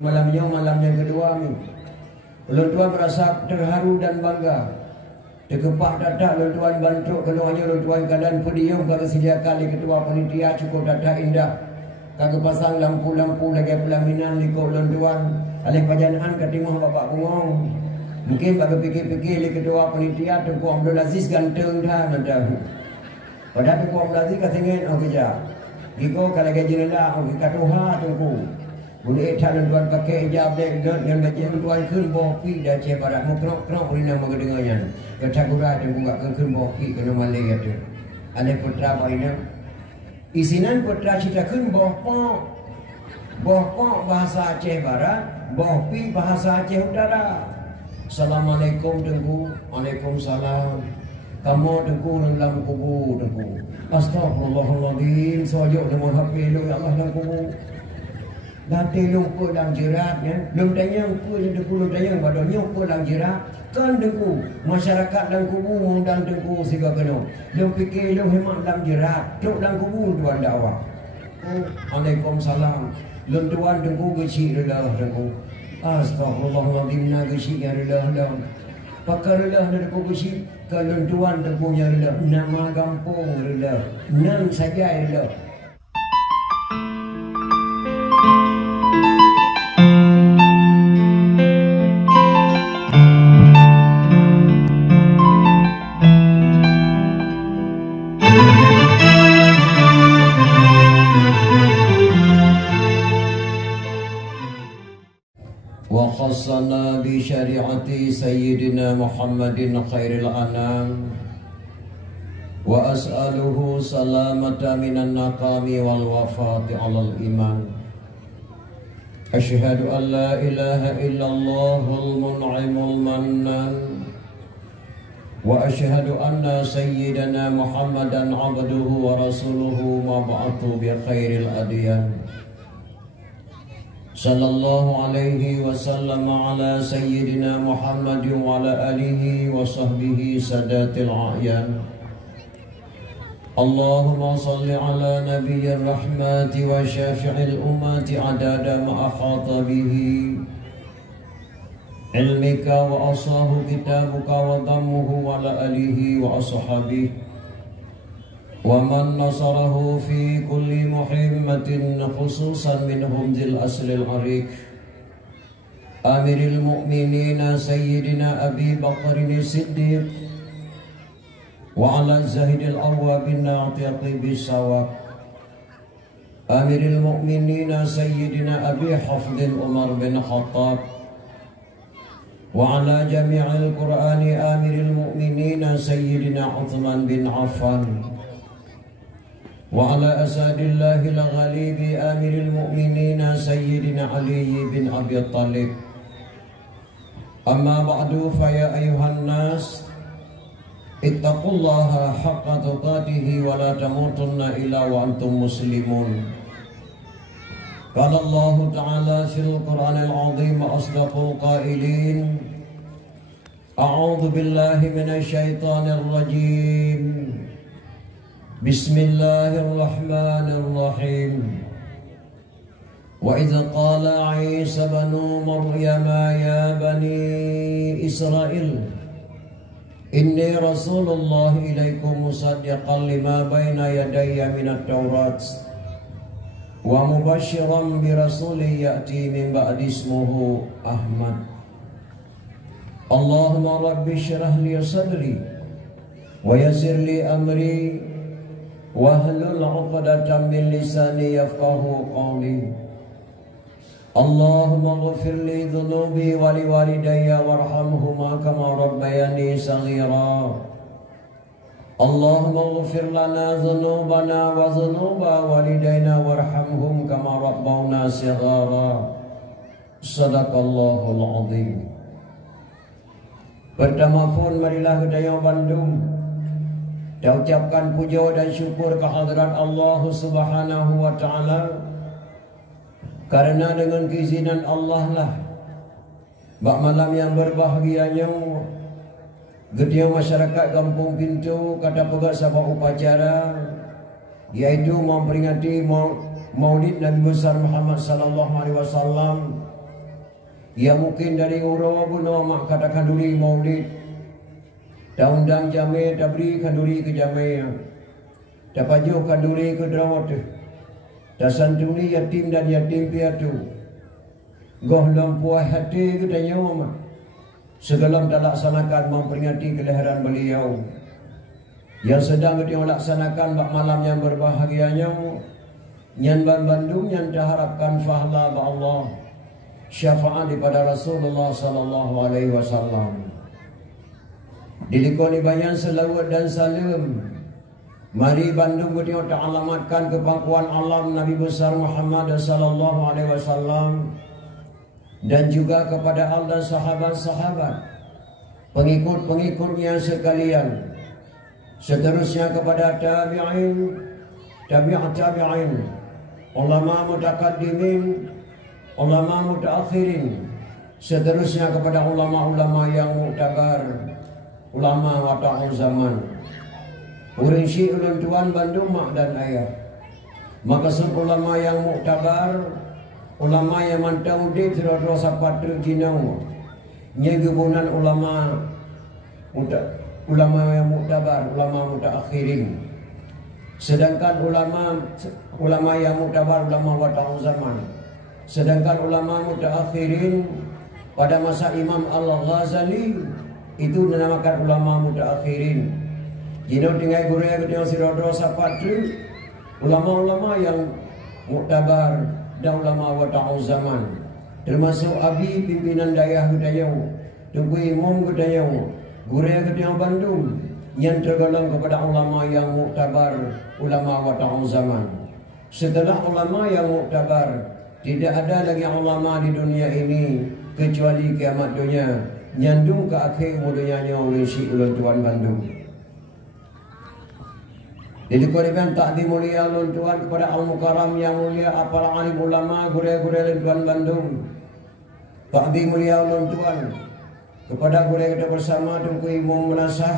Malam yang kedua ni, ulun tuan merasa terharu dan bangga. Tergepak dadak ulun tuan bantuk keluarnya ulun tuan keadaan podium kalau sedia kali ketua panitia cukup dadak indah. Kagak pasang lampu-lampu lagi pelaminan liko ulun tuan. Alih pajanaan ketimah bapak bungong. Mungkin bagi fikir-fikir li ketua panitia Tengku Abdul Aziz ganteng dah nanti. Padahal Tengku Abdul Aziz katengin oh kerja. Giko kalau gaji rendah oh katuha Tengku. Boleh tak tuan pakai hijab dengan gaji tuan kun bopi dah cek barat mukrok-krok rina mengedengarnya. Kata gura dan buka kun bopi kena malai tu. Ada putra baina. Isinan putra cerita kun bopo. Bopo bahasa Aceh Barat, bopi bahasa Aceh Utara. Assalamualaikum Tengku. Waalaikumsalam. Kamu Tengku dalam kubur Tengku. Astagfirullahaladzim. Sojok dengan HP lu ya Allah dalam kubur. Nanti lupa dalam jerat ya. Belum tanya lupa je Tengku, belum tanya pada lupa dalam jerat. Kan Tengku, masyarakat dalam kubur mengundang Tengku sehingga kena. Lu fikir lu hemat dalam jerat, truk dalam kubur tuan dakwah. Waalaikumsalam. Lu tuan Tengku gecik relah Tengku. Astagfirullahaladzim na gecik yang relah dah. Pakar relah dah Tengku gecik. Kalau tuan Tengku yang relah, nama kampung relah. Nan saja relah. وخصنا بشريعة سيدنا محمد خير الأنام وأسأله سلامة من النقام والوفاة على الإيمان أشهد أن لا إله إلا الله المنعم المنان وأشهد أن سيدنا محمدا عبده ورسوله مبعوث بخير الأديان صلى الله عليه وسلم على سيدنا محمد وعلى آله وصحبه سادات الأعيان اللهم صل على نبي الرحمة وشافع الأمة عدد ما أحاط به علمك وأصاه كتابك وضمه وعلى آله وأصحابه ومن نصره في كل مهمة خصوصا منهم ذي الأصل العريق أمير المؤمنين سيدنا أبي بكر الصديق وعلى الزهد الأواب الناطق بالصواب أمير المؤمنين سيدنا أبي حفظ عمر بن الخطاب وعلى جميع القرآن أمير المؤمنين سيدنا عثمان بن عفان وعلى أسعد الله الغالب آمر المؤمنين سيدنا علي بن أبي طالب أما بعد فيا أيها الناس اتقوا الله حق تقاته ولا تموتن إلا وأنتم مسلمون قال الله تعالى في القرآن العظيم أصدق القائلين أعوذ بالله من الشيطان الرجيم بسم الله الرحمن الرحيم وإذ قال عيسى بن مريم يا بني إسرائيل إني رسول الله إليكم مصدقا لما بين يدي من التوراة ومبشرا برسول يأتي من بعد اسمه أحمد اللهم رب اشرح لي صدري ويسر لي أمري wahlul 'uqdatam min lisani yafqahu qawli Allahumma ighfir li dhunubi wa li walidayya warhamhuma kama rabbayani saghira Allahumma ighfir lana dhunubana wa dhunuba walidayna warhamhum kama rabbawna shighara Sadaqallahul azim. Pertama pun marilah kedaya Bandung dan ucapkan puja dan syukur kehadirat Allah Subhanahu wa taala karena dengan keizinan Allah lah bak malam yang berbahagianya gedia masyarakat Kampung Pintu kata pegat sabah upacara yaitu memperingati Maulid Nabi besar Muhammad sallallahu alaihi wasallam Ya mungkin dari uro buno mak katakan duri maulid. Daun-daun jame tabri kanduri ke jame. Tapaju kanduri ke drawat. Dasantuni yatim dan yatim piatu. Goh lampuah hati ke tanya segelam tak laksanakan memperingati kelahiran beliau. Yang sedang kita laksanakan bak malam yang berbahagianya. Nyan Bandung yang diharapkan fahla ba Allah. Syafaat daripada Rasulullah sallallahu alaihi wasallam. Dilikoni banyak selawat dan salam. Mari Bandung kita alamatkan kepangkuan alam Nabi besar Muhammad sallallahu alaihi wasallam dan juga kepada Allah dan sahabat-sahabat, pengikut-pengikutnya sekalian. Seterusnya kepada tabi'in, tabi'in, ulama mutaqaddimin, ulama mutaakhirin, seterusnya kepada ulama-ulama yang muktabar, ulama wata'ul zaman. Urinsi ulun tuan Bandung mak dan ayah. Maka ulama yang muktabar, ulama yang mantau di terus sapat terjinau. Nyegubunan ulama yang muktabar, ulama mutaakhirin. Sedangkan ulama yang muktabar, ulama wata'ul zaman. Sedangkan ulama mutaakhirin pada masa Imam Al-Ghazali itu dinamakan ulama mutaakhirin. Jino tinggal guraya ketika sirodro sapatru, ulama-ulama yang muktabar dan ulama wata'ul zaman. Termasuk abi pimpinan dayah Gedayau, Tengku Imam Gedayau, guraya ketika Bandung yang tergolong kepada ulama yang muktabar, ulama wata'ul zaman. Setelah ulama yang muktabar, tidak ada lagi ulama di dunia ini kecuali kiamat dunia nyandung ke akhir mudanya oleh si ulun tuan Bandung. Jadi korban takdim mulia ulun tuan kepada al-mukarram yang mulia para alim ulama guraya-guraya tuan Bandung. Takdim mulia ulun tuan kepada guraya kita bersama Tengku Imam Menasah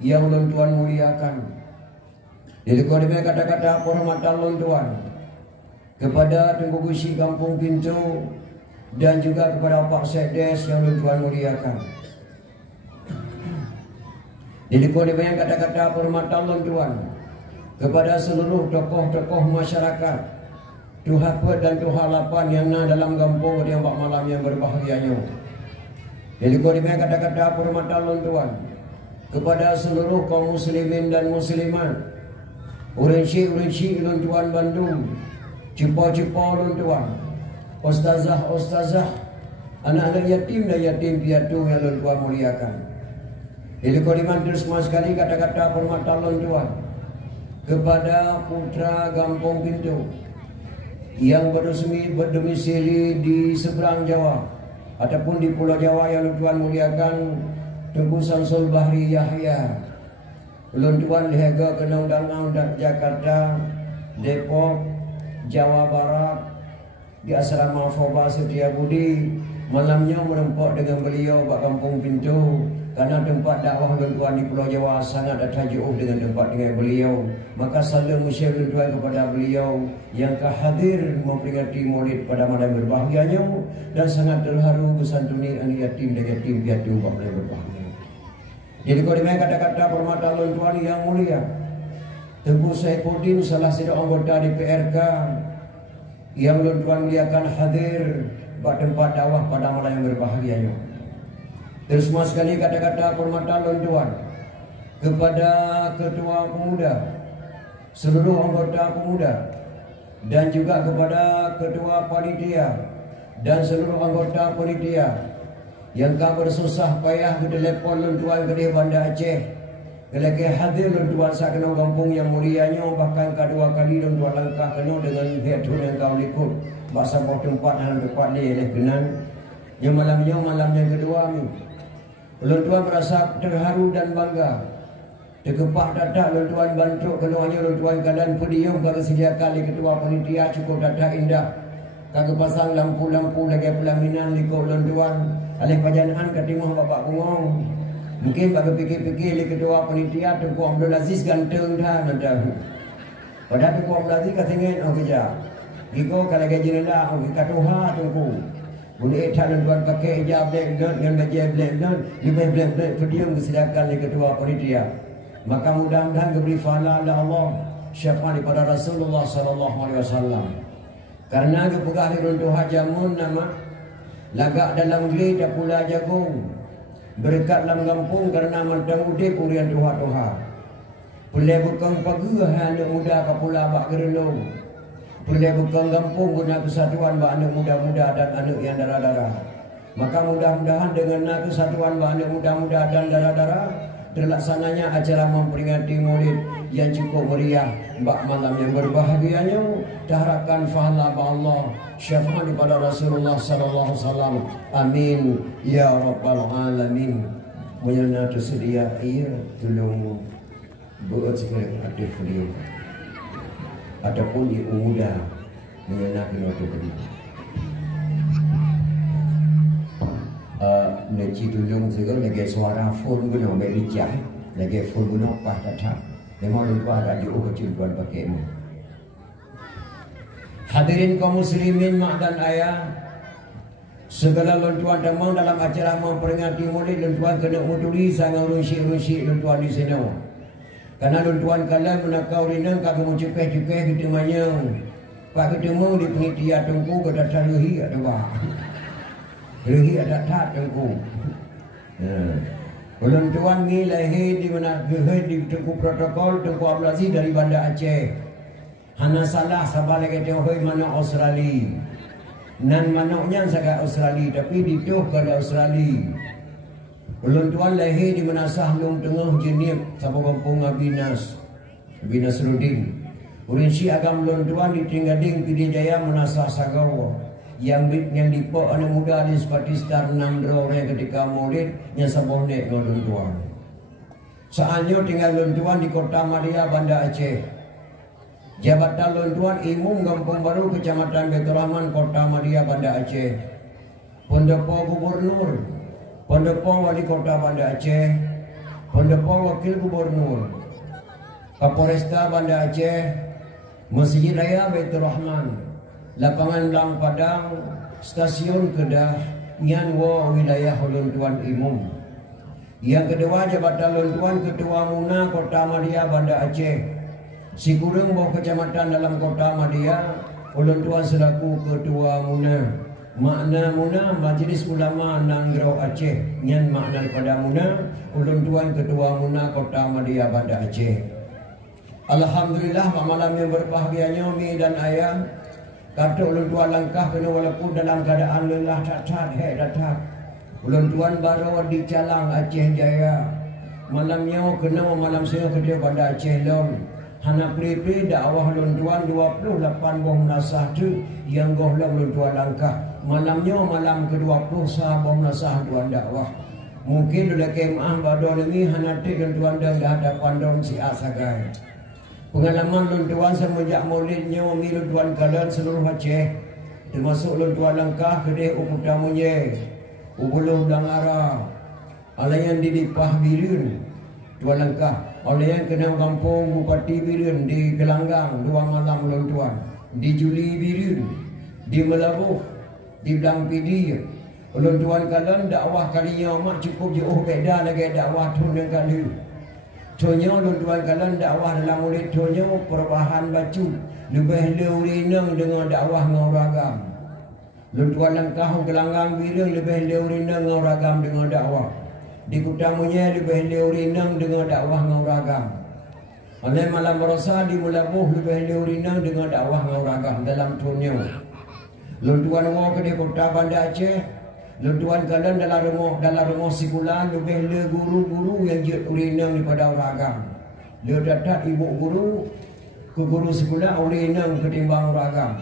yang ulun tuan muliakan. Jadi korban kata-kata penghormatan ulun tuan kepada Tengku Gusi Kampung Pintu dan juga kepada Pak Sekdes yang Tuan muliakan. Dilikuti banyak kata-kata penghormatan Tuan kepada seluruh tokoh-tokoh masyarakat Tuhapa dan Tuhalapan yang dalam kampung yang Pak malam yang berbahagianya. Dilikuti banyak kata-kata penghormatan Tuan kepada seluruh kaum muslimin dan muslimat, urinsi Tuan Bandung, cipa-cipa Tuan, ustazah, anak-anak yatim dan yatim piatu yang Tuan muliakan. Jadi kodiman terus sekali kata-kata penghormatan Tuan kepada putra Kampung Pintu yang berdomisili di seberang Jawa ataupun di Pulau Jawa yang Tuan muliakan, Tengku Samsul Bahri Yahya, Tuan Lehega Kenang dan Jakarta, Depok, Jawa Barat, di asrama Foba Setiabudi. Malamnya merempok dengan beliau Pak Kampung Pintu karena tempat dakwah Tuan di Pulau Jawa sangat jauh dengan tempat dengan beliau. Maka salam musyir Tuan kepada beliau yang hadir memperingati Maulid pada malam berbahagianya dan sangat terharu bersantuni anak yatim dan yatim piatu Pak malam berbahagia. Jadi kalau dengan kata-kata permata Tuan yang mulia, Tengku Saifuddin salah seorang anggota DPRK yang Tuan muliakan hadir pada tempat dakwah pada malam yang berbahagianya. Terus semua sekali kata-kata permata Tuan kepada ketua pemuda, seluruh anggota pemuda, dan juga kepada ketua panitia dan seluruh anggota panitia yang kau bersusah payah ke telepon Tuan ke Banda Aceh. Kelaki hadir Tuan sak kena kampung yang mulianya, bahkan kedua kali Tuan langkah kena dengan veteran yang kau likut bahasa bawah tempat dalam tempat ni oleh genan. Yang malam yang kedua ni Tuan merasa terharu dan bangga. Terkepak dadak Tuan bantu keluarnya Tuan keadaan pedium kalau sedia kali ketua panitia cukup dadak indah. Kagak pasang lampu-lampu lagi pelaminan likut Tuan alih pajanaan ketimah bapak bungong. Mungkin bagi fikir-fikir li ketua panitia Tengku Abdul Aziz ganteng dah nanti. Padahal Tengku Abdul Aziz katanya kerja. Giko kalau gaji rendah, kita tuha Tengku. Boleh tak tuan pakai hijab black dengan baju black lebih black pedium disediakan oleh ketua panitia. Maka mudah-mudahan diberi pahala oleh Allah syafaat daripada Rasulullah sallallahu alaihi wasallam. Karena kepegah runtuh hajamun nama lagak dalam geli dak pula jagung. Berkat dalam kampung karena mantang udip urian tuha-tuha. Pulai bukan pagi anak muda kapula bak gerenung. Pulai bukan kampung guna kesatuan bak anak muda-muda dan anak yang darah-darah. Maka mudah-mudahan dengan kesatuan bak anak muda-muda dan darah-darah terlaksananya acara memperingati Maulid yang cukup meriah bak malam yang berbahagianya. Diharapkan pahala bak Allah syafaat daripada Rasulullah sallallahu alaihi wasallam. Amin ya rabbal alamin. Menyana tersedia air tolong buat segala aktif beliau ataupun di muda menyenangkan waktu beliau. Neci tolong segala lagi suara phone guna media lagi phone guna apa tak memang lupa radio kecil tuan pakai mu. Hadirin kaum muslimin mak dan ayah, segala lontuan demang dalam acara memperingati Maulid lontuan kena muturi sangat rusyik lontuan di sini. Karena lontuan kalian menakau rinang kagak mau cepeh-cepeh kita manyang. Pak ketemu di penitia tengku ke datang lehi ada bah. Lehi ada tak tengku. Lontuan ni lahir di mana di tengku protokol tengku Abdul Aziz dari Banda Aceh. Hana salah sabalik itu hoi mana Australia. Nan manoknya sangat Australia tapi dituh ke Australia. Lontuan lahir di Menasah Long Tengah Jenib sama kampung Abinas Rudin. Urinsi agam lontuan di Tinggading Pidi Jaya Menasah Sagawa. Yang dipok anak muda di Spatistar 6 orang ketika Maulid yang sabah nek lontuan. Soalnya tinggal lontuan di Kota Madia Banda Aceh. Jabatan lontuan Imum Kampung Baru Kecamatan Baitur Rahman Kota Madia Banda Aceh. Pendepo Gubernur, Pendepo Wali Kota Banda Aceh, Pendepo Wakil Gubernur, Kapolresta Banda Aceh, Masjid Raya Baitur Rahman, Lapangan Lang Padang, Stasiun Kedah, Nyanwa Wilayah Lontuan Imum. Yang kedua Jabatan Lontuan Ketua Muna Kota Madia Banda Aceh. Sikurung bawah kecamatan dalam Kota Madia, Lontuan selaku Ketua Muna. Makna Muna Majlis Ulama Nangrau Aceh. Nyan makna daripada Muna, Lontuan Ketua Muna Kota Madia Banda Aceh. Alhamdulillah malam yang berbahagianya Mi dan Ayah. Kata Lontuan langkah kena walaupun dalam keadaan lelah tak datang. Lontuan baru di Calang Aceh Jaya. Malamnya kena malam saya kerja Banda Aceh Long. Hana pri-pri dakwah lontuan 28 bom nasah tu yang gohlam lontuan langkah. Malamnya malam ke-20 sah bom nasah tuan dakwah. Mungkin sudah kemah bado lagi hana tik lontuan dah hadapan dong si asagai. Pengalaman lontuan semenjak Maulidnya mi lontuan kalian seluruh Aceh termasuk lontuan langkah kedai uputamunya ubuluh dangara alayan di Dipah Birun tuan langkah. Oleh yang kena kampung Bupati Birun di Gelanggang 2 malam lontuan, di Juli Birun, di Melabuh, di Blang Pidi. Lontuan kalian dakwah kalinya mak cukup jauh beda lagi dakwah tun yang kali. Contohnya lontuan kalian dakwah dalam Maulid contohnya perubahan baju lebih leurinang dengan dakwah ngauragam. Lontuan langkah Gelanggang Birun lebih leurinang ngauragam dengan dakwah. Di Kutamunya lebih leurinang dengan dakwah ngauragam. Oleh malam berasa di Melabuh lebih leurinang dengan dakwah ngauragam dalam tunnya. Lontuan wa ke di Kota Banda Aceh, lontuan kalian dalam rumah sikulan lebih le guru-guru yang urinang daripada uragam. Le datang ibu guru ke guru sekolah urinang ketimbang uragam.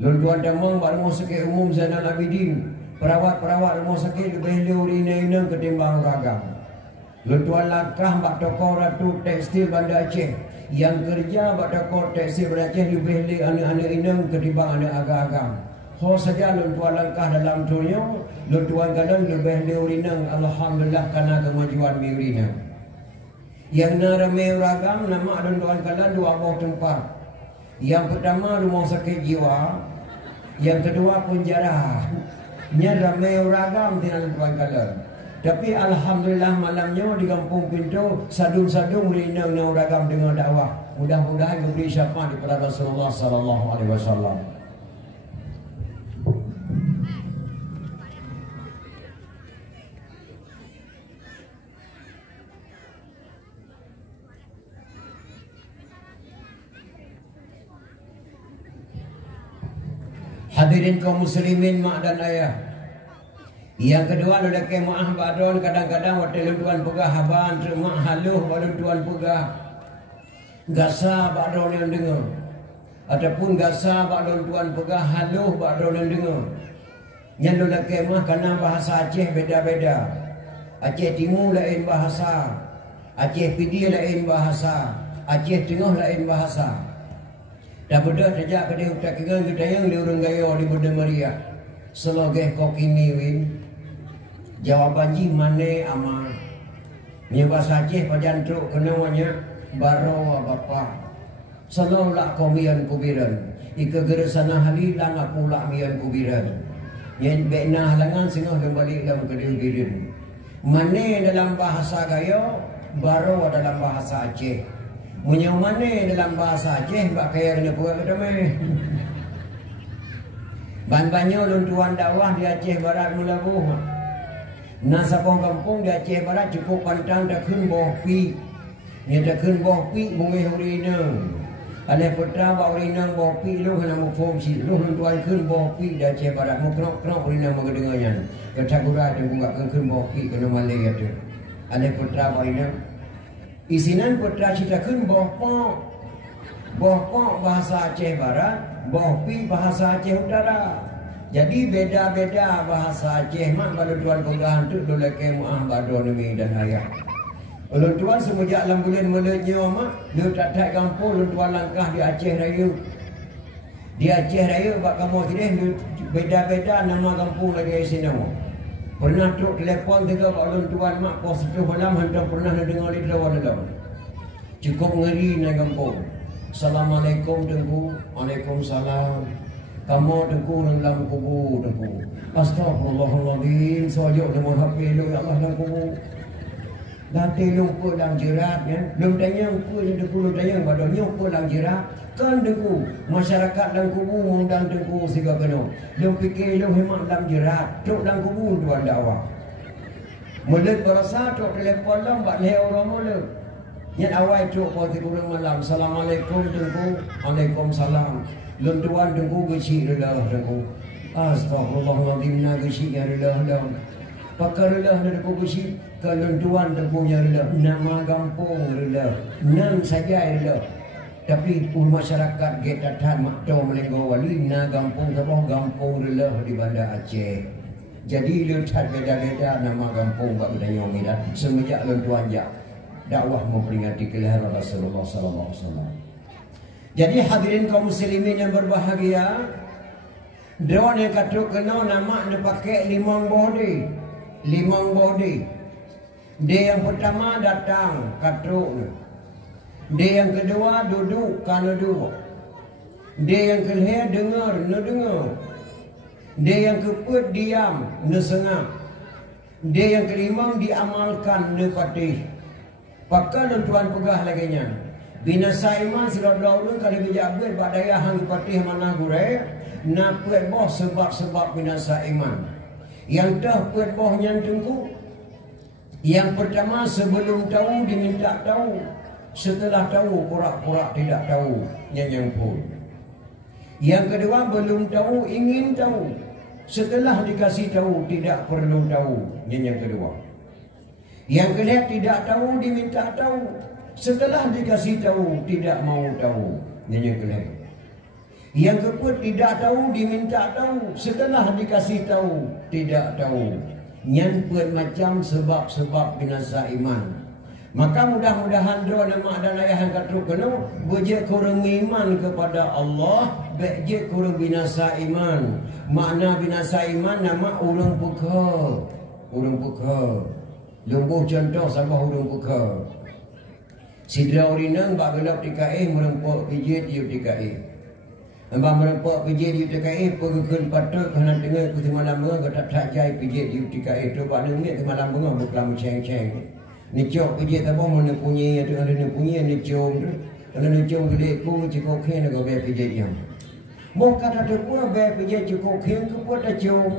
Lontuan damang baru sakit umum Zainal Abidin. Perawat-perawat rumah sakit lebih leurinang ketimbang ragam. Lontuan langkah bak toko Ratu Tekstil Banda Aceh yang kerja bak toko Tekstil Banda Aceh lebih le anak-anak inang ketimbang anak agak-agak. Ho saja lontuan langkah dalam dunia, lontuan kalian lebih leurinang alhamdulillah karena kemajuan mirinang. Yang narame ragam nama lontuan kalian 2 buah tempat. Yang pertama rumah sakit jiwa, yang kedua penjara. nya ramai ragam dengan tuan kala. Tapi alhamdulillah malamnya di kampung Pintu sadung-sadung rinang nang ragam dengan dakwah. Mudah-mudahan memberi syafaat kepada Rasulullah sallallahu alaihi wasallam. Hadirin kaum muslimin mak dan ayah. Yang kedua ada ke maah badon kadang-kadang waktu tuan pegah haban mak haluh baru tuan pegah gasa badon yang dengar ataupun gasa badon tuan pegah haluh badon yang dengar. Yang ada ke mah karena bahasa Aceh beda-beda. Aceh Timur lain bahasa, Aceh Pidi lain bahasa, Aceh Tengah lain bahasa. Dah beda sejak kedai utak kira kita yang di urang gaya di Bunda Maria. Selogeh kokini win. Jawaban ji mane ama. Nya bahasa Aceh pajan truk kenawanya baro bapa. Selalu lak komian kubiran. Ika geresana halilang aku lak mian kubiran. Yang bekna halangan singoh kembali dalam kedai birin. Mane dalam bahasa gaya, baro dalam bahasa Aceh. Munya mane dalam bahasa Aceh bak kaya kena puak kata meh. Ban-banyo luntuan dakwah di Aceh Barat mulabuh. Nasabong kampung di Aceh Barat cukup pantang dah kun boh pi. Nya dah kun boh pi mungeh urinang. Aleh putra ba urinang boh pi lu kena mufum si lu luntuan kun boh pi di Aceh Barat mu krok-krok urinang mengedengannya. Kata gura tu gak kun boh pi kena malai tu. Aleh putra ba urinang isinan putra cita kun boh pok bahasa Aceh Barat, boh pi bahasa Aceh Utara. Jadi beda-beda bahasa Aceh mak pada tuan pegahan tu dole ke muah bado nemi dan ayah. Ulun tuan semenjak dalam bulan melenyo mak dia tak kampung ulun tuan langkah di Aceh Raya. Di Aceh Raya bak kamu kini beda-beda nama kampung lagi sini nama. Pernah truk telefon tiga bak ulun tuan mak pos itu malam hendak pernah dengar di dalam. Cukup ngeri naik kampung. Assalamualaikum tengku. Waalaikumsalam. Kamu tengku dalam kubur tengku. Astagfirullahaladzim. Sojok dengan HP lu ya Allah dalam kubur. Nanti lupa dalam jerat ya. Belum tanya lupa je tengku. Belum tanya pada lupa dalam jerat. Kan tengku. Masyarakat dalam kubur mengundang tengku sehingga kena. Lu fikir lu hemat dalam jerat. Truk dalam kubur tuan dakwah. Mulut berasa truk telefon lah. Mbak leher orang mula. Yang awal truk poti kurang malam. Assalamualaikum tengku. Waalaikumsalam. Lun tuan tengku gesi relah tengku. Astagfirullahaladzim na gesi yang relah dah. Pakar relah dah tengku gesi. Kalau tuan tengku yang relah. Nama kampung relah. Nan saja relah. Tapi pun masyarakat kita tan makto melenggo wali na kampung sabah kampung relah di Banda Aceh. Jadi letak beda-beda nama kampung bak budaya Medan semenjak lun tuan jak dakwah memperingati kelahiran Rasulullah sallallahu alaihi wasallam. Jadi hadirin kaum muslimin yang berbahagia, drone yang katuk kena nama dia pakai limang bodi. Dia yang pertama datang katuk. Dia yang kedua duduk kana duduk. Dia yang kelihatan dengar. Dia yang keempat diam nesengah. Dia yang kelima diamalkan nepatih. Pakai tuan pegah laginya. Binasa iman sila dahulu kalau bijabir badaya hang patih mana gure na puet boh sebab binasa iman. Yang dah puet boh yang tengku. Yang pertama sebelum tahu diminta tahu. Setelah tahu pura-pura tidak tahu yang pun. Yang kedua belum tahu ingin tahu. Setelah dikasih tahu tidak perlu tahu yang kedua. Yang kedua tidak tahu diminta tahu. Setelah dikasih tahu tidak mau tahu yang kedua. Yang kedua tidak tahu diminta tahu. Setelah dikasih tahu tidak tahu. Yang macam sebab-sebab binasa iman. Maka mudah-mudahan doa nama dan ayah yang katruk kena bejek kurang iman kepada Allah, bejek kurang binasa iman. Makna binasa iman nama urang puka. Lembuh contoh sama urang puka. Sidra urinang bak gelap DKI merempuk pijit yu DKI. Amba merempak pijit di TKI pergi patut kerana dengar ke malam menga tak tak jai pijit di TKI tu pak ni ke malam menga bukan ceng-ceng. Ni cok pijit apa mana punya tu ada ni punya ni cium tu. Kalau ni cium gede ku cukup kena ke be pijit yang. Mau kata tu pun be pijit cukup kena ke pun tak cium.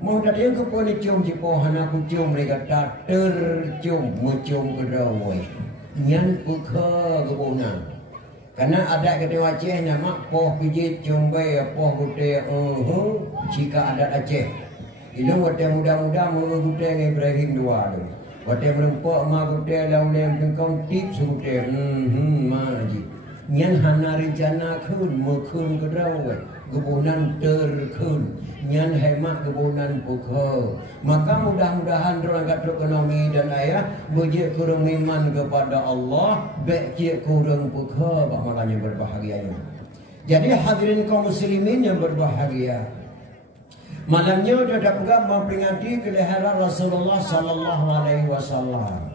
Mau tak yang ke pun ni cium cipo hana ku cium mereka tak tercium mencium ke rawai. Nyan pukha kebunan. Karena ada kata Aceh nama poh pijit cumbai poh gute jika ada Aceh. Itu wate muda-muda mau gute Ibrahim dua tu. Wate merempok ma gute lawan yang pengkong tip sugute ma aji. Nyan hana rencana kun mekun kedrawe kebunan terkun nyan hemat kebunan pukha. Maka mudah-mudahan rangkat ekonomi dan ayah bejek kurang iman kepada Allah, bejek kurang pukha pak malanya berbahagia. Jadi hadirin kaum muslimin yang berbahagia. Malamnya sudah dapat memperingati kelahiran Rasulullah sallallahu alaihi wasallam.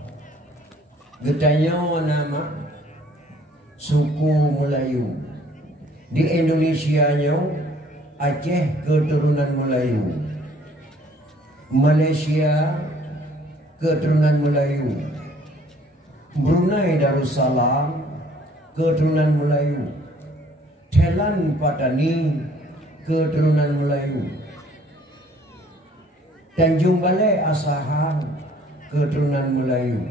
Getanya nama suku Melayu. Di Indonesianya Aceh keturunan Melayu, Malaysia keturunan Melayu, Brunei Darussalam keturunan Melayu, Thailand Patani keturunan Melayu, Tanjung Balai Asahan keturunan Melayu.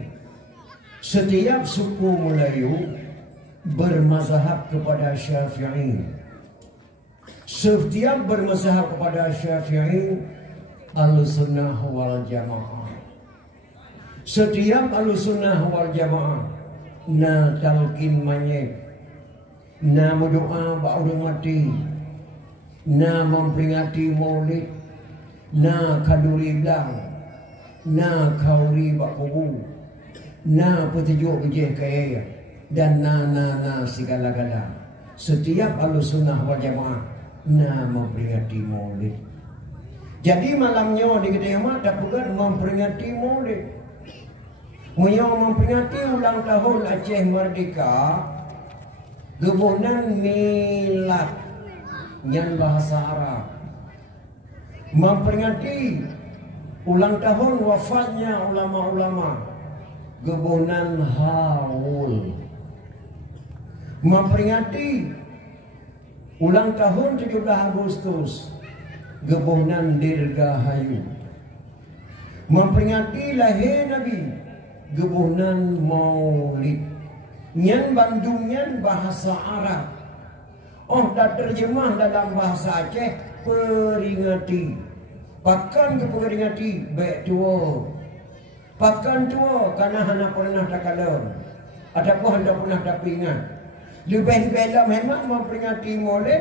Setiap suku Melayu bermazhab kepada Syafi'i. Setiap bermazhab kepada Syafi'i Ahlussunnah wal Jamaah. Setiap Ahlussunnah wal Jamaah na talqin manyet, na berdoa ba'da mati, na memperingati Maulid, na kaduri belang, na kauri bakubu, na petunjuk bejeh kaya dan na segala-gala. Setiap Ahlussunnah wal Jamaah na memperingati Maulid. Jadi malamnya di Kedai Amat dapat memperingati Maulid. Memperingati ulang tahun Aceh Merdeka, gebunan milad yang bahasa Arab. Memperingati ulang tahun wafatnya ulama-ulama, gebunan haul. Memperingati ulang tahun 17 Agustus, gebunan Dirgahayu. Memperingati lahir Nabi, gebunan Maulid. Yang Bandungnya bahasa Arab. Oh, dah terjemah dalam bahasa Aceh, peringati. Pakan ke peringati, baik tua. Pakan tua, karena hana pernah tak kalah. Ataupun hana pernah tak ingat. Lebih-lebih dalam hemat memperingati Maulid.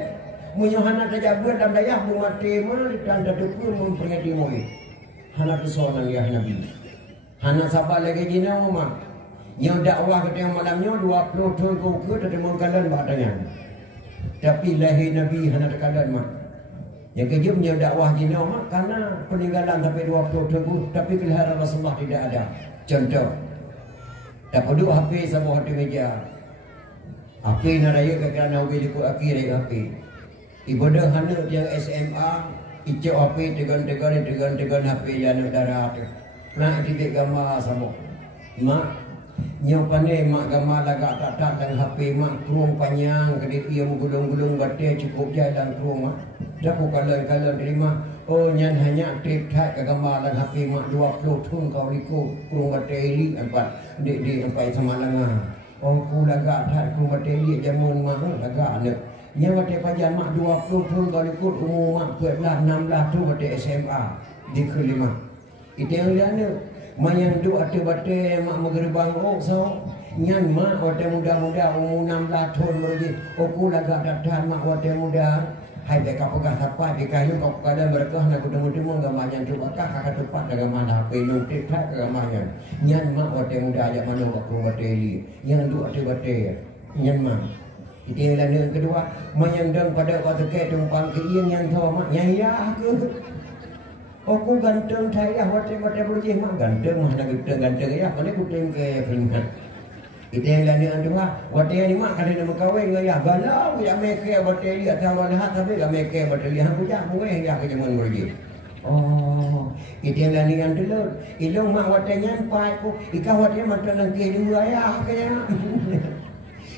Menyohana terjabat dalam dayah mati mal dan dadukul memperingati Maulid. Hana kesoalan ya Nabi. Hana sabar lagi jina rumah. Yang dakwah kita yang malamnya 20 tahun ke dari mengkalan badannya. Tapi lahir Nabi hana terkalan mak. Yang kejumnya dakwah jina rumah karena peninggalan sampai 20 tahun tapi kelahiran Rasulullah tidak ada. Contoh. Tak perlu HP sama hati meja. HP nak raya ke kerana ubi likut akhir dari HP. Ibadah hana yang SMA, icok HP tegan HP yang negara tu. Nak titik gambar sama. Mak, nyok pandai mak gambar lagak tak dengan HP mak kerung panjang, kedai ia menggulung-gulung batai cukup jalan kerung mak. Dah aku kalau terima. Oh nyan hanya tip tak ke gambar dan HP mak 20 tahun kau likut kerung batai ini empat di empat sama lengah. Oh ku lagak tak kerung batai ini jamun mak lagak ada. Yang batik panjang mak 20 tahun kau ikut umur mak 14-16 tu batik SMA di kelima. Itu yang dia ada. Mak yang duk batik mak menggerbang so. Nyan mak batik muda-muda umur 16 tahun lagi. Aku lagak datang mak batik muda. Hai dek kau pegah tapak di kayu kau kada berkah nak ketemu-temu gamanya tu bakah kakak tepat dengan mana HP notif tak gamanya. Nyan mak batik muda ajak mana kau batik ini. Yang duk batik nyan mak. Itu yang kedua, menyandang pada waktu ke tumpang ke yang tahu mak ya ke. Aku ganteng saya waktu berjih mak ganteng mana ganteng ya, mana ganteng ke peringat. Itu yang lain yang dua. Waktu yang lima kali nama kahwin dengan ya galau ya mereka bateri atau mana tapi ya mereka bateri yang punya mungkin ya kejaman berji. Oh, itu yang lain yang dulu. Ilung mak waktu nyampai ku, ikah waktu mata nangki dua ya kaya.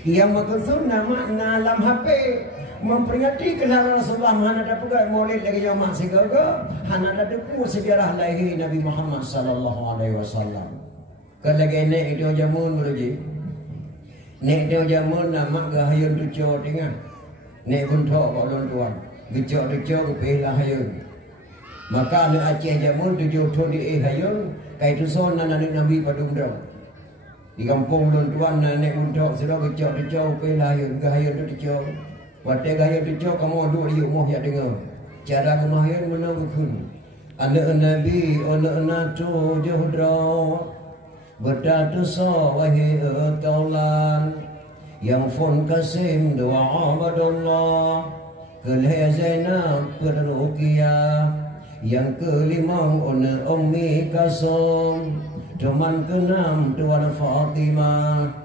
Yang maksud nama dalam HP memperingati kelahiran Rasulullah. Mana ada pegawai Maulid lagi yang mak segaga. Hana ada deku sejarah lahir Nabi Muhammad sallallahu alaihi wasallam. Kalau lagi naik itu jamun berji. Nek dia jamun nama gahayun duco dengan nek buntok kau lon tuan duco pelah hayun maka nek Aceh jamun duco tu di hayun kai tu son nabi padung dong di kampung lon tuan nek buntok sudah duco pelah hayun gahayun duco wate gahayun duco kamu duk di rumah ya dengar cara kemahayun menang kun anak nabi anak tu jodoh Berdatu sawahi kaulan yang fon kasim doa abadullah kelih Zainab Ruqyah yang kelima Ummi Kasum teman keenam Tuan Fatimah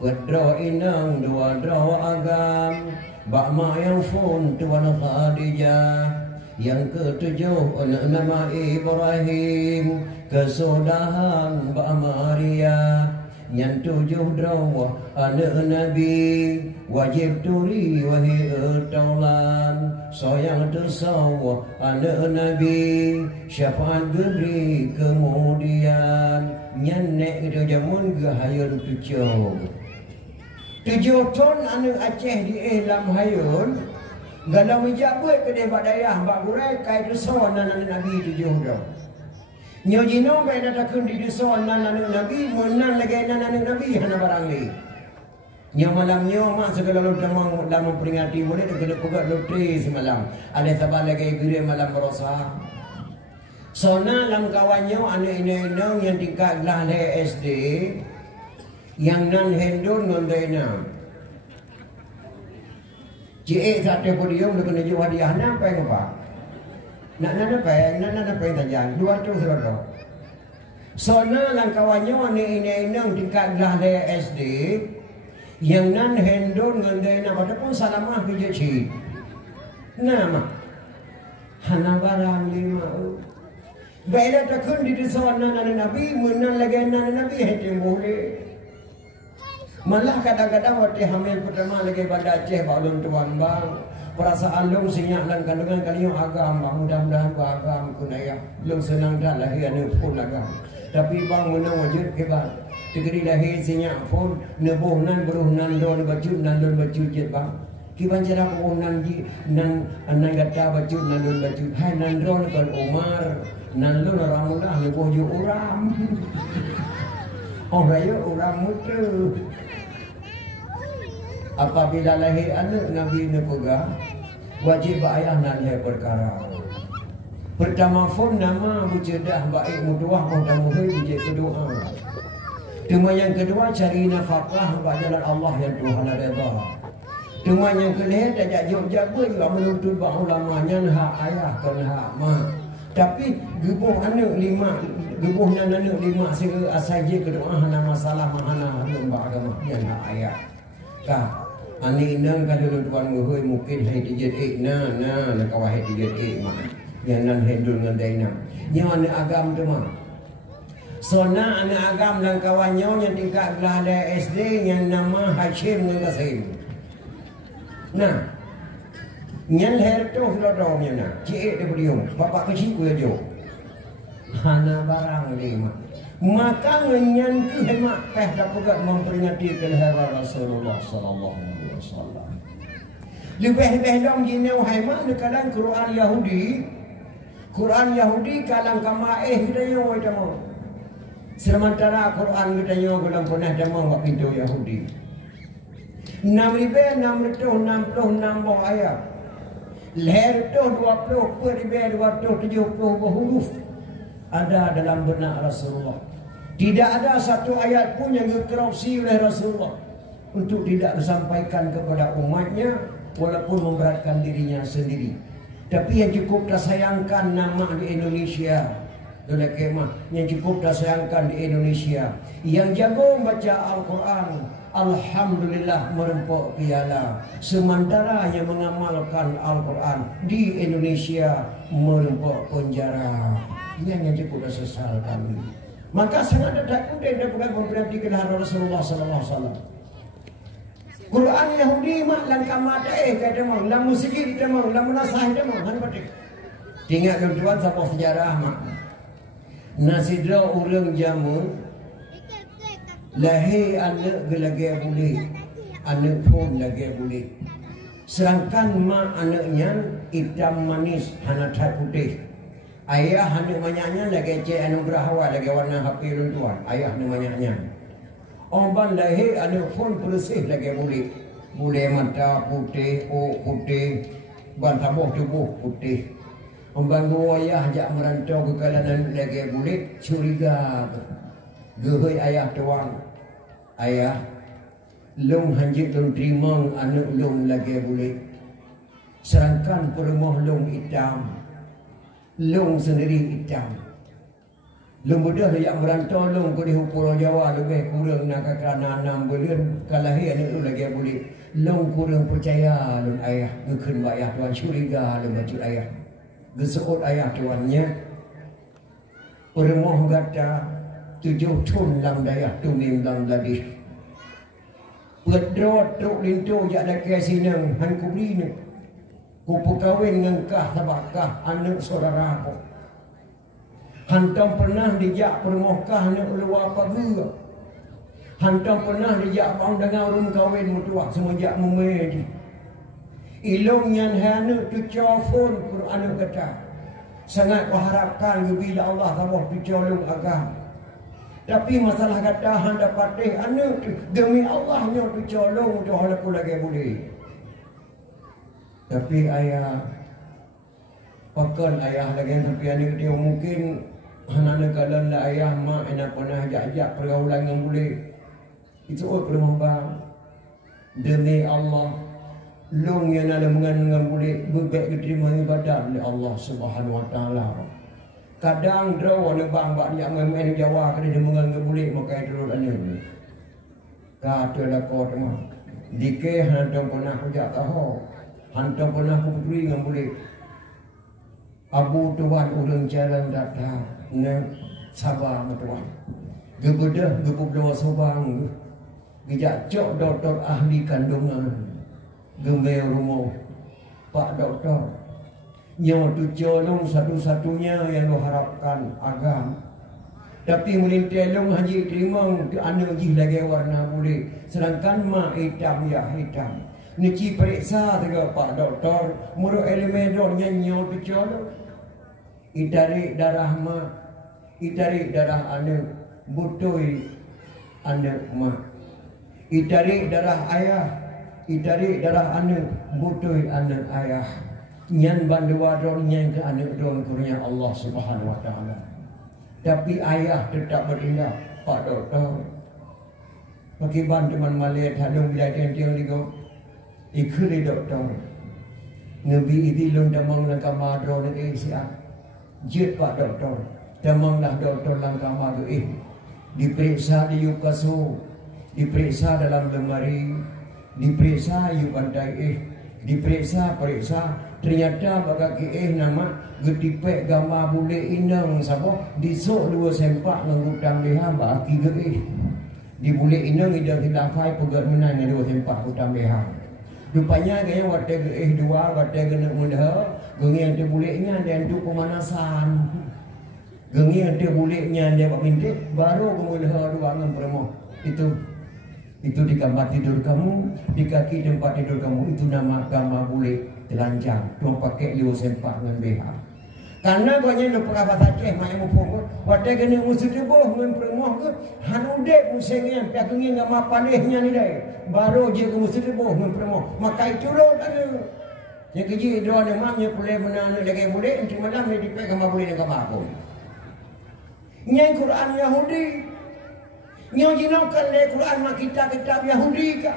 pedra inang dua dra agam bakma yang fon Tuan Khadijah yang ketujuh nama Ibrahim kesudahan Mbak Maria yang tujuh drawah anak Nabi wajib turi wahi taulan sayang tersawah anak Nabi syafaat gebri kemudian nyanek itu jamun gahayun tujuh ton anak Aceh di Ihlam hayun galau menjabat ke debat dayah Mbak Gurai kai dusawan anak Nabi tujuh drawah Nyojino baik datang di dusun anak Nabi menang lagi anak Nabi hana barang ni. Nyo malamnya mak segala lu dalam memperingati boleh kena pegat lotri semalam. Ada sabar lagi gire malam berosa. Sona lam kawannya anak ini yang tingkat lahir SD yang nan hendon ngondena. Cik sate podium lu kena jual hadiah nampai apa? Nak apa yang tajam 200 saudara. Sona lang kawannya ini tingkat lahir SD yang nan hendon ngandai nak pun salamah kerja cik. Nama hana barang lima. Baiklah takun di desa nan Nabi menan lagi nan Nabi hati boleh. Malah kadang-kadang waktu hamil pertama lagi pada Aceh balon tuan bang. Perasaan long sinyak dan kandungan kalian agam bang mudah-mudahan ku agam kunaya long senang dah lahir ane pun agam tapi bang menang wajib hebat tegeri lahir sinyak pun nebuh nan beruh nan don baju jet bang kiban cara ku nan ji nan gata baju nan don baju hai nan don kan Umar nan don orang mudah nebuh ju uram raya uram mutu. Apabila lahir anak Nabi Nepega wajib ayah nan lahir perkara. Pertama pun nama bujedah baik muduah mudah-mudahan bujed kedua. Cuma yang kedua cari nafkah bagi jalan Allah yang Tuhan redha. Cuma yang kelih tak jaga juga menuntut bah ulamanya hak ayah kan hak mak. Tapi gebuh anak lima gebuh nan anak lima segala asaje kedua hana masalah hana lembah agama yang hak ayah. Kah ani nang kalau tuan muhui mungkin hai tijet na kawah hai tijet mah yang nan hendul ngandai na nyawa agam tu mah sona anak agam dan kawannya yang tingkat lahir SD yang nama Hashim dan Kasim. Nah nyan lahir tu lodongnya na cik dia beriung bapak kecil ku jo hana barang lima maka nyan ke hemat peh dapat memperingati kelahiran Rasulullah sallallahu alaihi wasallam. Lebih-lebih dong gini wahai mana kadang Quran Yahudi kalang kamaeh kita yo demo. Sementara Quran kita yo belum pernah demo wak pintu Yahudi. 6,666 ayat. Lahir tu 20 270 huruf ada dalam benak Rasulullah. Tidak ada satu ayat pun yang dikorupsi oleh Rasulullah untuk tidak disampaikan kepada umatnya walaupun memberatkan dirinya sendiri. Tapi yang cukup tersayangkan nama di Indonesia Dona kemah yang cukup disayangkan di Indonesia. Yang jago baca Al-Quran, alhamdulillah merempok piala. Sementara yang mengamalkan Al-Quran di Indonesia merempok penjara. Yang cukup sesal kami. Maka sangat ada kuda dan bukan memperhati gelar Rasulullah sallallahu alaihi wasallam. Quran Yahudi mak lang kamata kata mau lam musjid kita mau lam nasah kita mau han patik. Tinggal tuan siapa sejarah mak. Nasidra urang jamun lahir anak gelage boleh, anak pun lagi boleh. Sedangkan mak anaknya hitam manis hana tat putih. Ayah anak manyaknya lagi cek anugerah awal lagi warna HP tuan. Ayah anak manyaknya. Orang lahir ada pun bersih lagi boleh. Boleh mata putih, putih, ban tabuh tubuh putih. Orang ayah ajak merantau ke kalangan lagi boleh, curiga. Gehoi ayah tuang. Ayah, long hanjit long terima anak long lagi boleh. Serangkan perumah long hitam. Long sendiri hitam. Long mudah yang merantau long ke di Pulau Jawa lebih kurang nak kerana 6 bulan kalahir anak tu lagi boleh. Long kurang percaya long ayah ngekun ayah tuan curiga long bacut ayah. Gesuut ayah tuannya. Permoh kata 7 tahun lang dayah tumim lang ladih. Pedrot truk lintu jak ada kesinang han kubli ni. Ku perkahwin dengan kah sabakah anak saudara aku. Hantam pernah dijak permokah nak luar pagi. Hantam pernah dijak bang dengan rum kahwin mutuak semenjak memedi. Ilung yang hana tu telefon Quran kata. Sangat berharapkan bila Allah Allah tu tolong agam. Tapi masalah kata handa patih anak tu demi Allah nya tu tolong tu hal aku lagi boleh. Tapi ayah pakan ayah lagi tapi anak dia mungkin anak kalan lah ayah mak enak pernah ajak-ajak pergaulan yang boleh. Itu perumah bang. Demi Allah, long yang ada mengandung boleh berbek diterima ibadah oleh Allah Subhanahu Wa Taala. Kadang draw ada bang bak dia main Jawa kena dia mengandung boleh makai dulu ane. Kata dah kau tengah. Dike hantam pernah aku jak tahu. Hantam pernah aku peduli dengan boleh. Abu tuan urang jalan datang. Nak sabar tuan. Gebedah gepup sobang. Gejak cok doktor ahli kandungan. Gemel rumah Pak Doktor. Nyawa tu colong satu-satunya yang lo harapkan agam. Tapi melintelong haji terima anak jih lagi warna boleh. Sedangkan mak hitam ya hitam. Niki periksa dengan Pak Doktor. Muruk elemedornya nyawa tu colong. Itarik darah mak, itarik darah anak, butoi anak mak. Itarik darah ayah, itarik darah anak, butoi anak ayah. Nyan bandu wadon nyan ke anak don kurnia Allah Subhanahu Wa Taala. Tapi ayah tetap berindah Pak Doktor. Pakiban teman Malay hadung bila tiang ligo ikuli doktor. Nabi ini lun damang nak kamadro nak siap. Jet Pak Doktor, damanglah doktor dalam kamar tu diperiksa di yukasu, diperiksa dalam lemari, diperiksa yu pandai diperiksa ternyata bagaki nama getipek gambar bule inang sabo disok 2 sempak ngutang dia baki ge di bule inang ida hilafai pegat menang 2 sempak hutang dia. Rupanya gaya wate ge 2 wate ge nak mudah gengi yang terbuleknya dan untuk pemanasan. Gengi yang terbuleknya dia buat mintik baru kemudian ruangan perempuan. Itu di kamar tidur kamu, di kaki tempat tidur kamu itu nama gambar boleh telanjang. Tuang pakai 2 sempak dengan BH. Karena banyak nak perabot Aceh mak yang mufung. Wate kena musuh debuh dengan perempuan ke hanudek musengian pihak ngin gambar palihnya ni dai. Baru je ke musuh debuh dengan perempuan. Maka itu dah ada. Yang kerja doa ada mamnya boleh menanam lagi boleh untuk malam dia dipek gambar boleh dengan gambar apa. Nyai Quran Yahudi. Nyai jinaukan le Quran mak kitab Yahudi ka.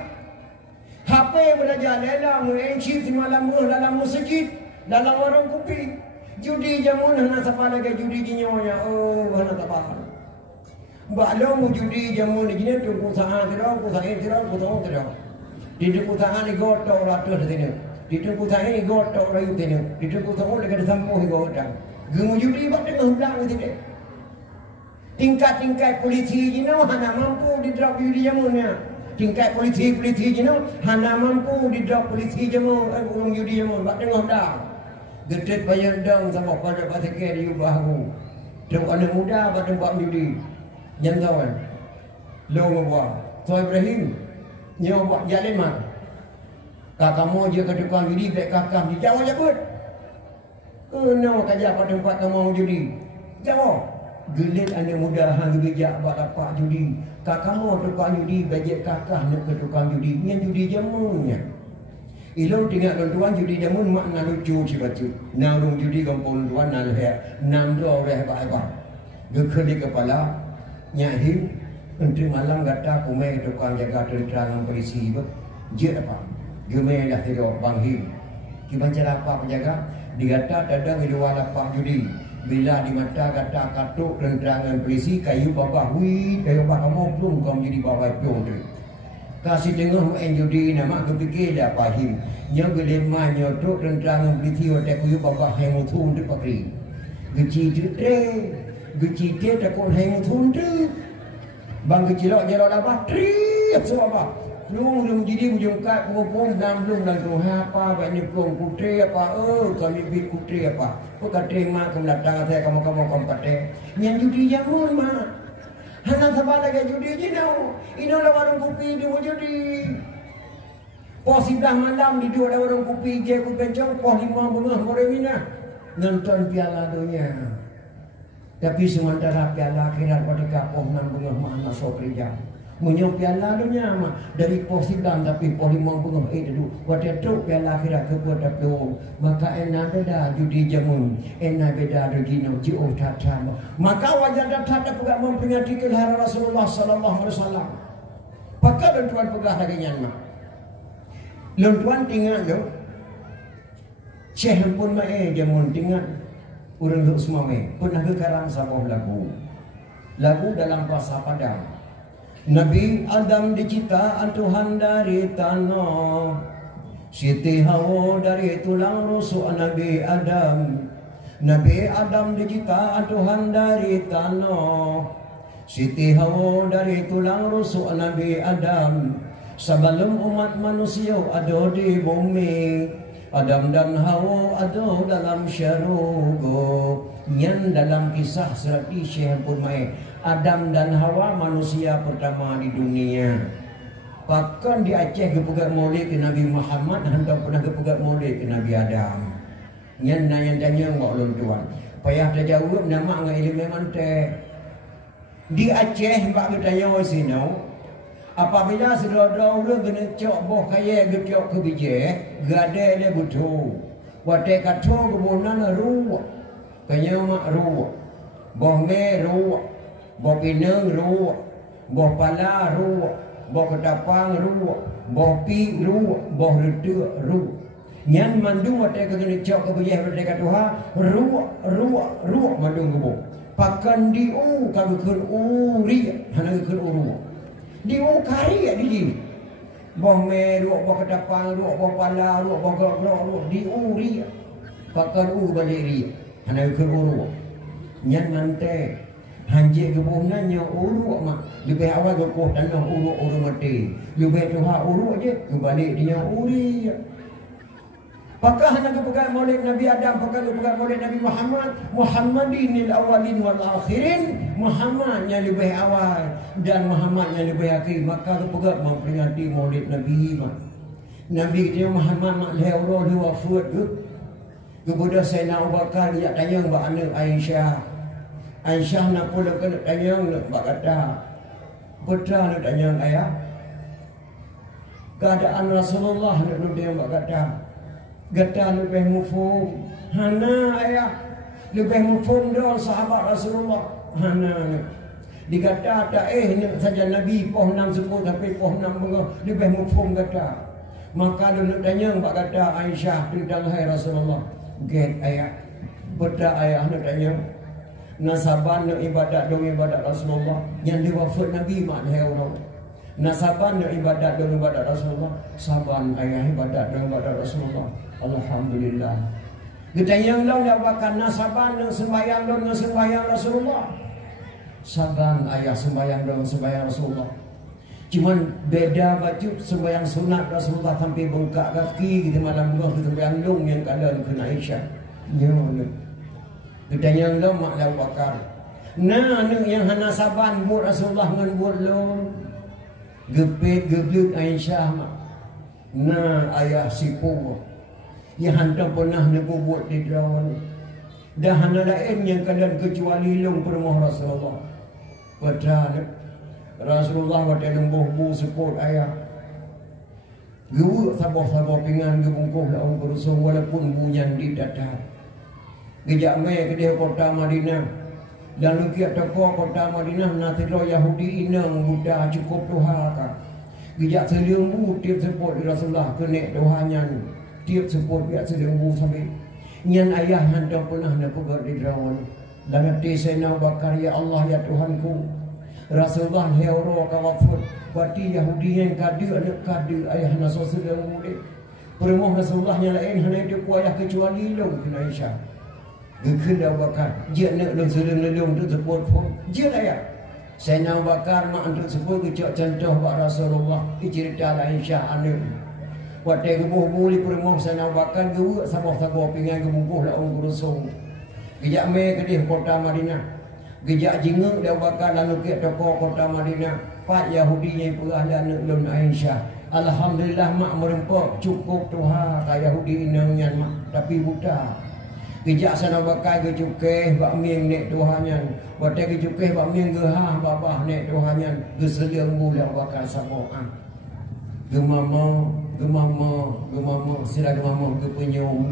HP belajar lela mengenci semalam dalam masjid, dalam warung kopi. Judi jamun hana sapa lagi judi jinyonya. Oh, hana tak faham. Mbak lo judi jamun ni gini tu usaha terau, usaha terau. Di usaha ni goto ratus sini. Di usaha ni goto rayu sini. Di usaha ni kada sampo goto. Gemu judi bak tengah hulang sini. Tingkat-tingkat polisi jino hana mampu di drop judi jamunnya. Tingkat polisi jino hana mampu di drop polisi jamun, urung judi jamun bak tengah hulang. Gedet bayar dang sama pada pasal di bahu. Dong anak muda bak tempat judi. Yang kawan, lo membuat. So Ibrahim, nyawa buat jalan mak. Kakak mau je ke tukang judi, baik kakak di Jawa jabut. Kenapa kerja pada tempat kamu judi? Jawa. Gelit anak muda hang bijak buat dapat judi. Kakak mau tukang judi, baik kakak nak ke tukang judi. Yang judi jamunya. Ilong tinggal tuan judi jamun makna lucu sibacu. Narung judi kampung tuan nalhe, nam do reh ba. Gekeli kepala. Nyahim untuk malam kata kumai tukang jaga tentera polisi ber je apa gemai dah tidak bang him kiban cara apa penjaga digata ada luar lapak judi bila di mata kata katuk tentera polisi kayu bawah hui kayu bawah kamu belum kamu jadi bawah pion tu kasih tengok main judi nama kepikir dah pahim nya gelema nya tuk tentera polisi otak kayu bawah yang mutu untuk pakri geci jutre geci dia takut hang thundu bang geci lok jero apa tri semua lu jadi ujung kat pun dam belum dan tu apa banyak pun putri apa kami bit putri apa kau terima kemendatang saya kamu kompeten yang judi jamun mah hana sabana lagi judi jinau inolah warung kopi di judi pos 11 malam di dua warung kopi je ku pencong pos 5 bunga moremina nonton piala dunia. Tapi sementara piala akhirat pada kapok nan bunga mana sokrija. Munyo piala dunia mah dari pos 9 tapi pos 5 bunga itu. Pada tu piala akhirat kepada tu. Maka enak beda judi jamun. Enak beda regino jio tata. Maka wajah tata juga memperingati kelahiran Rasulullah sallallahu alaihi wasallam. Maka dan tuan pegah lagi nyanma. Lon tuan tinggal lo. Syekh pun mae jamun tinggal. Urang duk semua pernah ke karang sebuah lagu dalam bahasa Padang. Nabi Adam diciptaan Tuhan dari tanah, Siti Hawa dari tulang rusuk Nabi Adam. Nabi Adam diciptaan Tuhan dari tanah, Siti Hawa dari tulang rusuk Nabi Adam. Sebelum umat manusia ada di bumi, Adam dan Hawa ada dalam syurga. Yang dalam kisah surat Syekh pun mai Adam dan Hawa manusia pertama di dunia. Bahkan di Aceh kepegat maulid ke Nabi Muhammad, hantar pernah kepegat maulid ke Nabi Adam. Yang nanya tanya ngok lon tuan. Payah terjawab nama ngai ilmu mante. Di Aceh mbak bertanya wasinau. Apabila saudara orang kena cok boh kaya getok ke bije, gade le butu. Wate kato kebunan ruwa. Kanya mak ruwa. Boh me ruwa. Boh pinang ruwa. Boh pala ruwa. Boh ketapang ruwa. Boh pi ruwa. Boh retu ruwa. Nyan mandung wate kena cok ke bije wate katoha ruwa mandung kebo. Pakan di kagakun uri hana kagakun ruwa. Di kari ya di sini. Boh me ruak, boh ketapang ruak, boh pala ruak, boh gerok ruak. Di ri. Pakan balik ri. Hana ikut ruak. Nyan mante. Hanjik kebunannya ruak mak. Lebih awal kekoh tanah ruak mati. Lebih tuha ruak je. Kebalik dia ri. Pakah hana kepegang maulid Nabi Adam, pakah kepegang maulid Nabi Muhammad. Muhammadinil awalin wal akhirin. Muhammadnya lebih awal dan Muhammadnya lebih akhir. Maka kepegang memperingati maulid Nabi. Nabi dia Muhammad mak lehoro dia wafat ke. Kepada Sayyidina Abu Bakar dia tanya mbak anak Aisyah. Aisyah nak pula kena tanya mbak kata. Putra nak tanya ayah. Keadaan Rasulullah nak dia mbak kata. Gata lebih mufhum. Hana ayah lebih mufhum dah sahabat Rasulullah. Hana digata tak nak saja Nabi poh 6 sebut tapi poh 6 bengah lebih mufhum kata. Maka dulu tanya mbak kata Aisyah tentang hai Rasulullah. Get ayah Peta ayah nak tanya nasaban nak ibadat dong ibadat Rasulullah yang diwafat Nabi mak dia orang. Nasaban nak ibadat dong ibadat Rasulullah, saban ayah ibadat dong ibadat Rasulullah. Alhamdulillah. Kita yang dong dak bakal nasaban nak sembahyang dong sembahyang Rasulullah. Saban ayah sembahyang dong sembahyang Rasulullah. Cuman beda baju sembahyang sunat Rasulullah sampai bengkak kaki kita malam gua kita sembahyang dong yang keadaan kena Aisyah. Nyono. Kita yang dong mak Abu Bakar. Nah anu yang hana saban buat Rasulullah ngan buat lon. Gepet geblut Aisyah mak. Nah ayah sipu. Yang hantar pernah nebu buat di drawan. Dah hana lain yang keadaan kecuali long permoh Rasulullah. Padahal Rasulullah pada lembuh bu seput ayah. Gewu sabah-sabah pingan gebungkuh laung berusung walaupun bunyan di datar. Gejak mai ke dia kota Madinah. Dan lukiat teko kota Madinah natiro Yahudi inang Buddha cukup doha ka. Gejak selimbu tiap seput di Rasulullah kenek dohanya. Tiap seput biak selimbu sampai nyan ayah hantar pernah nak pegat di drawan. Dan hati saya nak bakar ya Allah ya Tuhanku. Rasulullah heuro kawafut. Bati Yahudi yang kadu anak kadu ayah naso selimbu dek. Permoh Rasulullah yang lain hanya dia kuayah kecuali lo kena Aisyah. Gekenda bakar dia nak lung selim lelung tu sebut pun dia lah ya saya nak bakar mak untuk sebut kecok contoh bak Rasulullah cerita lah Aisyah anu waktu gebuh buli permoh saya nak bakar gewuk sabah-sabah pingan gebungkuh lah orang kurusung gejak mai ke dia kota Madinah gejak jinguk dah bakar lalu ke toko kota Madinah Pak Yahudi yang perah dan lun Aisyah. Alhamdulillah mak merempok cukup Tuhan ka Yahudi inangnya mak tapi buta. Kejak sana bakai ke cukeh bak ming nek Tuhannya. Watai ke cukeh bak ming gehah babah nek Tuhannya. Geseliang bulan bakai samoan. Gemama sila gemama gepenyum.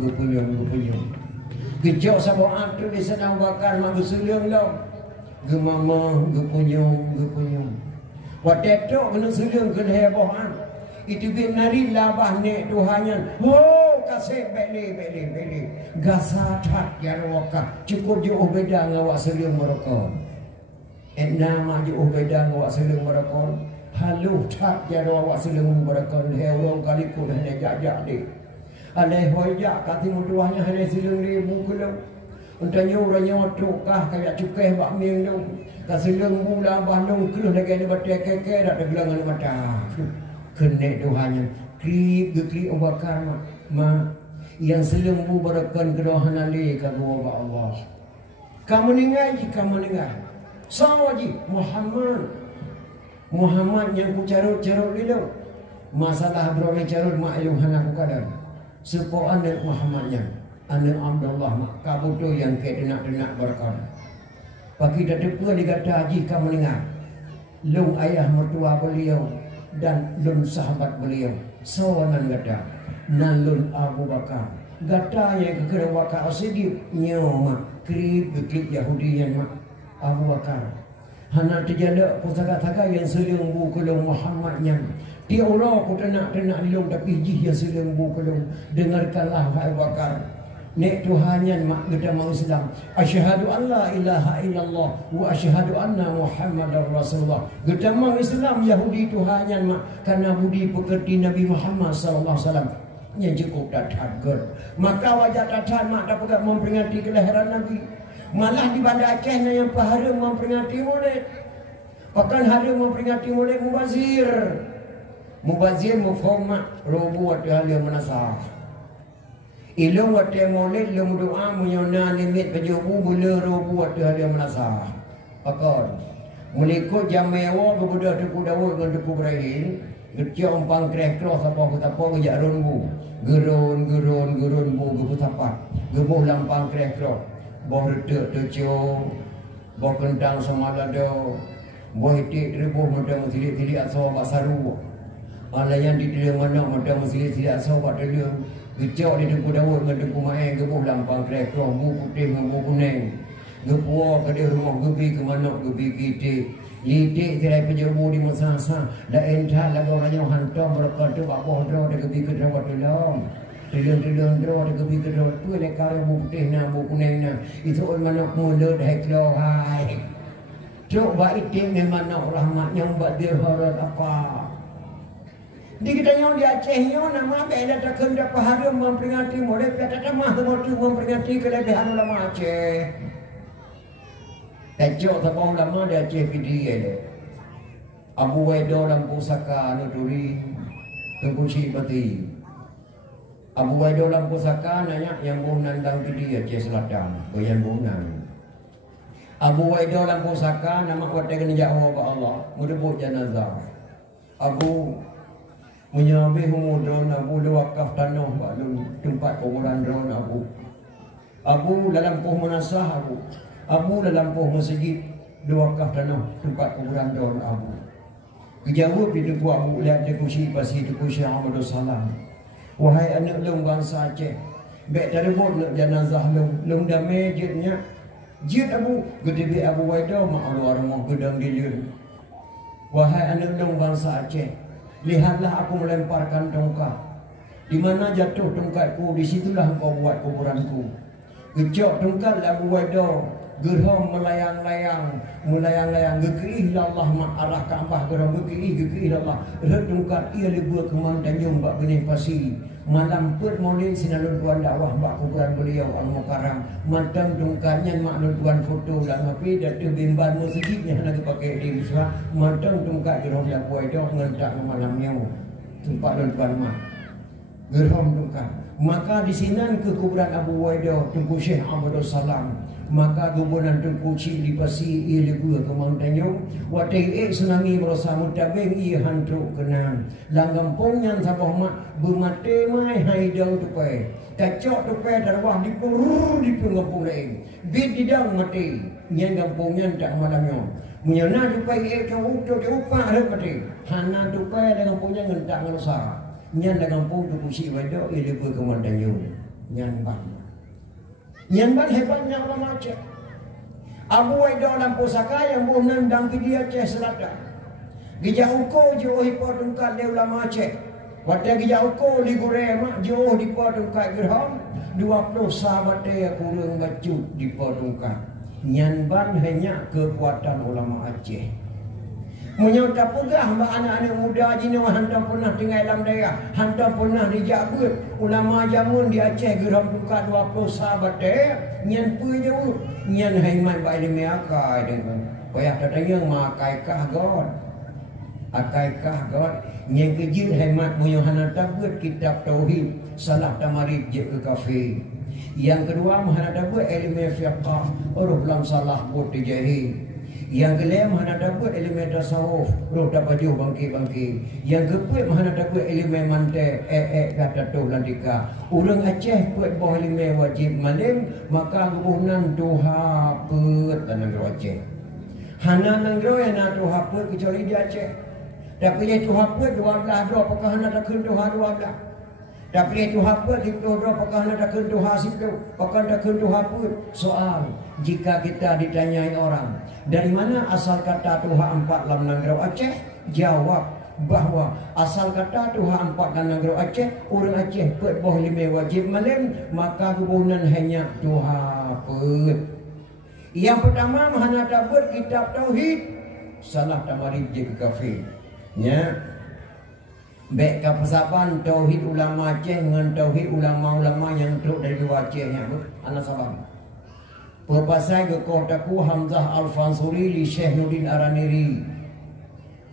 Kejak samoan tu di sana bakar mak geseliang lau. Gemama gepenyum. Watai tu kena seliang kena hebohan. Itu bin nari labah nek Tuhannya. Kasih beli gasatat ya roka cukup jauh beda ngawak seling mereka nama jauh beda ngawak seling mereka halu tak ya rawak seling mereka heurong kali pun hanya jajak deh alai hoyak kati muduahnya hanya seling ribu kilo untanya orangnya tukah kayak cukai bak ming dong kaseling bulan bandung kilo lagi ada batai keke dak ada gelangan mata kena Tuhannya krip bakar ma yang selembu berakan kedohan ali kagum Allah. Kamu ningai sawaji Muhammad yang ku carut dulu. Masalah beroleh carut maklum hanaku kadang. Sepo anak Muhammadnya, anak Abdullah mak kabuto yang ke denak berakan. Pagi dah depa digata haji kamu ningai. Lung ayah mertua beliau dan lung sahabat beliau. Sawanan gata. Nalun Abu Bakar gata yang kekera wakar asidip nyoma krip Yahudi yang mak Abu Bakar hana terjadi pusaka-saka yang selengbu kelong Muhammadnya dia orang ku tenak dilung tapi jih yang selengbu kelong dengarkanlah Abu Bakar nek Tuhannya mak geta mau Islam asyhadu an la ilaha illallah wa asyhadu anna Muhammadar Rasulullah geta mau Islam Yahudi Tuhannya mak karena budi pekerti Nabi Muhammad sallallahu alaihi wasallam yang cukup datang maka wajah datang mak dapat memperingati kelahiran Nabi malah di Banda Aceh yang pahara memperingati Maulid bahkan hari memperingati Maulid Mubazir mufahmat robu waktu hari menasah ilmu waktu Maulid ilmu doa menyona limit pejubu bula robu waktu hari menasah pakar melikut jam mewah kebudah tuku dawud dengan tuku berahin kecil umpang krek-krok apa kejak runbu gerun bu geputapat gebuh lampang krek-krok boh retek teco boh kentang semalado boh itik ribuh mudah mesilik-silik asal bak saru alayan di dalam mana mudah mesilik-silik asal bak dalam kecil di tuku dawud dengan tuku main gebuh lampang krek-krok bu putih dengan bu kuning gepuah ke dia rumah gebi ke mana gebi kitik lidik tirai penjerumu di musasa dah entah lagu orang yang hantar mereka tu bapak dah gebi ke drawat dalam Trillion draw de kebi ke draw tu le kare bu putih na bu kuning na. Itu on manok mulut hai klo hai. Coba itik ni manok rahmat yang buat dia harat apa. Di kita yang di Aceh yang nama bela takkan dapat hari memperingati model kata mah motu memperingati kelebihan ulama Aceh. Kacau tapau ulama di Aceh video le. Abu Waido lampu saka nuturi Tengku Cipati. Abu Waido lampu saka nanya yang bunan dang video Aceh Selatan, goyan bunan. Abu Waido lampu saka nama kuat dengan jauh ke Allah, mudebut jenazah. Abu menyambi humudron Abu lu wakaf tanah balu tempat kuburan drone Abu. Abu dalam poh menasah Abu. Abu dalam poh masjid lu wakaf tanah tempat kuburan drone Abu. Kejawab di debu Abu lihat dia kursi pasti di kursi Ahmad Salam. Wahai anak lung bangsa Aceh, baik terbut nak jenazah lung damai jetnya. Jet Abu gede Abu Waido mak luar rumah gedang dia. Wahai anak lung bangsa Aceh, lihatlah aku melemparkan tongkat. Di mana jatuh tongkatku, di situlah engkau buat kuburanku. Kecok tongkat Abu Waido, gerham melayang-layang, gekih Allah mak arah Kaabah gerham gekih Allah. Red tongkat ia lebur kemang Tanjung bak benih pasi. Malam put molek sinalun tuan dakwah bak kuburan beliau Al-Mukarram. Matang tongkatnya mak tuan foto dalam api datu bimban masjidnya nak pakai di Isra. Matang tongkat gerham Abu Waido ngentak malamnya tempat tuan mak. Gerham tongkat. Maka di sinan ke kuburan Abu Waido Tengku Syekh Ahmad Salam. Maka guburan Tengku Cik di pasi ia legua ke Mang Tanjung. Watai tsunami merasa mutabeng ia hantruk kenan. Langgam pongyan sabah mak bermate mai haidau tupai. Kacok tupai darwah dipur ngapung lain. Bid didang mati. Nyan gampungnya tak malamnya. Menyana tupai ke upah red mati. Hana tupai dengan pongyan ngentak ngelusa. Nyan dagang pun tu kursi Waido ia lebur ke Mang Tanjung. Nyan ban hebatnya ulama Aceh. Abu Waido lampu saka yang bunan dang di Aceh Selatan. Gija uko jauh hipo tungkat le ulama Aceh. Wata gija uko li gure mak jauh di po tungkat gerham 20 sahabat dia kurang bacut di po tungkat. Nyan ban hanya kekuatan ulama Aceh. Menyota pegah mbak anak-anak muda jina hantam pernah tinggal dalam daerah, hantam pernah di Jabut. Ulama jamun di Aceh geram buka 20 sahabat dia. Nyan pu jauh, nyan haiman ba ilmu akai dengan. Payah datangnya makaikah god. Akaikah god. Nyan kejin haimat muyohana tabut kitab tauhid, salah tamarib je ke kafe. Yang kedua mahana tabut ilmu fiqh, uruf lam salah bot dijahil. Yang kelima mana dapat elemen tasawuf, roh dapat jauh bangki. Yang keempat mana dapat elemen mantai, kata tu landika. Orang Aceh buat bawah elemen wajib malim, maka kebunan tuha pet dan negara Aceh. Hana negara yang nak tuha pet kecuali di Aceh. Tapi dia tuha pet 12 doa, apakah hana tak kena tuha 12? Tapi dia tuha pet di doa, apakah hana tak kena tuha situ? Apakah tak kena tuha pet? Soal, jika kita ditanyai orang, dari mana asal kata Tuhan 4 dalam negara Aceh? Jawab bahawa asal kata Tuhan 4 dalam negara Aceh, orang Aceh pet boh 5 wajib malam, maka hubungan hanya Tuhan pet. Yang pertama mahana tabut kitab tauhid, salah tamarib je kafir. Ya. Baik kapasapan tauhid ulama Aceh dengan tauhid ulama-ulama yang teruk dari Aceh nya anak sabar. Perpasai ke kotaku Hamzah Al-Fansuri li Syekh Nurdin Araniri.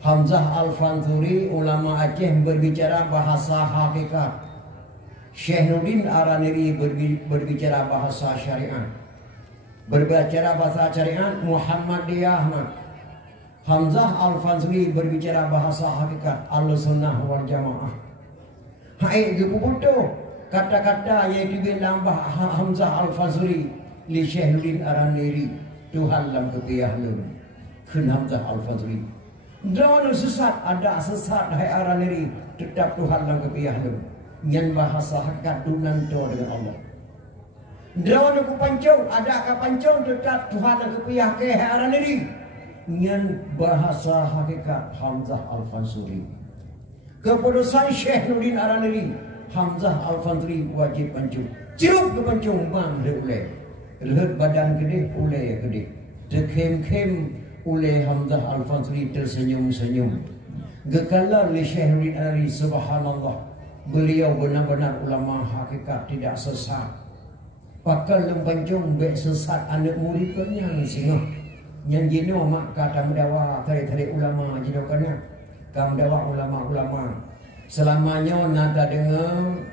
Hamzah Al-Fansuri ulama Aceh berbicara bahasa hakikat. Syekh Nurdin Araniri berbicara bahasa syariat. Berbicara bahasa syariat Muhammadiyah. Hamzah Al-Fansuri berbicara bahasa hakikat Al-Sunnah wal Jamaah. Hai gebubuto kata-kata yang dibilang Hamzah Al-Fansuri li Syekh Nurdin Araniri Tuhan dalam kepiah lu kun Hamzah Al-Fansuri. Jangan sesat, ada sesat hai Araniri, tetap Tuhan dalam kepiah lu. Nyan bahasa hakikat dunan to dengan Allah. Jangan ku pancung, ada ka pancung tetap Tuhan dalam kepiah ke hai Araniri. Nyan bahasa hakikat Hamzah Al-Fansuri. Keputusan Syekh Nurdin Araniri Hamzah Al-Fantri wajib pancung. Cirup ke pancung bang dia uleh. Rehat badan gede uleh gede. Terkem-kem oleh Hamzah Al-Fantri tersenyum-senyum. Gekala oleh Syekh Nurdin Ari, subhanallah, beliau benar-benar ulama hakikat, tidak sesat. Pakal lempancung bek sesat anak murid yang singoh. Yang jino mak kata mendawa tarik-tarik ulama jino kena. Kam dawa ulama-ulama. Selamanya nada dengar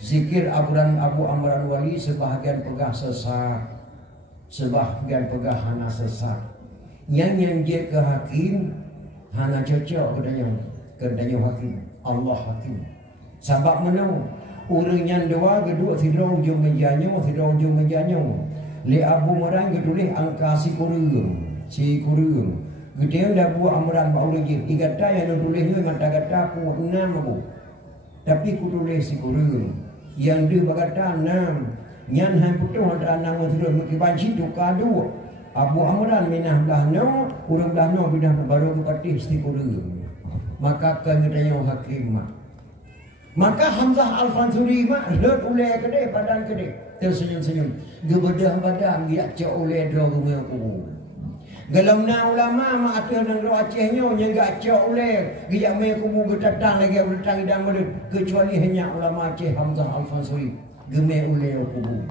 zikir Abu Amran Wali sebahagian pegah sesat, sebahagian pegah hana sesat. Yang dia ke hakim hana cocok kedanya hakim. Allah hakim. Sebab mana orang yang dua kedua tidak ujung mejanya, tidak ujung mejanya. Li Abu Amran kedulih angka si kurung. Gede dah buat Amran baru je. Igata yang tulisnya mata kata aku 6 aku. Tapi ku tulis si kurung. Yang dia berkata 6. Nyan han putu antara 6 terus mesti banci tukar 2. Abu Amran minah belah no, urang belah no bidah baru kepatih si kurung. Maka kena hakim mak. Maka Hamzah Al-Fantri mak red uleh kede badan kede. Tersenyum-senyum. Gebedah-badah dia cak uleh dua rumah aku. Galamna ulama mak atur nang do Acehnya nya gak cak uleh. Giak me kubu getatang lagi uletang idang melut kecuali hanya ulama Aceh Hamzah Al-Fantri. Geme uleh kubu.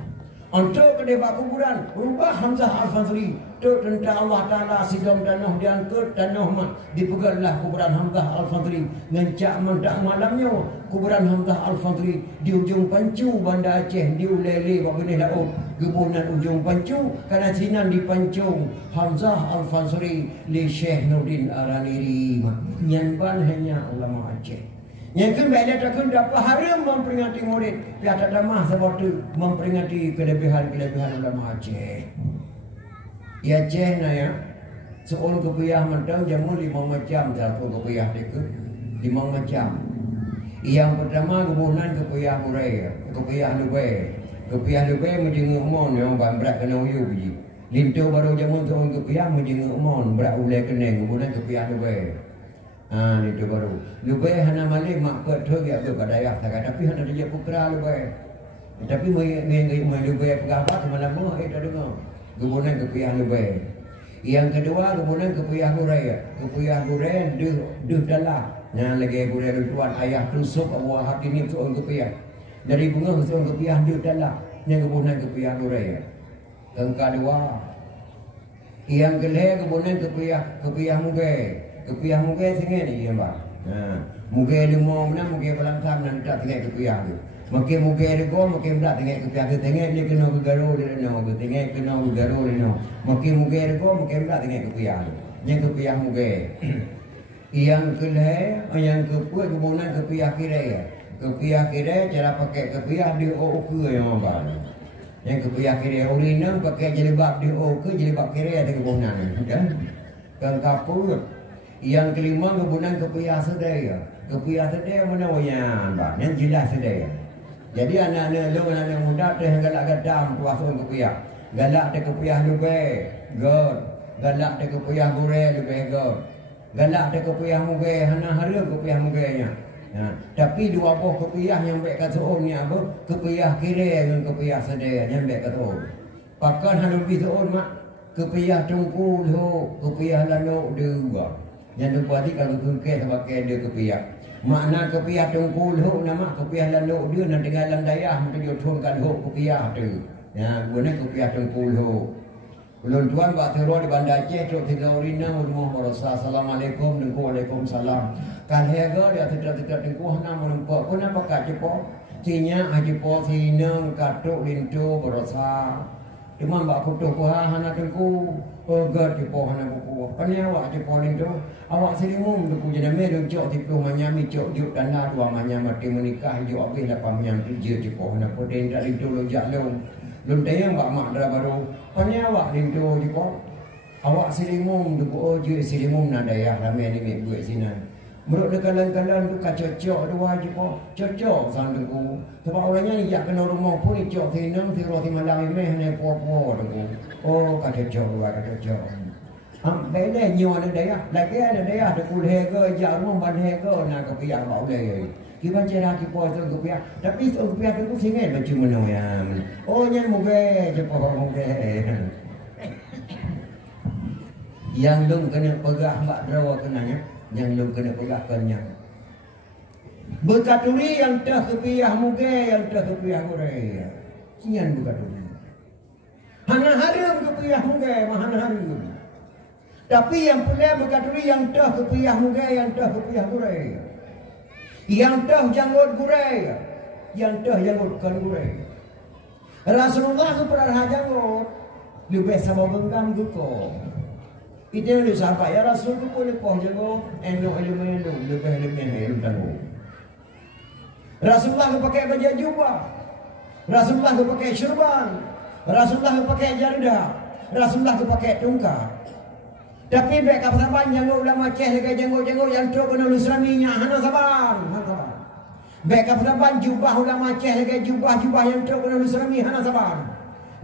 Untuk kedebak kuburan rubah Hamzah Al-Fantri tu tentang Allah Ta'ala sidom tanah diangkut tanah mak dipegallah kuburan Hamzah Al-Fantri ngencak mendak malamnya kuburan Hamzah Al-Fantri di ujung Pancu Banda Aceh di Ulele wak benih laut gebunan ujung Pancu karena sinan di Pancung Hamzah Al-Fantri li Syekh Nurdin Araniri mak nyanban hanya ulama Aceh. Yang kedua takkan dapat haram memperingati murid. Pihak tak damah sebab tu memperingati kelebihan-kelebihan ulama Aceh. Ya Aceh na ya. Seorang kepiyah mentang jamu 5 macam satu kepiyah dekat 5 macam. Yang pertama kebunan kepiyah murai, kepiyah lubai. Kepiyah lubai menjenguk mon yang berat kena uyu biji. Lintu baru jamu seorang kepiyah menjenguk mon berat ulai kena kebunan kepiyah lubai. Itu baru. Lubai hana malik mak kat tu dia berkadayah tapi hana dia pukra lubai. Tapi mai lubai pegabat mana mah tak dengar. Kebunan kepiyah lubai. Yang kedua kebunan kepiyah gurai. Kepiyah gurai duh dalah. Nah lagi gurai tuan ayah tusuk awak hati ni seorang kepiyah. Dari bunga seorang kepiyah duh dalah. Yang kebunan kepiyah gurai. Yang kedua yang kelih kebunan kepiyah mugai. Kepiyah mugai sengit ni ya mbak. Mugai lima mana mugai belangsam nanti tak tengok kepiyah tu. Makin mugai dego makin berat tengok kepiyah tu. Tengok dia kena bergaru dia no. Tengok kena bergaru dia no. Makin mugai dego makin berat tengok kepiyah tu. Yang kepiyah mugai. Yang kelih yang kepuat kebunan kepiyah kira. Kepiyah kira cara pakai kepiyah dia oke yang mbak. Yang kepiyah kira urina pakai jilbab dia oke jilbab kira ada kebunan kan. Kan kapur. Yang kelima kebunan kepiyah sedaya. Kepiyah sedaya mana wayan bah. Yang jelas sedaya. Jadi anak-anak lu anak muda tu yang galak gadam puasa kepiyah. Galak de kepiyah lubai, god. Galak de kepiyah gore lubai god. Galak de kepiyah mugai hana hara kepiyah mugainya. Tapi dua buah kepiyah yang baik kata on ni apa? Kepiyah kira dengan kepiyah sedaya yang baik kata on. Pakan hana lebih on mak. Kepiyah tungkul ho, kepiyah lalu dua. Yang lupa tadi kalau kengkeh pakai dia kepiyah. Makna kepiyah tungkul hok nama kepiyah lalu dia nak tinggal dalam dayah mesti dia turunkan hok kepiyah tu. Ya, guna kepiyah tungkul hok. Ulun tuan buat teror di Banda Aceh tu 3 urina rumah merasa assalamualaikum dan waalaikumsalam. Kan hega dia tidak tengkuh nama nampak pun apa kat jepo. Tinya ajepo sinang katuk lintu berasa. Cuma mbak kutuh kuah hana tengku. Pegat jepo hana buku. Pani awak jepo lintu. Awak selimum tu jadi medu cok tipu manyami cok juk dana dua manyam mati menikah juk habis 8 manyam kerja jepo hana poden tak lintu lojak long. Lun tayang mbak mak dah baru. Pani awak lintu jepo. Awak selimum tu oje selimum nadaya ramai ni buat sinan. Menurut kalan-kalan tu cocok dua jepo. Cocok sang tengku. Sebab orangnya ni jak kena rumah pun ni cok tinang tiro ti malam meh ni po-po tengku. Oh cocok dua cocok. Đây này nhiều anh đây á, là cái anh đây á, được cụ hề cơ, giờ nó ban hề cơ, là có cái dạng bảo đề Kita cara kita tu rupiah, tapi tu rupiah tu singai macam mana ya? Oh nyan muge, cepat muge. Yang lum kena pegah mbak drawa kenanya, yang lum kena pegah kenyang. Berkaturi yang dah kepiah muge, yang dah kepiah murai. Sian berkaturi. Hana harum kepiah muge, mahana harum. Tapi yang punya berkaturi yang dah kepiah muge, yang dah kepiah murai. Yang dah janggut gurai, yang dah janggut kan gurai. Rasulullah tu pernah janggut, lebih sama genggam guko. Itu yang disampaikan ya Rasul tu pun lepas janggut, elok lebih janggut. Rasulullah tu pakai baju jubah, Rasulullah tu pakai syurban, Rasulullah tu pakai jaridah, Rasulullah tu pakai tungkar. Tapi baik kapal janggut ulama ceh lagi janggut yang tu kena lusraminya hana saban. Baik kapal jubah ulama ceh lagi jubah yang tu kena lusrami hana saban.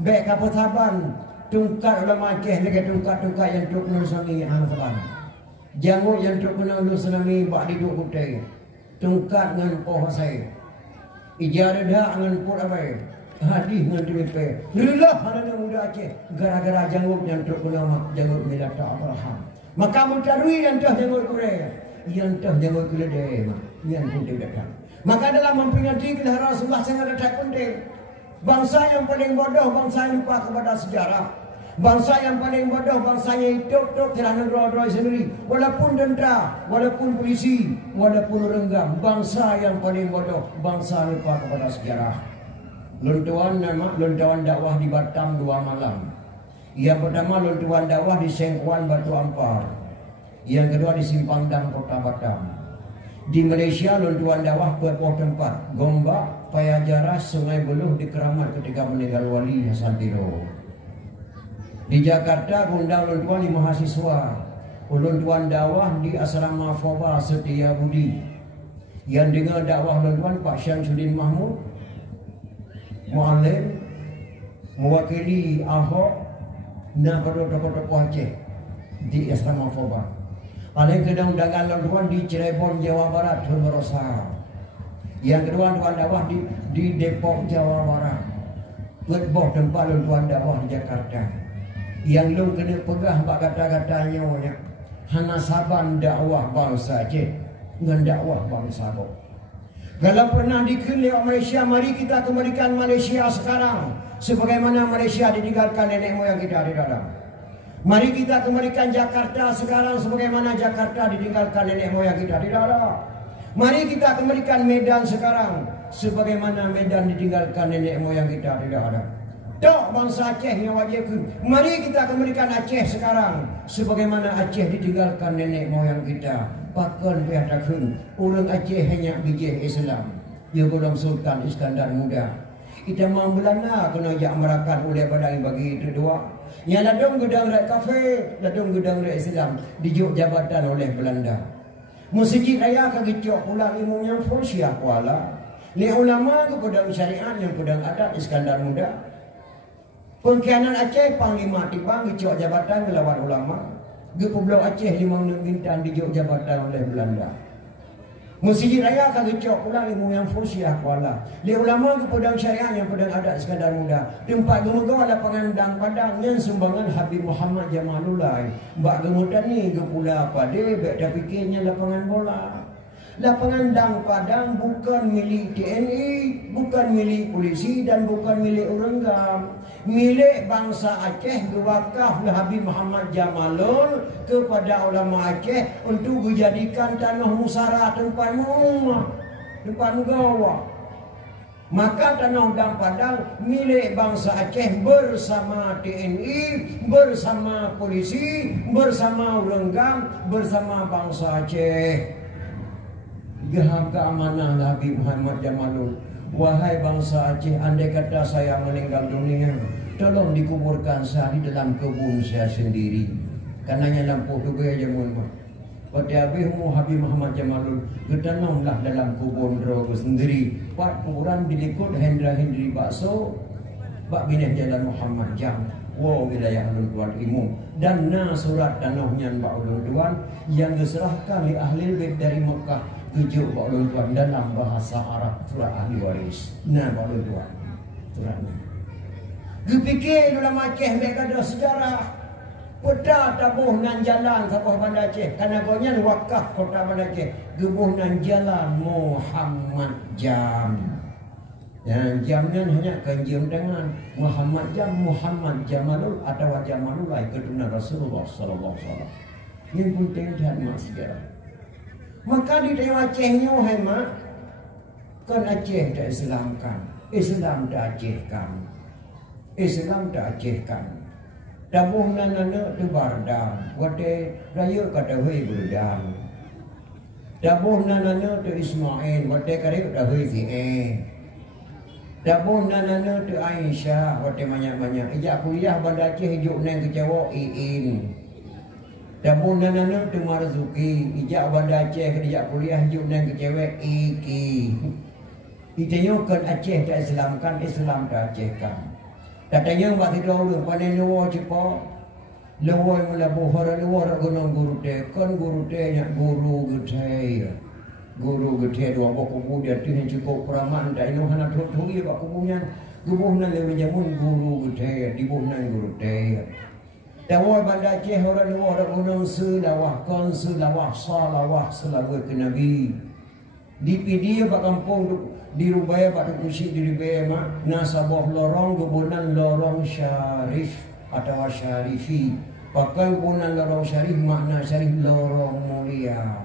Baik kapal tungkat ulama ceh lagi tungkat yang tu kena lusrami hana saban. Janggut yang tu kena lusrami bak diduk kutai. Tungkat dengan pohasai. Ijarah dengan pur abai. Hadis dengan tulipe. Lillah ada muda Aceh gara-gara janggut yang terkenal janggut Milata Abraham. Maka mutarui yang dah janggut Korea, yang dah janggut Keledai, yang kunting datang. Maka dalam memperingati kelahiran Rasulullah sangat datang kunting. Bangsa yang paling bodoh, bangsa yang lupa kepada sejarah. Bangsa yang paling bodoh, bangsanya hidup kerana roh-roh sendiri. Walaupun tentera, walaupun polisi, walaupun renggam. Bangsa yang paling bodoh, bangsa lupa kepada sejarah. Luntuan dakwah di Batam 2 malam. Yang pertama luntuan dakwah di Sengkuan Batu Ampar. Yang kedua di Simpang Dam Kota Batam. Di Malaysia luntuan dakwah beberapa tempat. Gombak, Payajara, Sungai Buloh di Keramat ketika meninggal Wali Hasantiro. Di Jakarta gundang luntuan di mahasiswa. Luntuan dakwah di Asrama Foba Setia Budi. Yang dengar dakwah luntuan Pak Syamsuddin Mahmud, Mu'alim, mewakili Ahok dan tokoh-tokoh Aceh di Asrama Foba. Paling kedua undangan luntuan di Cirebon, Jawa Barat, Merosa. Yang kedua luntuan dakwah di Depok, Jawa Barat. Kedua tempat luntuan dakwah di Jakarta. Yang lu kena pegah bak kata-katanya hana saban dakwah bangsa Aceh dengan dakwah bangsa Sabah. Kalau pernah dikeliling Malaysia, mari kita kembalikan Malaysia sekarang sebagaimana Malaysia ditinggalkan nenek moyang kita di dalam. Mari kita kembalikan Jakarta sekarang sebagaimana Jakarta ditinggalkan nenek moyang kita di dalam. Mari kita kembalikan Medan sekarang sebagaimana Medan ditinggalkan nenek moyang kita di dalam. Tok bangsa Aceh yang wajib. Mari kita kembalikan Aceh sekarang sebagaimana Aceh ditinggalkan nenek moyang kita. Pakon pihakun orang Aceh hanya bijih Islam. Ya golong Sultan Iskandar Muda. Kita mau Belanda kena jak merakan oleh badai bagi itu dua. Yang ladung gedang rak kafe, ladung gedang rak Islam dijuk jabatan oleh Belanda. Masjid raya kagicok pula ilmu yang Fursia kuala. Ni ulama ke pedang syariat yang pedang adat Iskandar Muda. Pengkhianat Aceh Panglima Tibang dicok jabatan melawan ulama. Di Pulau Aceh 5 bintang dijuk jabatan oleh Belanda. Masjid raya akan dicok pula ilmu yang Fursia kuala. Li ulama ke pedang syariat yang pedang adat Iskandar Muda. Tempat gemuga lapangan dang padang yang sumbangan Habib Muhammad Jamalullah. Bak gemudan ni ke pula apa dia bek dah fikirnya lapangan bola. Lapangan dang padang bukan milik TNI, bukan milik polisi dan bukan milik Urenggam. Milik bangsa Aceh diwakaf oleh Habib Muhammad Jamalul kepada ulama Aceh untuk dijadikan tanah musara tempat gawa. Maka tanah dang padang milik bangsa Aceh bersama TNI, bersama polisi, bersama Urenggam, bersama bangsa Aceh. Gaham keamanan Habib Muhammad Jamalul. Wahai bangsa Aceh, andai kata saya meninggal dunia, tolong dikuburkan saya di dalam kebun saya sendiri. Karenanya lampu juga aja mohon. Pada Habib Muhammad Jamalul, ketanamlah dalam kebun rogo sendiri. Pak kuburan dilikut Hendra Hendri Bakso, Pak Bineh Jalan Muhammad Jam. Wow, wilayah Luntuan Imum dan surat tanahnya Mbak Luntuan yang diserahkan oleh ahli bait dari Mekah tujuh Pak Ulun Tuan dalam bahasa Arab surat ahli waris. Nah Pak Ulun Tuan suratnya. Dipikir ulama Aceh mereka ada sejarah. Peta tabuh nan jalan kapal Banda Aceh. Karena gonya wakaf kota Banda Aceh. Gebuh nan jalan Muhammad Jam. Dan jamnya hanya kanjeng dengan Muhammad Jam, Muhammad Jamalul atau Jamalul keturunan Rasulullah sallallahu alaihi wasallam. Ini penting dan sejarah. Maka di daerah Acehnya hemat kan Aceh tak Islamkan, Islam tak Acehkan, Islam tak Acehkan. Tabuh nana tu bardam, wate raya kata hui berdam. Tabuh nana tu Ismail, wate kare kata hui si Tabuh nana tu Aisyah, wate banyak-banyak. Ijak kuliah Banda Aceh hijuk nang kecewa iin. Tabuh nana tu Marzuki, ijak Banda Aceh ijak kuliah hijuk nang kecewa iki. Ditanyukan Aceh tak Islamkan, Islam tak Acehkan. Katanya mbak tidak ulun panen luar cepat. Luar mula buhara luar gunung guru te. Kan guru te nyak guru gede. Guru gede dua bok kubu dia tu yang cukup peraman. Tak inu hana teruk-teruk pak kubunya. Gubuhna lebih jamun guru gede. Dibuhna guru te. Tawar Banda Aceh orang luar gunung selawah. Kan selawah salawah selawah ke Nabi. Di video pak kampung di Rubaya pada kursi di Rubaya mak nasabah lorong kebunan lorong syarif atau syarifi. Pakai kebunan lorong syarif makna syarif lorong mulia.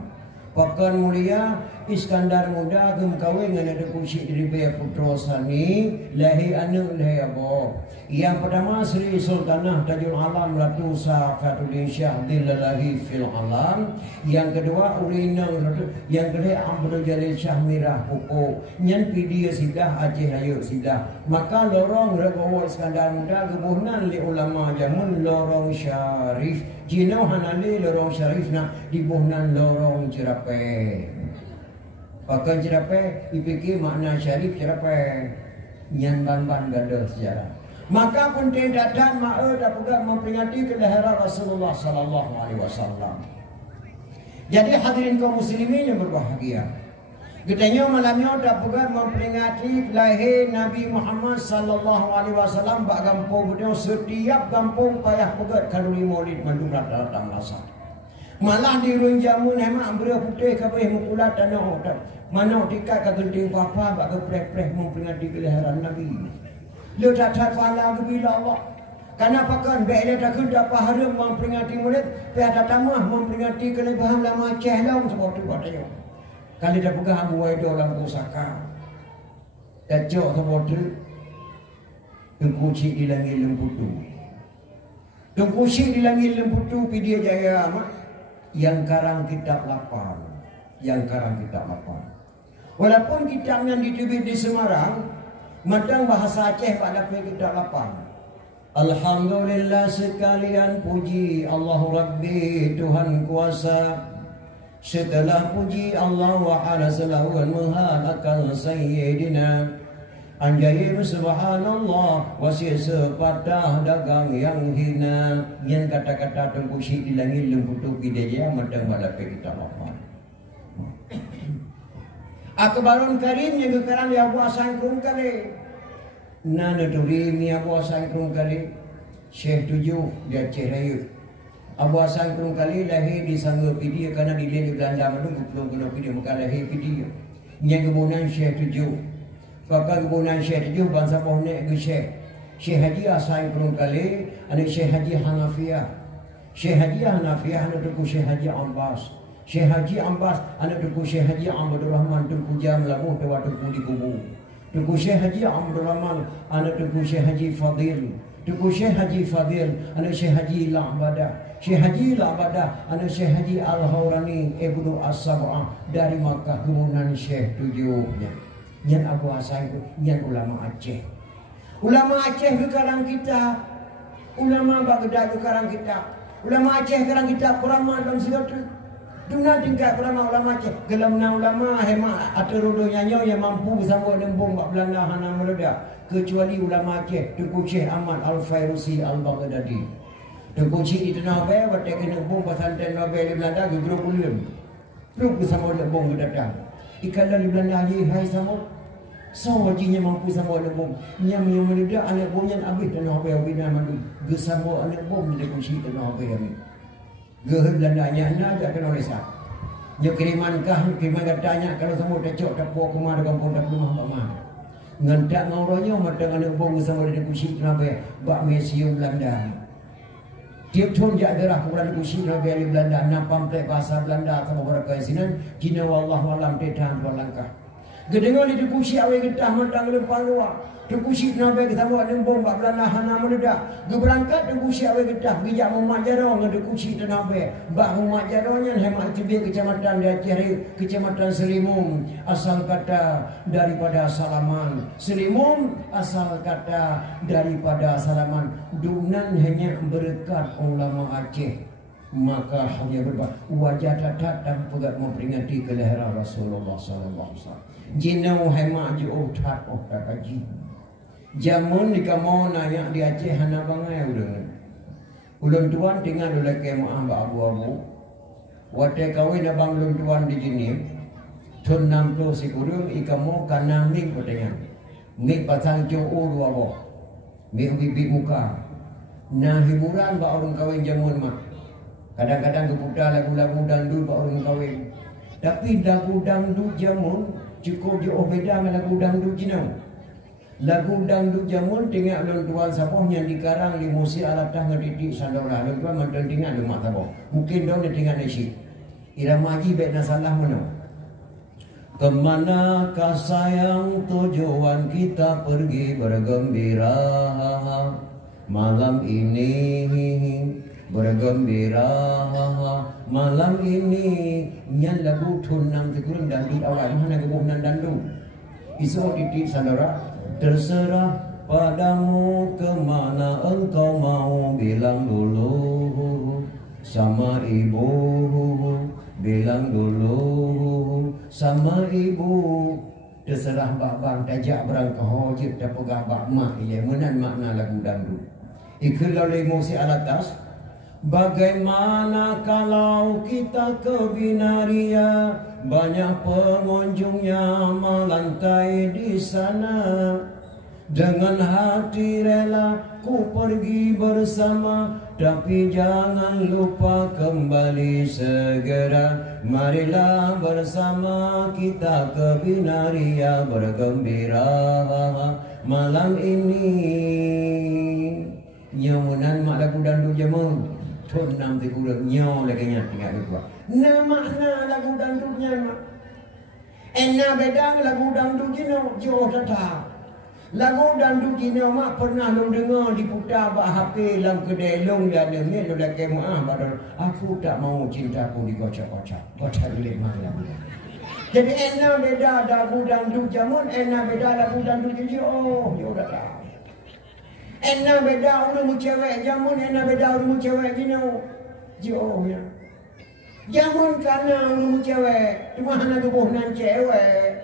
Pakan mulia Iskandar Muda kawin dengan ada kursi di Rubaya Putra Sani lahir anak lahir abah. Yang pertama Sri Sultanah Tajul Alam Ratu Safaduddin Syah Dillahi fil Alam. Yang kedua Urinang yang kedua Abdul Jalil Syah Mirah Pupuk. Yang video sidah Aceh Ayu sidah. Maka lorong Rebawa Iskandar Muda kebunan li ulama jamun lorong syarif. Jino hanali lorong syarif nak dibuhnan lorong Jerape. Pakai Jerape dipikir makna syarif Jerape. Nyan ban-ban gada sejarah. Maka pun datang ma'e dah pegang memperingati kelahiran Rasulullah sallallahu alaihi wasallam. Jadi hadirin kaum muslimin yang berbahagia. Katanya malamnya dah pegang memperingati lahir Nabi Muhammad sallallahu alaihi wasallam bak kampung beliau setiap kampung payah pegat kalori maulid mandum datang masa. Malah di runjamun hemat beria putih kabeh mukulat tanah otak. Mana tikat ka genting papa bak ke preh-preh memperingati kelahiran Nabi. Lu tak terfala bila Allah. Karena pakan baiklah tak kena pahala memperingati murid, pihak tamah memperingati kelebihan lama Aceh lah sebab tu katanya. Kalau dah pegang Abu Waido dalam pusaka. Kacau sebab tu tengkucik di langit lemputu. Tengkucik di langit lemputu Pidia Jaya amat yang karang kitab 8. Yang karang kitab 8. Walaupun kitab yang ditebit di Semarang matang bahasa Aceh pada kitab 8. Alhamdulillah sekalian puji Allah Rabbi Tuhan kuasa. Setelah puji Allah wa ala salawat muhalakan Sayyidina Anjayim subhanallah wasir sepatah dagang yang hina. Yang kata-kata tengkusi di langit lemputu kidaya matang pada kitab 8. Akbarun Karim yang kekarang ya Abu Hasan Krum kali. Nana turim ya Abu Hasan Krum kali. Syekh 7 di Aceh Raya. Abu Hasan Krum kali lahir di Sangga Pidia karena di Belanda menunggu belum kena Pidia maka lahir Pidia. Yang kebunan Syekh 7. Kakak kebunan Syekh 7 bangsa pohnek ke Syekh. Syekh Haji Hasan Krum kali anak Syekh Haji Hanafiah. Syekh Haji Hanafiah anak tuku Syekh Haji Abbas. Syekh Haji Abbas anak tuku Syekh Haji Abdul Rahman tuku jam labuh tewa tuku di kubur. Tuku Syekh Haji Abdul Rahman anak tuku Syekh Haji Fadil. Tuku Syekh Haji Fadil anak Syekh Haji La'badah. Syekh Haji La'badah anak Syekh Haji Al-Hawrani Ibnu As-Sab'ah dari Makkah kemudian Syekh 7-nya. Yang Abu Hasan itu yang ulama Aceh. Ulama Aceh ke karang kita. Ulama Baghdad ke karang kita. Ulama Aceh karang kita kuraman dan segala Duna tingkat ulama Aceh. Gelamna ulama hemat atau rodo nyanyo yang mampu bersama lembung bak Belanda hana meledak. Kecuali ulama Aceh, Tuku Syekh Ahmad Al-Fairusi Al-Baghdadi. Tuku Syekh di Tanah Bay, batik kena bom pasanten Nobel di Belanda ke grup ulim. Peluk bersama lebong ke datang. Ikan dari Belanda ye hai sama. So wajinya mampu sama lebong. Nyam yang meledak anak bom yang habis tanah habis mandu. Gesama anak bom dia kunci tanah habis kami. Geh Belanda nya aja kena olesa. Nya kiriman katanya kalau semua tecok tapo kemana kampung tak rumah mama. Ngendak ngauronya matang anak bom sama dia kunci tanah habis. Bak museum Belanda. Tiap tahun dia ada kumpulan kursi Nabi Ali Belanda, nampam plek bahasa Belanda sama berapa isinan, kina wallah malam tetan dua langkah. Gedengar di kursi awal getah matang lempar luar. Di kursi Nabi kita buat lembong bak Belanda hana meledak. Geberangkat di kursi awal getah bijak Muhammad Jarong di kursi Nabi. Bak Muhammad Jarongnya hemat tibia kecamatan di Aceh, kecamatan Selimum, asal kata daripada Salaman. Selimum asal kata daripada Salaman. Dunan hanya berkat ulama Aceh. Maka hanya berbah wajah datang pegat memperingati kelahiran Rasulullah sallallahu alaihi wasallam. Jinau hemat je tak kaji. Jamun di kamau nanya di Aceh hana bangai ulun tuan tinggal dulu kemah abu-abu. Wate kawin abang ulun tuan di sini. Tun 60 sikurung ikamo kana mik katanya. Mik pasang jauh dua boh. Mik bibit muka. Nah hiburan ba orang kawin jamun mah. Kadang-kadang keputar lagu-lagu dangdut buat orang kahwin. Tapi lagu dangdut jamun cukup jauh beda dengan lagu dangdut jinau. Lagu dangdut jamun tengok lon tuan sapoh yang dikarang di musi alatah ngedidik sandora. Lon tuan mantan tinggal rumah sapoh. Mungkin daun dia tinggal nasi. Irama haji baik nasalah mana. Kemanakah sayang tujuan kita pergi bergembira malam ini? Bergembira malam ini. Nyan lagu tunang tekurung dangdut awal mana kebunan dangdut. Isu titik saudara. Terserah padamu kemana engkau mau, bilang dulu sama ibu, bilang dulu sama ibu. Terserah bak-bang tajak berangkah hojib dan pegah bak mak. Ia menan makna lagu dangdut. Ikulah emosi alatas. Bagaimana kalau kita ke Binaria, banyak pengunjungnya melantai di sana. Dengan hati rela ku pergi bersama, tapi jangan lupa kembali segera. Marilah bersama kita ke Binaria bergembira malam ini. Nyamunan mak lagu dangdut jamun. Tun nam ti kurang nyaw lagi nya tinggal itu. Nah makna lagu dangdutnya mak. Enna bedang lagu dangdut jinau jauh datang. Lagu dangdut jinau mak pernah lu dengar diputar bak HP dalam kedai long dan ni lu lagi maaf badal. Aku tak mau cintaku dikocak-kocak. Kocak dulu mak lagu. Jadi enna beda lagu dangdut jamun, enna beda lagu dangdut jinau jauh datang. Enna beda orang cewek jamun, enna beda orang cewek gini jauh ya. Jamun karena orang cewek cuma hanya kebunan cewek.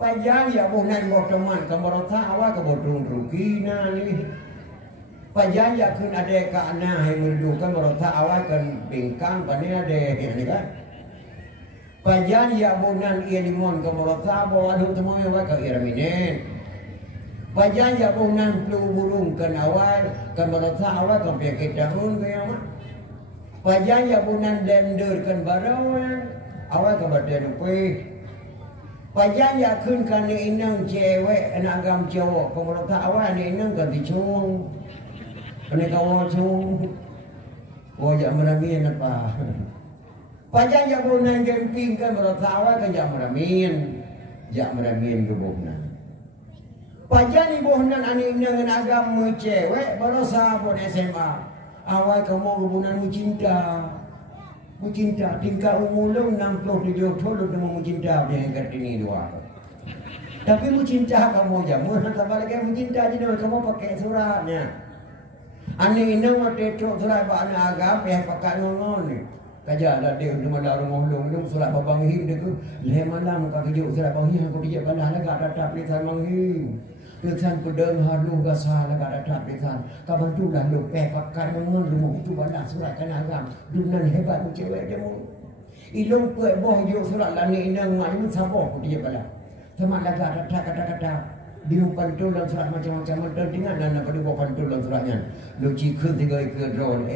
Pajan ya bunan bawa teman kamar tawa ke bodong rukina ni. Pajan ya kun ada kana yang merdukan kamar tawa kan bingkang pani ada ni kan. Pajan ya bunan ia limon kamar tawa ada temu yang ke iraminen. Pajan ya bunan flu burung kan awal kan merasa awal kan penyakit dahun kaya mah. Pajan ya bunan blender kan barawan awal kan badan pui. Pajan ya kun kan ni inang cewek anak agam cowok kan merasa awal ni inang kan dicung. Kena kawal cung. Wajak meramin apa? Pajan ya bunan gemping kan merasa awal kan jak meramin kebunan. Pajan ibunan aning dengan agama cewek berosa pun SMA. Awal kamu hubungan cinta. Cinta tingkat umulung 67 tahun dengan cinta dia yang ini dua. Tapi cinta kamu jamu tak balik cinta jadi kamu pakai suratnya. Aning ini waktu itu surat pak anak agama yang pakai ngomong ni. Kaja ada dia di mana rumah long surat babang him dia tu. Leh malam kau kerja surat babang him aku dia balah lagi ada tak lisan manghim. Tuhan pedang halu gasah laga datang tuhan. Kapan tulah lu pakai ngomong rumah tu balas surat kan agam. Dunan hebat cewek dia mu. Ilung kuat boh juk surat lani inang malu saboh ku dia bala. Sama laga kata-kata biru pantul dan surat macam-macam dan dengan nana pada buah pantul dan suratnya. Luci ke tiga ke drone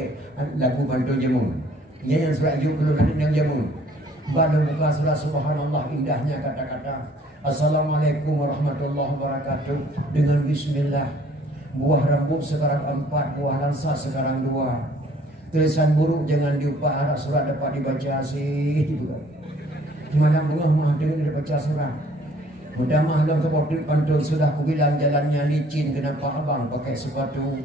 lagu pantul jamun. Yang surat juk belum ada yang jamun. Baru buka surat subhanallah indahnya kata-kata. Assalamualaikum warahmatullahi wabarakatuh. Dengan bismillah. Buah rambut sekarang 4, buah lansa sekarang 2. Tulisan buruk jangan diupah, arah surat dapat dibaca sih. Mana bunga mah dengan dibaca surat. Mudah mah dalam kebodri pantul sudah ku bilang jalannya licin, kenapa abang pakai sepatu?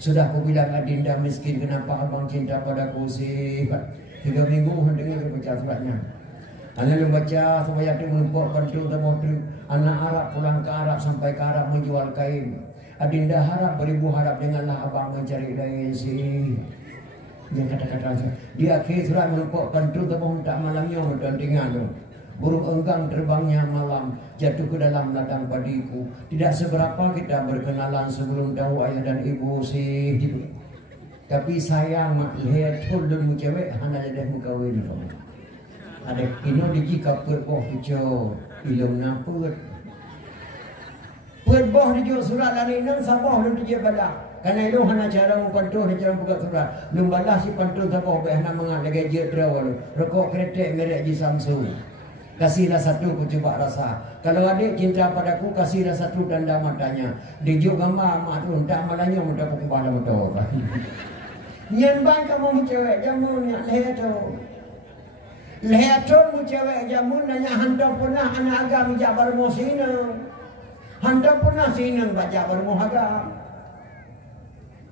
Sudah ku bilang adinda miskin, kenapa abang cinta padaku sih? 3 minggu dengan dibaca suratnya. Anak membaca supaya dia menumpuk pantul kebodri. Anak Arab pulang ke Arab sampai ke Arab menjual kain. Adinda harap beribu harap janganlah abang mencari lain sih. Dia kata-kata di akhir surat menumpuk pantul tepung tak malamnya dan tinggal. Burung enggang terbangnya malam jatuh ke dalam ladang padiku. Tidak seberapa kita berkenalan sebelum tahu ayah dan ibu sih gitu. Tapi sayang mak lihat dan cewek hanya ada mukawin kamu. Ada kino diji kapur boh kecil ilmu naput. Perboh di surat lani nang saboh lu dia balah. Karena itu hana cara pantul cara buka surat. Lu balah si pantul saboh be hana mangat lagi je travel. Rokok kretek merek ji Samsung. Kasihlah satu ku coba rasa. Kalau adik cinta padaku kasihlah satu tanda matanya. Dijuk gambar mak tu tak malanya mudah pukul kepala motor. Nyan ban kamu cewek jamun nya leto. Leto mu cewek jamun nanya hantar pernah anak agam jabar mosina. Handa pernah sinang baca bermuhaga.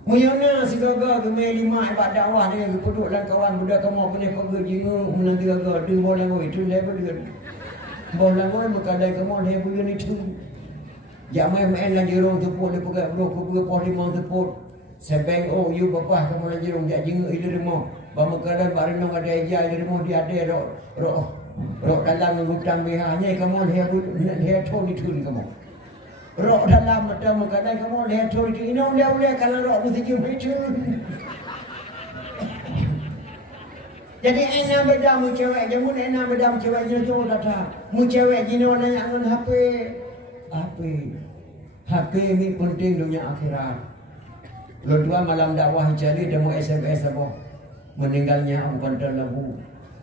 Muyana si gaga gemai 5 ibadat dakwah dia duduk dan kawan budak kamu punya pergi jingu menanti gaga dia boleh ngoi tu level dia. Boleh ngoi berkadai kamu dia punya ni tu. Jamai main lagi orang tepuk dia pegang bro ku pergi pos 5 tepuk. Sebeng oh you bapa kamu lagi orang jak jingu ile remo. Bama kadang barinong ada eja ile remo dia ada rok dalam ngutang behanya kamu dia tu ni tu kamu. Rok dalam mata muka dan kamu lihat tu ini boleh kalau rok mesti jumpa itu. Jadi enak beda mu cewek jamun enak beda mu cewek jenis tu kata. Mu cewek jenis nanya ngan HP. HP ni penting dunia akhirat. Lo dua malam dakwah jadi demo SMS apa? Meninggalnya Abu Bandar Labu.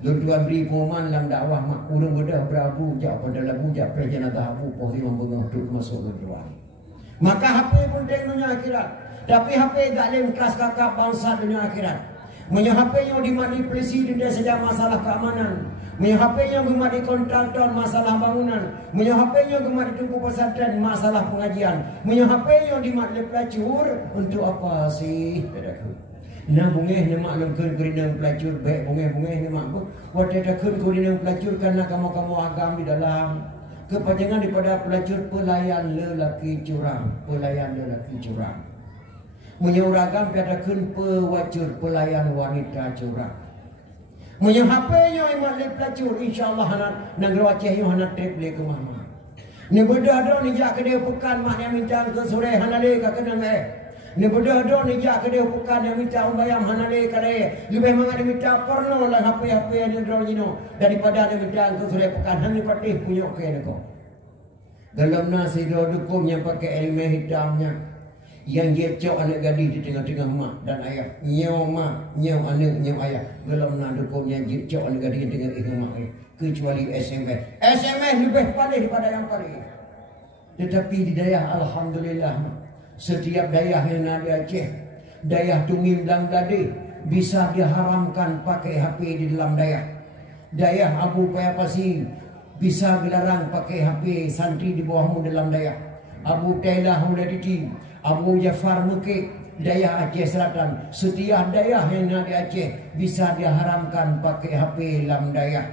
Lo dua beri pengumuman dalam dakwah mak urung bedah berabu jak pada lagu jak perjalanan tahabu pohri membengah duk masuk lo dua. Maka HP penting dunia akhirat. Tapi HP tak lem kelas kakak bangsa dunia akhirat. Punya HP yang dimanipulasi dia saja masalah keamanan. Punya HP yang gemar di kontraktor masalah bangunan. Punya HP yang gemar di tunggu pesantren masalah pengajian. Punya HP yang dimaklum pelacur untuk apa sih? Nah bungeh ni maklum kerina pelacur baik bungeh ni maklum. Waktu ada kerina pelacur karena kamu agam di dalam kepanjangan daripada pelacur pelayan lelaki curang. Menyuragam pada pewacur pelayan wanita curang. Punya HP-nya yang maklum pelacur insyaAllah nak wacah yang nak trip le ke mama. Ni berada ni jak ke dia pekan mak yang minta ke sore hanale ka kena Ni berdoa ni jak ke dia bukan yang minta bayam hanale kare. Lebih mangat dia minta porno lah HP yang dia draw jino daripada dia minta ke sudah pekan hang ni patih punya ke neko. Dalam nasi do dukung yang pakai elme hitamnya yang dia cok anak gadis di tengah-tengah mak dan ayah. Nyau mak, nyau anak, nyau ayah. Dalam nak dukung yang dia cok anak gadis di tengah-tengah mak kecuali SMS. SMS lebih pandai daripada yang paling. Tetapi di daya alhamdulillah setiap dayah yang ada di Aceh, dayah Tungim dan Gade bisa diharamkan pakai HP di dalam dayah. Dayah Abu Payapasi bisa dilarang pakai HP santri di bawahmu dalam dayah. Abu Tailah Huladiti, Abu Jafar Mukik, dayah Aceh Selatan. Setiap dayah yang ada di Aceh bisa diharamkan pakai HP dalam dayah.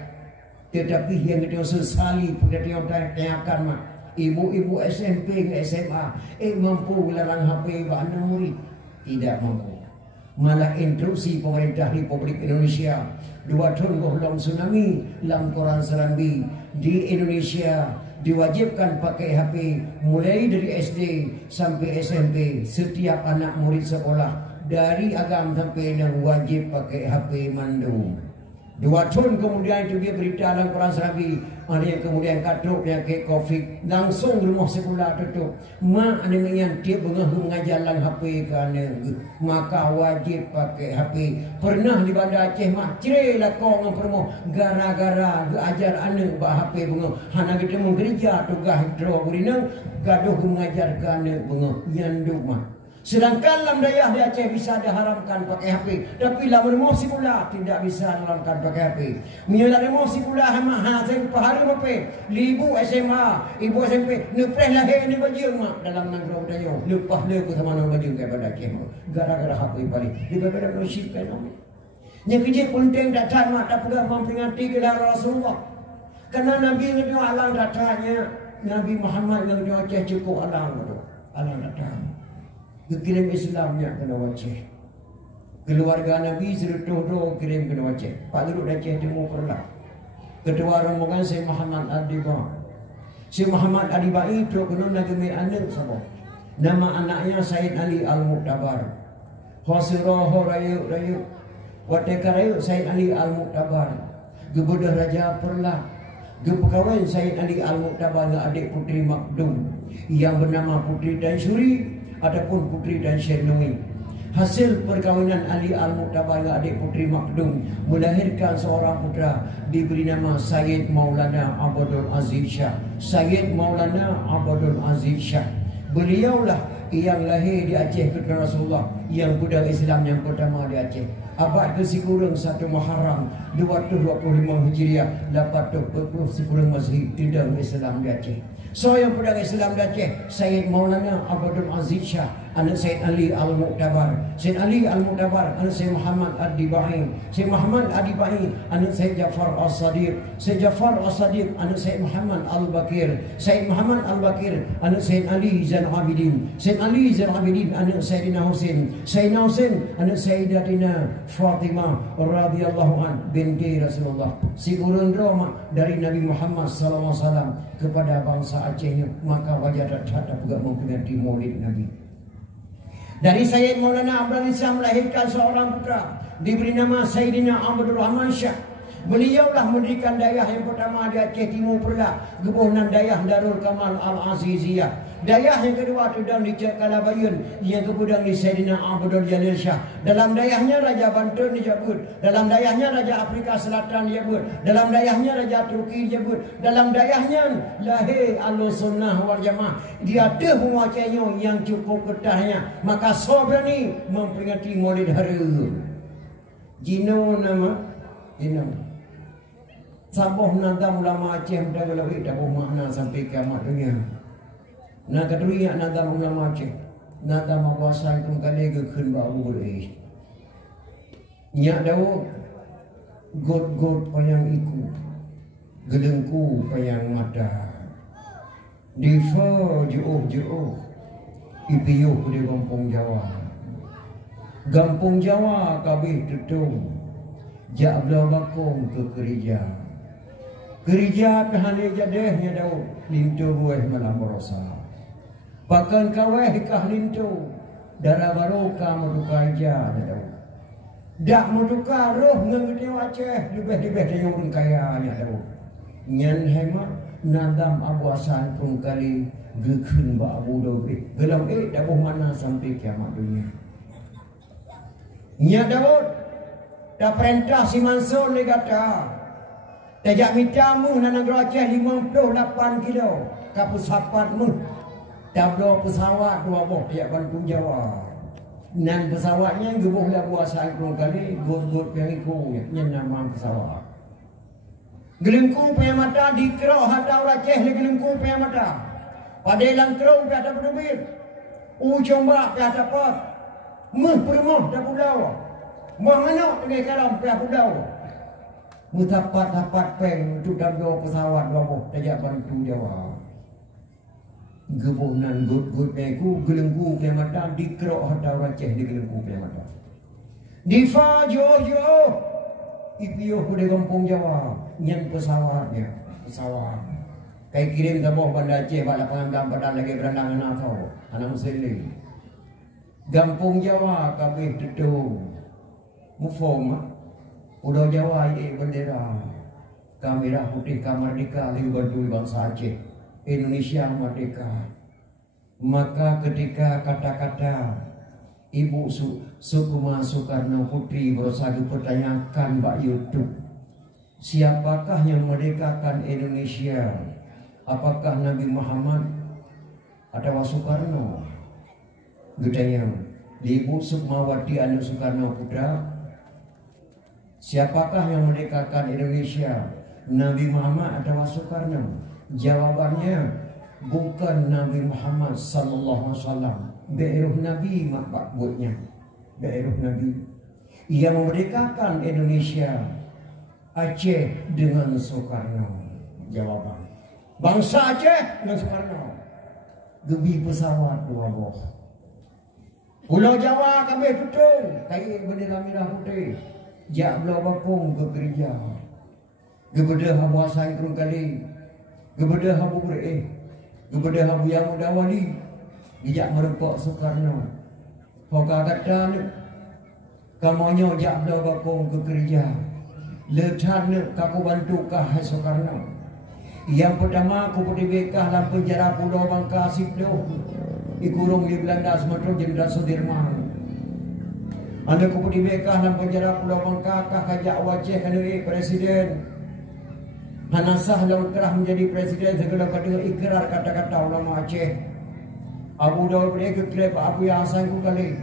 Tetapi yang kita sesali pada tiap-tiap mak. Ibu-ibu SMP ke SMA mampu melarang HP anak murid? Tidak mampu. Malah instruksi pemerintah Republik Indonesia 2 tahun sebelum tsunami dalam Quran Serambi di Indonesia diwajibkan pakai HP mulai dari SD sampai SMP. Setiap anak murid sekolah dari agam sampai yang wajib pakai HP mandum. 2 tahun kemudian itu dia berita dalam Quran Serabi. Ada yang kemudian katuk penyakit COVID. Langsung rumah sekolah tutup. Mak ada yang dia mengajar dalam HP kerana maka wajib pakai HP. Pernah di Bandar Aceh mak cerai lah kau dengan permoh. Gara-gara ajar anak buat HP bunga. Hana kita mengerja tugas draw burinang. Gaduh mengajar kerana bunga. Nyanduk mak. Sedangkan dalam dayah di Aceh bisa diharamkan pakai HP. Tapi dalam emosi pula tidak bisa diharamkan pakai HP. Menyelah emosi pula saya pahari apa? Ibu SMA, ibu SMP, nepres lahir ni baju mak dalam negara budaya. Lepas lepas sama nama baju kepada Aceh. Gara-gara HP balik. Dia berbeda mensyirkan nama. Yang kerja penting datang mak tak pernah memperingati gelar Rasulullah. Kerana Nabi itu alang datanya. Nabi Muhammad yang dia Aceh cukup alang itu. Alang datang. Kirim Islamnya kena Aceh. Keluarga Nabi serutuh kirim kena Aceh. Pak Luruk Aceh Timur Perlah. Ketua rombongan Syekh Muhammad Adiba. Syekh Muhammad Adiba itu kena nagami anak sama. Nama anaknya Said Ali Al-Muqtabar. Khosirah rayu Wateka rayu Said Ali Al-Muqtabar. Gebudah Raja Perlah. Gepekawin Said Ali Al-Muqtabar dengan adik putri Makdum yang bernama Putri Tan Suri ataupun Putri dan Syernui. Hasil perkahwinan Ali Al-Muqtabar dengan adik Putri Makdum melahirkan seorang putra diberi nama Sayyid Maulana Abdul Aziz Shah. Sayyid Maulana Abdul Aziz Shah. Beliaulah yang lahir di Aceh kepada Rasulullah, yang budak Islam yang pertama di Aceh. Abad ke-10 1 Muharram 225 Hijriah 840 sekurang Masih tidak Islam di Aceh. So yang budak Islam di Aceh, Sayyid Maulana Abdul Aziz Shah, anak Sayyid Ali Al-Muqtabar. Sayyid Ali Al-Muqtabar, anak Sayyid Muhammad Ad-Dibai. Sayyid Muhammad Ad-Dibai, anak Sayyid Jafar As-Sadiq. Sayyid Jafar As-Sadiq, anak Sayyid Muhammad Al-Bakir. Sayyid Muhammad Al-Bakir, anak Sayyid Ali Zain Abidin. Sayyid Ali Zain Abidin, anak Sayyidina Husin. Sayyidina Husin, anak Sayyidatina Fatimah radhiyallahu an binti Rasulullah. Si gurun Roma dari Nabi Muhammad sallallahu alaihi wasallam kepada bangsa Acehnya, maka wajar tak juga memperingati Maulid Nabi. Dari Sayyid Maulana Abdul Aziz melahirkan seorang putra diberi nama Sayyidina Abdul Rahman Shah. Beliaulah mendirikan dayah yang pertama di Aceh Timur Perlah, Gebunan Dayah Darul Kamal Al-Aziziyah. Dayah yang kedua sedang di Cek Kalabayun, yang kemudian di Sayyidina Abdul Jalil Shah. Dalam dayahnya Raja Banten disebut, dalam dayahnya Raja Afrika Selatan disebut, dalam dayahnya Raja Turki disebut, dalam dayahnya lahir Ahlussunnah wal Jamaah. Dia ada penguasanya yang cukup ketahnya, maka sobrani memperingati Maulid hari. Jino nama Jino. Saboh nadam ulama Aceh dah lebih dah bermakna sampai kiamat dunia. Nak kedua nadam ulama Aceh, nadam awasai tu kali ke khun baru boleh. Nyak dawo god payang iku, gelengku payang mata. Difa jauh, ipiyuh di Kampung Jawa. Kampung Jawa kabeh tutung. Jak belah bakong ke gereja. Gereja pehane jadehnya daun lintu buah malam berosa. Bahkan kaweh kah lintu darah barokah muduka aja daun. Dak muduka roh ngengeti Aceh lebih-lebih dari orang kayanya daun. Nyan hemat nadam abuasan pun kali gekun ba abu dobe. Gelam dabuh mana sampai kiamat dunia. Nya Daud dah perintah si Mansur ni kata tajak mitamu na negara Aceh 58 kilo kapus sapatmu tablo pesawat 2 boh tajak Bantung Jawa nan pesawatnya gebuh lah buasa ikut kali god pengiku yang nama pesawat gelengku punya mata dikira hatau Aceh le gelengku punya mata padelang kerong pe ada pedubit ujomba pe ada pot meh permoh dah pulau mengenok dengan karam pe pulau mutapat-tapat peng untuk dabdo pesawat baboh tajak Bantung Jawa gebunan gut neku gelengku pe mata dikira hatau Aceh di gelengku pe mata difa jojo ipio di Kampung Jawa nyen pesawat kayak kirim ke bawah Bandar Aceh pada lapangan pada lagi berandangan atau anak muslim Kampung Jawa kabeh tetu mufom Pulau Jawa bendera merah putih merdeka liu berdui bangsa Aceh, Indonesia merdeka. Maka ketika kata-kata Ibu Sukuma Soekarno Putri berusaha dipertanyakan Mbak YouTube, siapakah yang merdekakan Indonesia? Apakah Nabi Muhammad atau Soekarno? Ditanya di Ibu Sukmawati Anu Soekarno Putra, siapakah yang merdekakan Indonesia? Nabi Muhammad atau Soekarno? Jawabannya bukan Nabi Muhammad sallallahu alaihi wasallam. Daerah Nabi mak buatnya. Daerah Nabi. Ia memerdekakan Indonesia, Aceh dengan Soekarno. Jawaban. Bangsa Aceh dengan Soekarno. Gebi pesawat dua boh. Pulau Jawa kami betul. Kayak bendera merah putih. Jak belau bakung ke gereja. Kepada habu asal kurung kali, kepada habu kepada habu yang muda wali, dijak merempak Soekarno. Hoka kata ni, kamunya jak belau bakung ke gereja, letan ni kaku bantu kah Soekarno. Yang pertama aku berdibekah dalam penjara Pulau Bangka Siplo, dikurung di Belanda Sumatera Jenderal Sudirman. Anda aku berdibekah dalam penjara Pulau Bangka kah kajak wajah kanui presiden. Hanasah lalu kerah menjadi presiden segala kata ikrar kata-kata ulama Aceh. Abu Dawud boleh keklep Abu yang asal kali.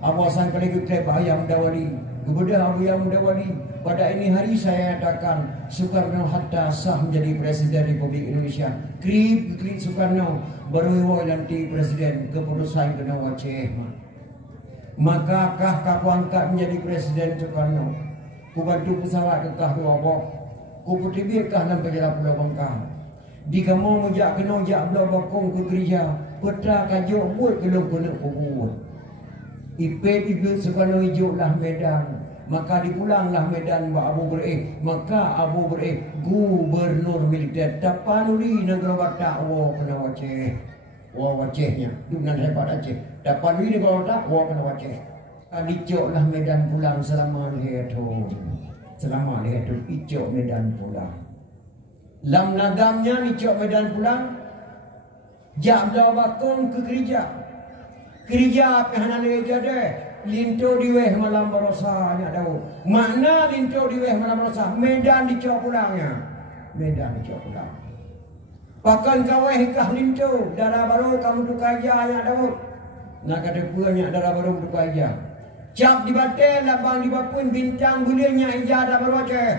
Abu asal kali keklep Ayam Dawali. Kepada Abu Yang Dawali, pada ini hari saya katakan Soekarno Hatta sah menjadi presiden Republik Indonesia. Krip Soekarno baru nanti presiden keputusan kena Aceh. Maka kah kaku angkat menjadi presiden Soekarno? Kubantu pesawat kekah dua boh. Ku putibirkah dalam penjara Pulau Bangka. Di kamu mujak kena jak belau bakong ke gereja. Peta kajuk buat kelung kena kubur. Ipet Soekarno hijau lah Medan. Maka dipulanglah Medan Abu Bereih. Maka Abu Bereih gubernur militer. Tapanuli negara Batak. Wah kena Aceh. Wah Acehnya. Dunan hebat Aceh. Tapanuli negara Batak. Wah kena Aceh. Dicok lah Medan pulang selama lihat selama lihat tu icok Medan pulang. Lam nagamnya icok Medan pulang. Jak belau bakong ke gereja. Gereja kehanan gereja deh. Linto diweh malam berosa nya tahu. Makna linto diweh malam berosa. Medan dicok pulangnya. Medan dicok pulang. Pakan kaweh kah linto. Darah baru kamu tukaja nya tahu. Nak kata puanya darah baru tukaja. Cap di batel labang di bapun bintang gulirnya ijazah baru Aceh.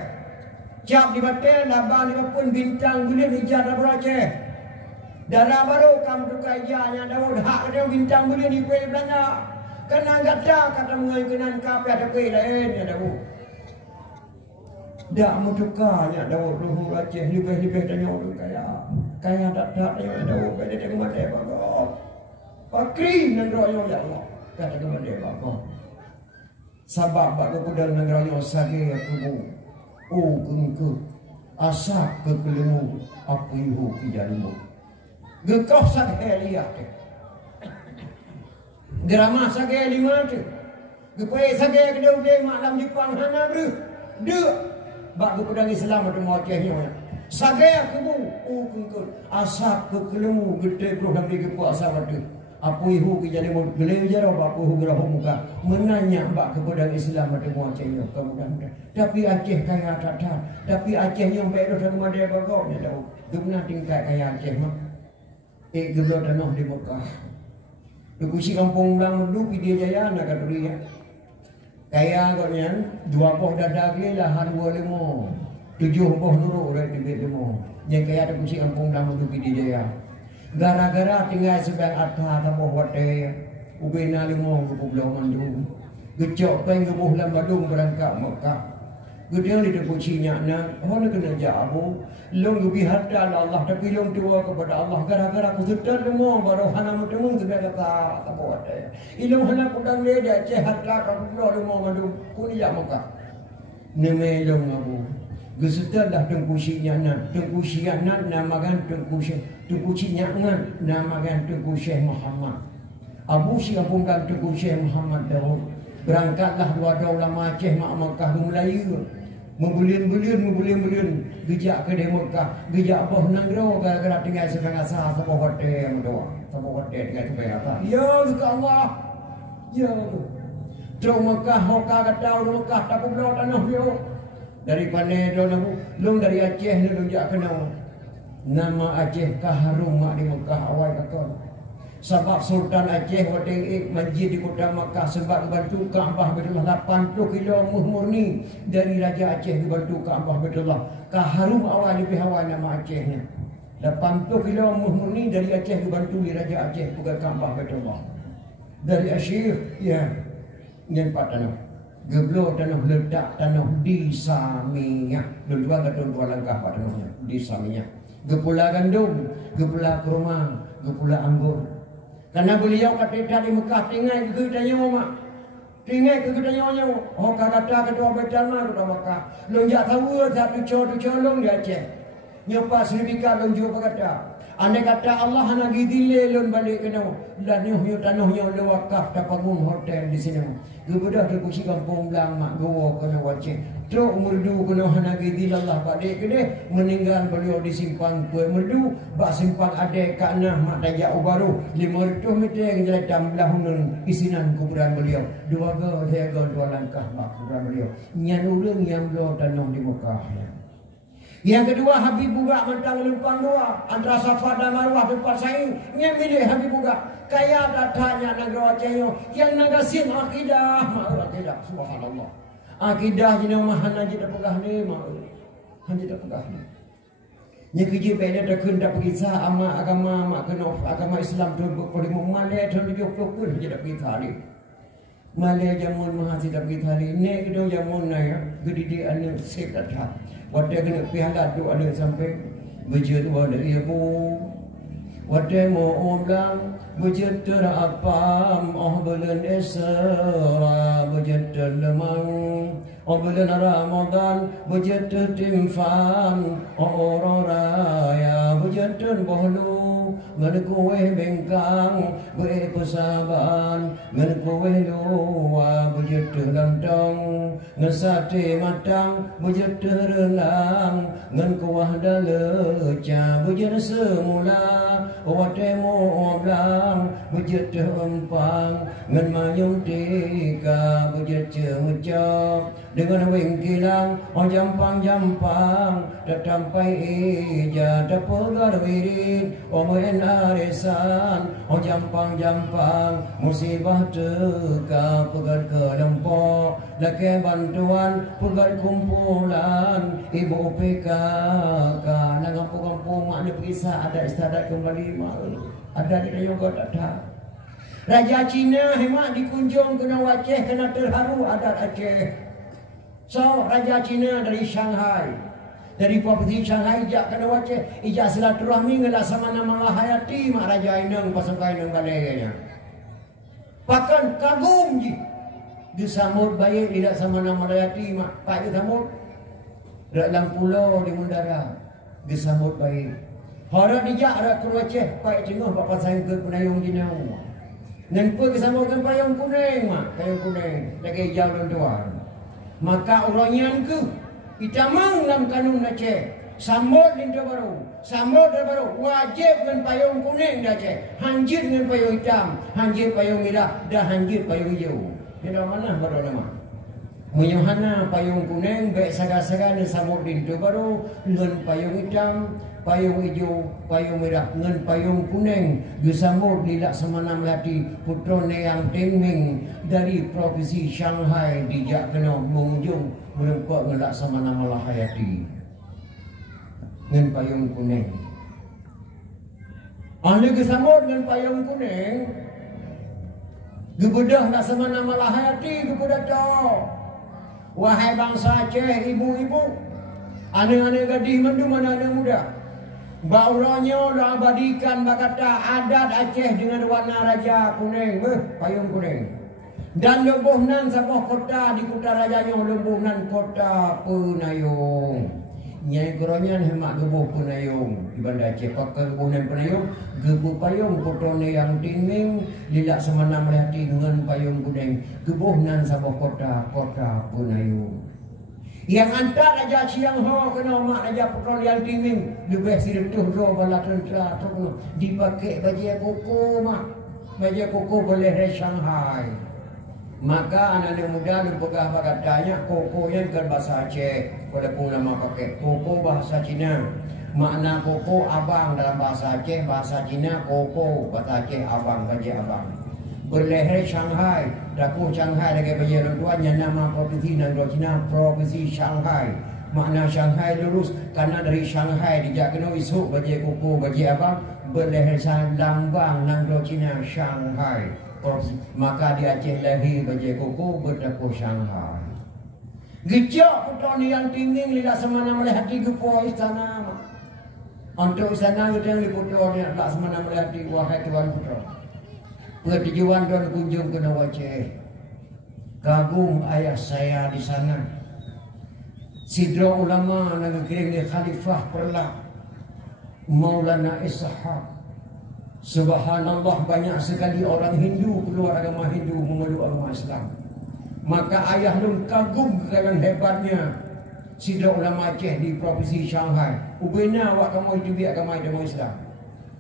Cap di batel labang di bapun bintang gulir ijazah baru Aceh. Darah baru kamu tukar ijazahnya Daud hak dia bintang gulir di kuih Belanda. Kena kata mengenai kape ada kuih lain ya Daud. Dak mutukarnya Daud luhur Aceh lebih tanya orang kaya tak ya Daud pada tengok mata bapak. Pakri nan royo ya Allah. Kata kepada bapak. Sabab baku pedang negaranya sage aku kengke asak ke kelemu aku ihu kijalimu gekau sage lihat drama sage lima tu gepai sage kedau ke malam Jepang hana bru de baku pedang Islam ada mocehnya sage aku kengke asak ke kelemu gede bro habis ke puasa waktu Apu ihu kijali mau beli jaro bapu ihu gerah muka menanya mbak kepada Islam ada muacanya kemudian tapi Aceh kaya tak tapi Aceh yang baik dah sama dia bagau dia tahu guna tingkat kaya Aceh mah geblok tanah di Mekah Dukusi kampung ulang dulu Pidi Jaya nak kata dia kaya agaknya 2 poh dadak lah harga 5 7 poh nuruk dah tibet 5 yang kaya dukusi kampung ulang dulu Pidi Jaya gara-gara tinggal sebelah atas tabuh wate ubena limo pulau Mandung gecok peng gebuh lam badung berangkat Mekah gedeng di tepucinya nak hone kena jabu long gebi hatta Allah tapi long tua kepada Allah gara-gara ku setar demo baru hana mutemu sebelah kata tabuh wate ilung hana kudang le dia ceh hatta ka pulau limo Mandung ku ni Mekah neme long abu gesetar dah tengkusinya nak tengkusinya nak namakan tengkusinya nak namakan Tengku Syekh Muhammad Abu si kampung kan Tengku Syekh Muhammad Daud Berangkatlah dua ulama Aceh mak Mekah Melayu. Membulian gejak ke Mekah, gejak boh nanggro gara-gara tinggal setengah sah sama hotel doang. Sama hotel tinggal sampai apa? Ya ke Allah. Ya. Terus Mekah kata Mekah tak pulau tanah dia. Dari Panedo namu, lung dari Aceh ni lung jak kenal. Nama Aceh Kaharum mak di Mekah awal kata. Sebab Sultan Aceh wadeng masjid di kota Makkah sebab bantu Kaabah Baitullah 80 kilo murni dari Raja Aceh dibantu Kaabah Baitullah. Kaharum awal lebih awal nama Acehnya. 80 kilo murni dari Aceh dibantu di Raja Aceh bukan Kaabah Baitullah. Dari Asyir ya nyempat tanah. Geblo tanah letak tanah di Samiyah. Dua langkah pada tanahnya di Samiyah. Gepula gandum, gepula kurma, gepula anggur. Karena beliau kata di Mekah tinggal ke tanya mak. Tinggal ke tanya nya. Oh kata ketua Baitul Mal ketua Mekah. Lonjak tahu satu colong dia Aceh. Nyopa seribika lonjak berkata. Andai kata Allah nak gidile lon balik kena. Dan nyuh tanahnya le wakaf dapat bangun hotel di sini. Gebedah ke kusi kampung belang mak gowo kena Aceh. Truk merdu kena nak gidil Allah balik kene meninggal beliau di simpang Kuai Merdu bak simpang adek kana mak dajak baru 500 meter jalan tamblah hunun isinan kuburan beliau. Dua langkah mak kuburan beliau. Nyan urang yang beliau tanam di Mekah. Yang kedua Habib Buga mentang lempang dua antara Safa dan Marwah depan saing yang milih Habib Buga kaya datanya negara Aceh yang nagasin akidah mak akidah subhanallah akidah jenang mahan aja dak pegah ni mak hanya dak pegah ni nya kerja beda dak kendak pergi agama mak kena agama Islam tu boleh memalai tu dia pun hanya dak pergi tali malai jamun mahasi dak pergi tali ni kedo jamun na ya gede anu sekat hat wadah kena pihala tu ada sampai bejut wadah ibu wadah mau omlang bejut terapam bulan Isra bejut lemang bulan Ramadan bejut timfan orang raya bejut bohlu ngan kuwe bengkang kuwe pesaban ngan kuwe luwa bejut lantong ngan sate matang bejut renang ngan kuah daleca bejut semula watemo oblang bejut empang ngan mayung tika bejut cemecap dengan wingkilang jampang dak sampai ija dak pegar wirid main arisan jampang musibah teka pegar ke lempok laki bantuan pegar kumpulan ibu PKK nak kampung-kampung makna perisa ada istiadat kembali ada kita juga tak ada. Raja Cina hemat dikunjung kena Aceh kena terharu adat Aceh. So Raja Cina dari Shanghai, dari provinsi Shanghai ijak kena Aceh, ijak silaturahmi ngela sama nama Lahayati mak Raja Inang pasakai nang baleganya. Bahkan kagum ji disambut baik tidak sama nama Lahayati mak pak disambut dalam pulau di Mundara disambut baik. Harap dijak rak ke Aceh pak tengah bapa saya ke penayung jinau. Nan pe kesambutkan payung kuning mak, payung kuning lagi jauh tuan. Maka orangnya ke kita mau dalam kanun Aceh sambut lintu baru wajib dengan payung kuning di Aceh hanjir dengan payung hitam hanjir payung merah dan hanjir payung hijau tidak mana baru nama menyuhana payung kuning baik saga-saga dan sambut lintu baru dengan payung hitam payung hijau, payung merah, dengan payung kuning disambut di Laksamana Melati Putra Neyang Tengming dari provinsi Shanghai dijak kena mengunjung menempat dengan Laksamana Malahayati dengan payung kuning. Anda disambut dengan payung kuning gebedah Laksamana Malahayati gebedah tahu wahai bangsa Aceh ibu-ibu anak-anak gadis mendu mana anak muda bauranya dah abadikan berkata adat Aceh dengan warna raja kuning, payung kuning. Dan lembuh nan sabah kota di kota rajanya lembuh nan kota Penayung. Nyai keronyan hemak gebuh penayung di Banda Aceh. Pakai gebuh penayung, gebuh payung kotone yang tingming, lilak semana melihati ngen payung kudeng. Gebuh nan sabah kota penayung. Yang antar raja siang ho kena mak raja putron yang tingming. Lebih siretuh ro bala tentera tu kena dipakai baju koko mak. Baju koko boleh dari Shanghai. Maka anak-anak muda berpegang katanya koko yang ke bahasa Aceh. Walaupun nama pakai koko bahasa Cina. Makna koko abang dalam bahasa Aceh, bahasa Cina koko, bahasa Aceh abang, baju abang. Berleher Shanghai, daku Shanghai lagi baju tuannya nama provinsi negara Cina provinsi Shanghai. Makna Shanghai lurus karena dari Shanghai dijak kena isuk baju koko, baju abang. Berleher lambang negara Cina Shanghai. Maka di Aceh lagi baju koko berdaku Shanghai. Gejak putra ni yang tinggi lila semana melihati gepo istana. Untuk istana kita yang putra ni tak semana melihati wahai tuan putra. Pertujuan tuan kunjung ke Aceh. Kagum ayah saya di sana. Sidra ulama negeri ni Khalifah Perlah Maulana Ishaq. Subhanallah, banyak sekali orang Hindu keluar agama Hindu memeluk agama Islam. Maka ayah lum kagum kekayaan hebatnya sidra ulama Aceh di provinsi Shanghai. Ubena awak kamu itu biar agama Islam.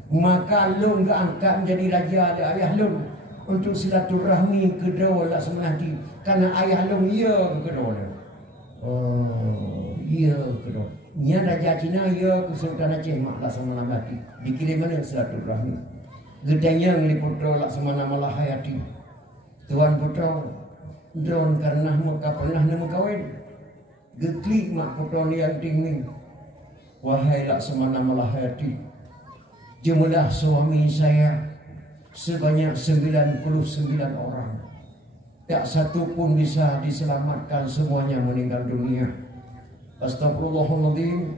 Maka lum keangkat menjadi raja ada ayah lum untuk silaturahmi kedua lah semenanti. Karena ayah lum ia kedua. Ia kedua. Nya raja Cina ia Kesultanan Aceh mak lah semana lagi. Dikirim mana silaturahmi. Gedanya ngeliput lah semana malah hayati. Tuan putra drone karena muka pernah nama kawin. Geklik mak putra ni yang tinggi. Wahai lah semana malah hayati. Jumlah suami saya sebanyak 99 orang. Tak satu pun bisa diselamatkan, semuanya meninggal dunia. Astagfirullahaladzim.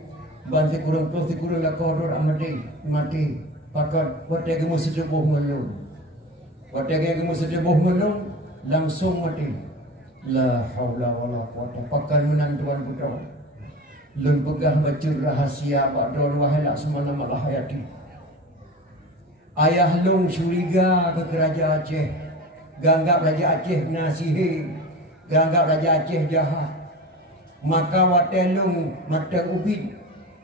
Banti kurang lah koror mati. Pakat wadah kamu sedebuh melung. Wadah kamu sedebuh melung langsung mati. La haula wala quwata. Pakat menan tuan putra. Lun pegah baca rahasia pak don wahelak semana malah hayati. Ayah lung curiga ke kerajaan Aceh. Ganggap Raja Aceh nasihi. Ganggap Raja Aceh jahat. Maka wadah lung mata ubid.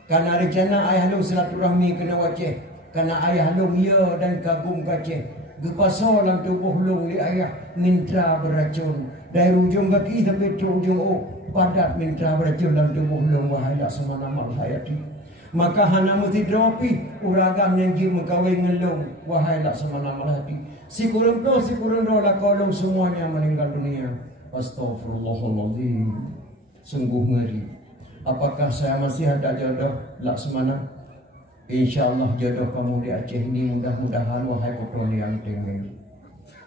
Karena rencana ayah lung silaturahmi kena Aceh. Karena ayah lung ya dan kagum Aceh. Gepasal dalam tubuh lung li ayah minta beracun. Dari ujung kaki sampai ke ujung padat minta beracun dalam tubuh lung. Wahai tak semana malah hayati. Maka hana mesti dropi uragam yang jim mengkawin ngelung. Wahai tak semana malah hayati. Si kurang do lah kolong semuanya meninggal dunia. Astaghfirullahaladzim. Sungguh ngeri. Apakah saya masih ada jodoh Laksamana? InsyaAllah jodoh kamu di Aceh ini mudah-mudahan wahai putra yang tinggi.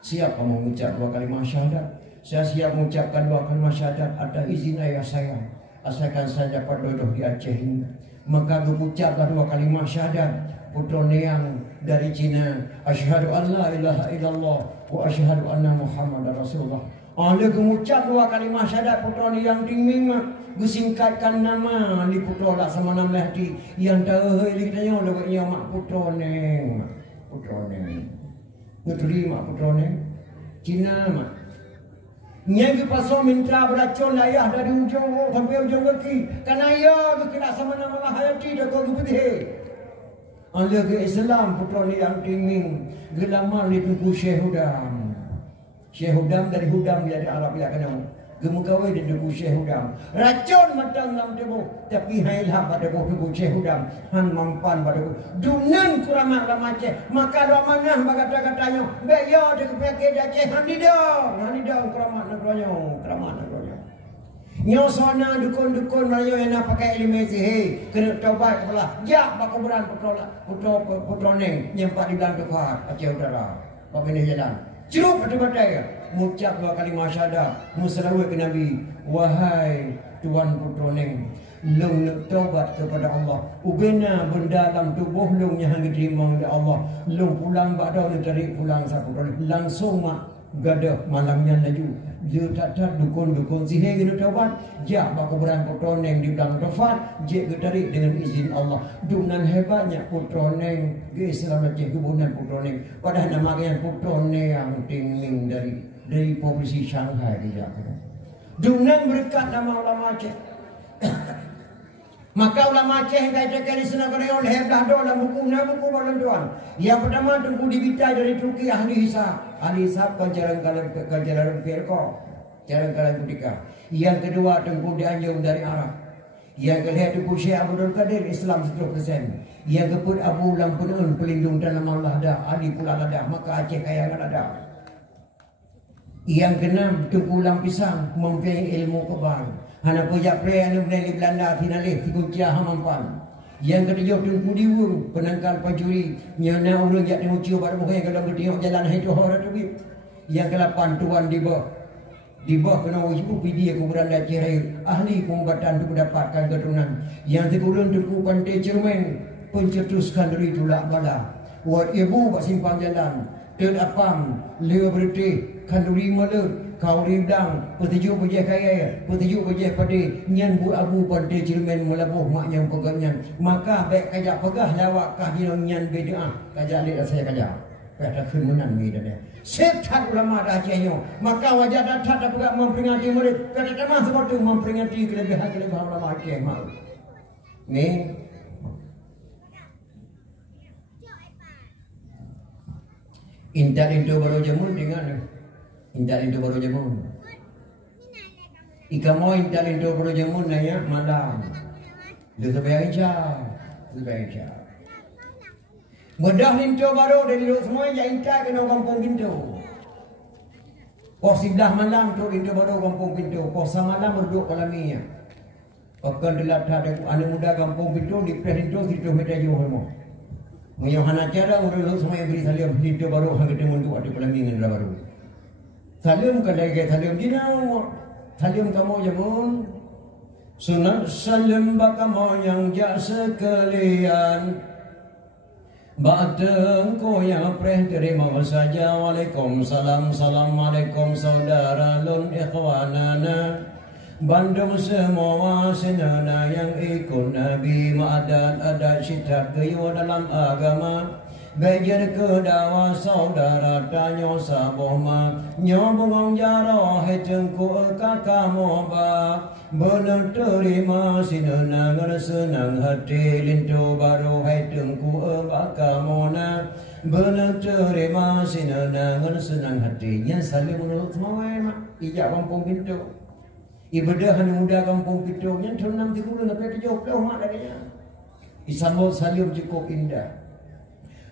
Siap kamu mengucap 2 kalimat syahadat? Saya siap mengucapkan 2 kalimat syahadat atas izin ayah saya. Asalkan saya dapat jodoh di Aceh ini. Maka mengucaplah 2 kalimat syahadat. Putra yang dari Cina. Asyhadu an la ilaha illallah wa asyhadu anna Muhammadar Rasulullah. Oleh mengucap 2 kalimat syahadat putra yang tinggi gesingkatkan nama di putra lah sama nama hati yang tahu heli kitanya oleh mak putra neng ngetri mak putra neng Cina mak nyagi pasal minta beracun ayah dari ujung sampai ujung kaki karena ayah kena sama nama hati dah kau putih oleh ke Islam putra ni yang tinggi gelaman di tuku Syekh Hudam dari Hudam dia di Arab ya kena gemukawai di tubuh Syekh Hudam. Racun matang dalam tubuh. Tapi hailah pada tubuh Syekh Hudam. Han mampan pada tubuh. Dungan kuramak Aceh. Maka doa mangah kata-katanya. Beyo di kepekir Aceh. Han didang kuramak negranya. Nyo sona dukun-dukun Melayu yang nak pakai ilmu sihir. Kena tobat pula. Jak bakuburan putra neng. Nyempat di dalam dekat Aceh Utara. Apa ini jalan. Cerup pada batai ya. Mengucap 2 kalimat syahadat. Musrawat ke Nabi. Wahai Tuan putra neng. Lung nak taubat kepada Allah. Ubena benda dalam tubuh lung yang diterima oleh Allah. Lung pulang bakda ni tarik pulang sa putra neng. Langsung mak gadah malamnya laju. Dia tak dukun-dukun sihir gitu tahuan. Jak bako berang putroneng di belakang tofat. Jek tarik dengan izin Allah. Dengan hebatnya putroneng. Dia selama cek kebunan putroneng. Padahal namanya putroneng yang tingling dari provinsi Shanghai dia. Dengan berkat nama ulama Aceh. Maka ulama Aceh yang kata kali senang kereon hebat dalam buku balan tuan. Yang pertama Tengku Dibitai dari Turki ahli hisab. Ahli hisab kancaran Firqah, jalan kalian Kutika. Yang kedua Tengku Dianjung dari Arab. Yang ketiga Tengku Syekh Abdul Qadir Islam 100%. Yang keempat Abu Lampunun pelindung dalam Allah dah. Adi pula ada. Maka Aceh kaya kan ada. Yang keenam Tengku Lampisang mempunyai ilmu kebal. Hana pejak pria anu beli Belanda tinalih tikucia hamampan. Yang ketujuh Tengku Diwung penangkal pencuri. Nyana urang jak tengok cium pada muka kalau bertengok jalan itu orang tu. Yang ke-8 Tuan Dibah kena wujud video kuburan dah cerai ahli pengobatan untuk mendapatkan keturunan. Yang ke-10 Tengku Pantai Cermen pencetuskan dari tulak bala. Wat ibu bak simpang jalan. Tel apam leo bertih kanduri malut. Kau ridang, petujuk bejeh kaya, petujuk bejeh pada nyan bu abu pada Cermen melabuh mak yang pegangnya. Maka baik kajak pegah lawak kah dia nyan beda kajak lihat saya kajak. Kata kemenan ni dah. Setat ulama dah Acehnya. Maka wajah datang dah pegak memperingati murid. Kata teman sebab tu memperingati kelebihan ulama Aceh mak. Ni Intan itu baru jamun dengan Intan itu baru jamun. Ika mau intan itu baru jamun naya malam. Dia sebayang isya. Mudah itu baru dari lu semua yang intan kena kampung pintu. Pos 11 malam tu itu baru kampung pintu. Pos malam berduk kalaminya. Akan dilatih ada anak muda kampung pintu di pintu situ meja jauh semua. Menyohana cara urut semua yang beri salam itu baru hang ketemu tu ada kalamingan baru. Salim kadai salim jinau. Salim kamu jamun. Sunat salim bakamu yang jak sekalian. Bateng ko yang preh terima saja. Waalaikumsalam. Assalamualaikum saudara lun ikhwanana. Bandung semua senana yang ikut Nabi adat syidat keyo dalam agama. Gajar ke dawa saudara tanyo saboh ma nyobong jaro hai tengku kakamo ba benar terima sinana senang hati lintu baru hai tengku bakamona benar terima sinana senang hatinya saling menurut semua mak ijak kampung pintu ibadah muda kampung pintu yang tenang di kulo sampai 70 mak lagi isambut salim cukup indah.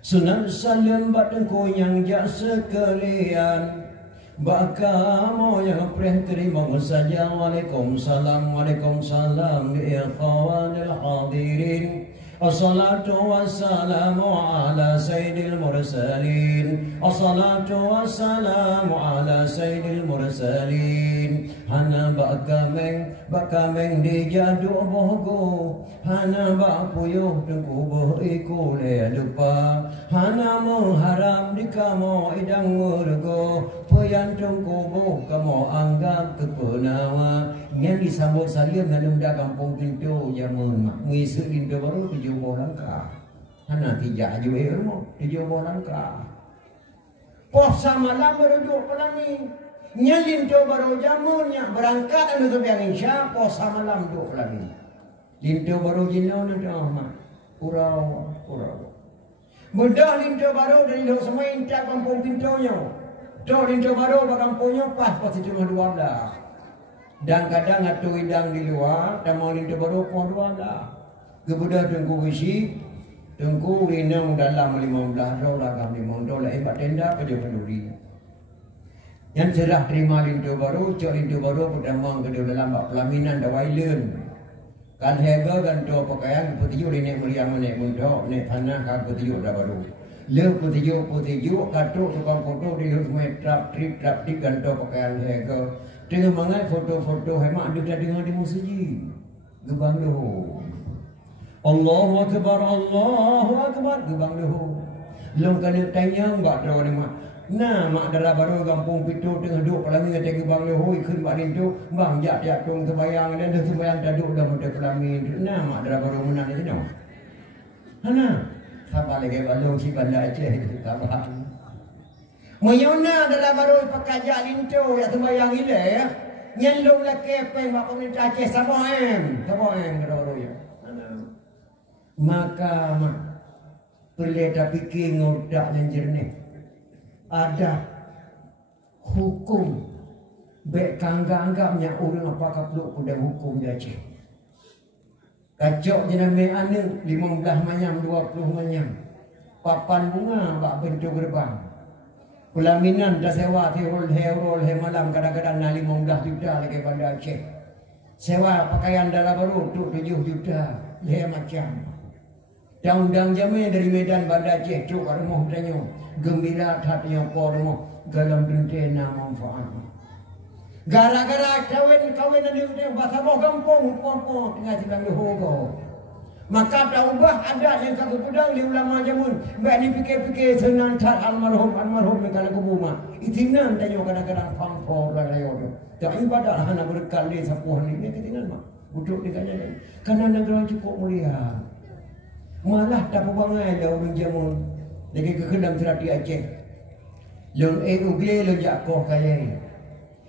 Sunat salam batengku yang jak sekalian. Bakamu yang preh terima saja. Waalaikumsalam. Waalaikumsalam ya khawanil hadirin. Assalatu wassalamu ala sayyidil mursalin. Assalatu wassalamu ala sayyidil mursalin. Hana bakameng di jadu bohgo. Hana bak puyuh tengku beriku le lupa. Hana mengharap di kamu idang murgo. Peyan tengku boh kamu anggap kepenawa. Yang disambut salim dan muda kampung pintu jamun mak. Ngisi pintu baru 7 langkah. Hana 3 aja ilmu 7 langkah. Puasa malam baru 2 pelami. Nyalin tu baru jamunnya berangkat anu tu biang insya puasa malam 2 pelami. Lintu baru jinau nanti ahmad. Kurau. Mudah lintu baru dari lu semua intak kampung pintunya. Tu lintu baru kampungnya pas cuma 12. Dan kadang atu idang di luar, tamu lintu baru pun 12. Kemudian tengku besi, tengku rinang dalam $15 agam $5 hebat tenda pada penduri. Yang cerah terima lintu baru, cok lintu baru pertama kedua dalam bak pelaminan dah wailen. Kan hega kan tu pakaian putih di nek meriam nek muntok nek tanah kan putih dah baru. Le putih katuk tukang foto di rumah trap trip kan tu pakaian hega. Tengah mangai foto-foto hemat ada dengar di masjid. Gebang doh. Allahu akbar gebang doh. Long kena tanya enggak tahu ni mak. Nah, mak darah baru kampung Pitu tengah duduk pelami kata ke bang Lohoi kun mak tu bang jak tung terbayang dan terbayang taduk dah muda pelami. Nah, mak darah baru menang itu no. Hana, siapa lagi balong si bandar Aceh itu kawan. Mayona darah baru pekajak lintu ya terbayang ile ya. Nyelong laki peng mak pemerintah Aceh sama darah baru ya. Maka mak perlu tak fikir ngodak dan jernih. Ada hukum baik kanggap-anggapnya orang apakah perlu pada hukum dia Aceh. Kacok jenama anak 15 manyam 20 manyam. Papan bunga bak bentuk gerbang. Pelaminan dah sewa tirul he malam kadang-kadang 15 juta lagi pada Aceh. Sewa pakaian dalam baru tu 7 juta le macam. Daun-daun jamai dari Medan Bandar Aceh cuk rumah tanya gembira hatinya kormo galam dentena manfaat. Gara-gara kawin ada dia bahasa mau kampung pompo tengah sedang dihogo. Maka taubah ada yang kagak pedang di ulama jamun. Mbak ni fikir-fikir senang tat almarhum kalau kubuma. Itinan tanya kadang-kadang pampo ralayo tu. Tak ibadah hana berkal ni sapuh ni ketinggal mak. Duduk di kanan. Karena negara cukup mulia. Malah tak berbangai dah orang jamun. Lagi kekenam serati Aceh. Long ugle long jakoh kaya.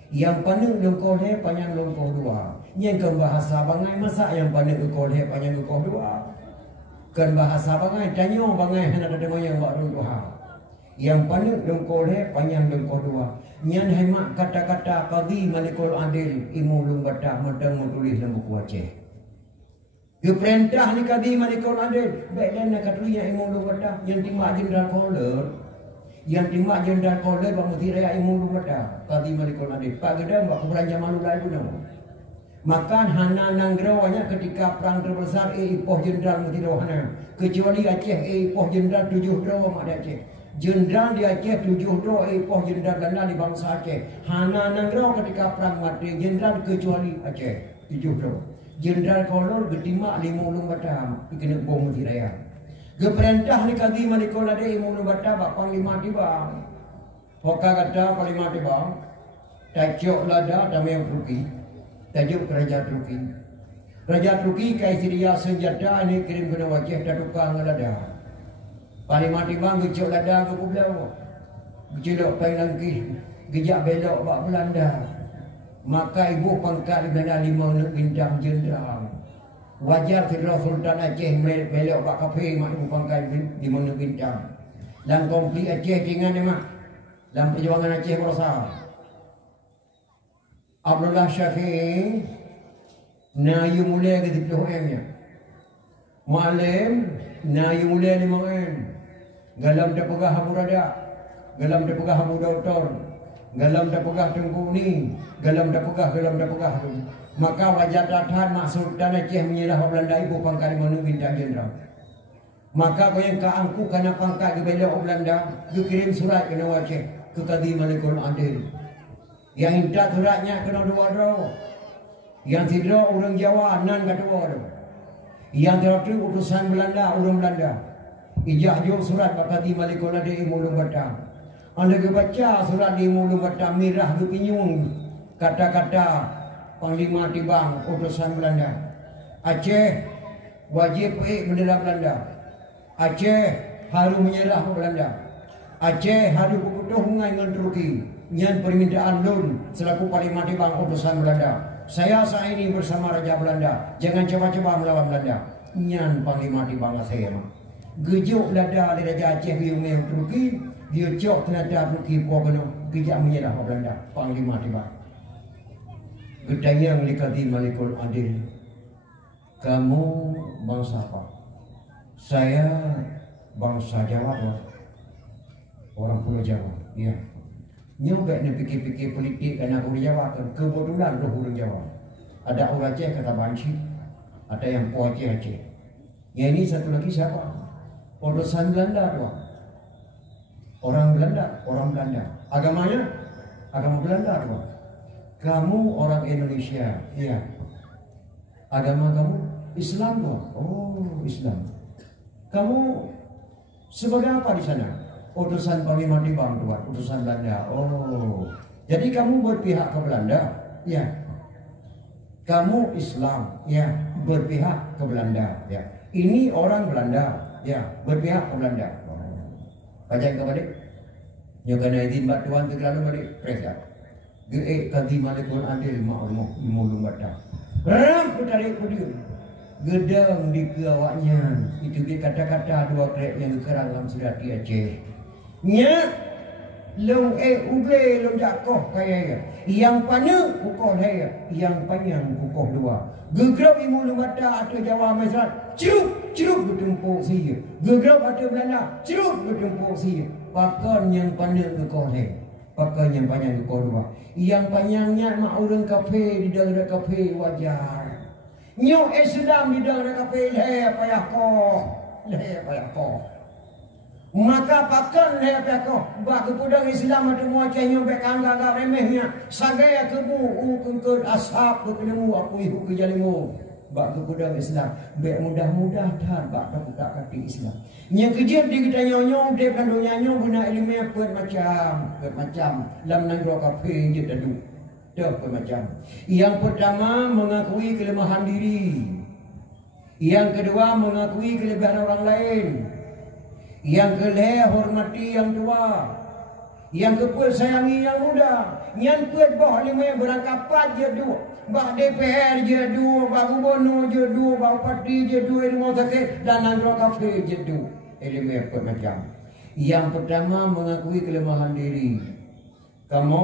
Yang pandang long kolhe panjang long koh dua. Yang kan bahasa bangai masa yang pandang kolhe panjang long koh dua. Kan bahasa bangai tanya bangai hendak ada yang buat long dua. Yang pandang long kolhe panjang long koh dua. Nyan hemat kata-kata qadi malikul adil imu long bata medang menulis dalam buku Aceh. Keperintah ni kadi malikul adil. Baiklah nak katulinya imam lu wadah yang timak jenderal koler. Yang timak jenderal koler bang mesti raya imam lu wadah. Kadi malikul adil. Pak gedang buat belanja malu lain pun nama. Makan hana nanggerawanya ketika perang terbesar ipoh jenderal mesti rohana. Kecuali Aceh ipoh jenderal 7 draw mak Aceh. Jenderal di Aceh 7 draw ipoh jenderal Belanda di bangsa Aceh. Hana nanggeraw ketika perang mati jenderal kecuali Aceh 7 draw. Jenderal kolor getimak 50 batam ikena bom mesti raya. Geperintah ni kadi malikul ada 50 batam bak panglima tiba. Hoka kata panglima tiba. Tajuk lada damai Turki. Tajuk Raja Turki. Raja Turki kai Syria senjata ni kirim kena wajah dah tukang lada. Panglima tiba gejok lada ke pulau. Gejok pai langkih. Gejak belok bak Belanda. Maka ibu pangkat di Belanda 5 bintang jenderal. Wajar Federal Sultan Aceh belok bak kafe mak ibu pangkat 5 bintang. Dan konflik Aceh dengan ni mak. Dan perjuangan Aceh berusaha. Abdullah Syafi'i nayu mulai ke 30 nya. Malam nayu mulai 5 m. Galam dah pegah Abu Rada. Galam dah pegah Abu Dautor. Galam dah pegah Tengku ni. Galam dah pegah. Maka wajar datang mak Sultan Aceh menyerah Belanda ibu pangkat 5 bintang jenderal. Maka kau yang keangku karena pangkat di belok Belanda, dia kirim surat ke Aceh ke Kadi Malikul Adil. Yang minta suratnya kena 2 draw. Yang tidak orang Jawa nan kedua tu. Yang terakhir utusan Belanda orang Belanda. Ijah jauh surat Kadi Malikul Adil mulung batang. Anda baca surat di mulut baca mirah ke pinyung kata-kata Panglima Tibang utusan Belanda. Aceh wajib bendera Belanda. Aceh harus menyerah ke Belanda. Aceh harus berputus hubungan dengan Turki. Yang permintaan lun selaku Panglima Tibang utusan Belanda. Saya saat ini bersama Raja Belanda. Jangan coba-coba melawan Belanda. Nyan Panglima Tibang saya. Gejuk lada dari Raja Aceh biung Turki. Dia cok tenaga Turki pokoknya kejap menyerah ke Belanda. Panglima Tibang. Gedayang likati Malikul Adil. Kamu bangsa apa? Saya bangsa Jawa. Orang Pulau Jawa. Ya. Nyobek ni fikir-fikir politik karena orang Jawa kan. Kebetulan roh orang Jawa. Ada orang Aceh kata banci. Ada yang po Aceh. Yang ini satu lagi siapa? Utusan Belanda tu. Orang Belanda. Agamanya? Agama Belanda tu. Kamu orang Indonesia, iya. Agama kamu Islam tu. Oh, Islam. Kamu sebagai apa di sana? utusan Panglima Tibang tuan, utusan Belanda. Oh, jadi kamu berpihak ke Belanda? Ya. Kamu Islam? Ya, berpihak ke Belanda. Ya. Ini orang Belanda. Ya, berpihak ke Belanda. Baca ke balik. Nyo kena izin bat tuan terlalu balik pres ya. Ge kadi malikun adil ma'ulmu imulung bata. Ram putarik kudiun. Gedang di keawaknya. Itu dia kata-kata dua krek yang kerang dalam surat Aceh. Nya long uble long jakoh kaya yang panjang kukoh saya, yang panjang kukoh dua. Gegrab imulung bata atau Jawa Masyarakat. Ceruk bertumpuk sia. Gegrab atau Belanda. Ceruk bertumpuk sia. Pakan yang panjang kukoh saya. Pakan yang panjang kukoh dua. Yang panjangnya mak orang kafe di dalam kafe wajar. Nyok Islam di dalam kafe leh payah koh. Maka pakan leh payah koh. Bak kepudang Islam atau muacah nyok bekangga gak remehnya. Sagai kebu kengkut asap ketemu aku ihu kejalimu. Bak kepudang Islam bek mudah-mudah dah bak tak kati Islam. Yang kejap di kita nyonyong dep dan donyanyo guna ilmu kuat macam lam nangro kafe je tadu. Dah macam. Yang pertama mengakui kelemahan diri. Yang kedua mengakui kelebihan orang lain. Yang kedua hormati yang tua. Yang keempat sayangi yang muda. Yang keempat lima yang berangkapat je dua. Bak DPR je dua, bak gubernur je dua, bak parti je dua, rumah sakit dan nangro kafe je dua. Ilmu yang macam. Yang pertama mengakui kelemahan diri. Kamu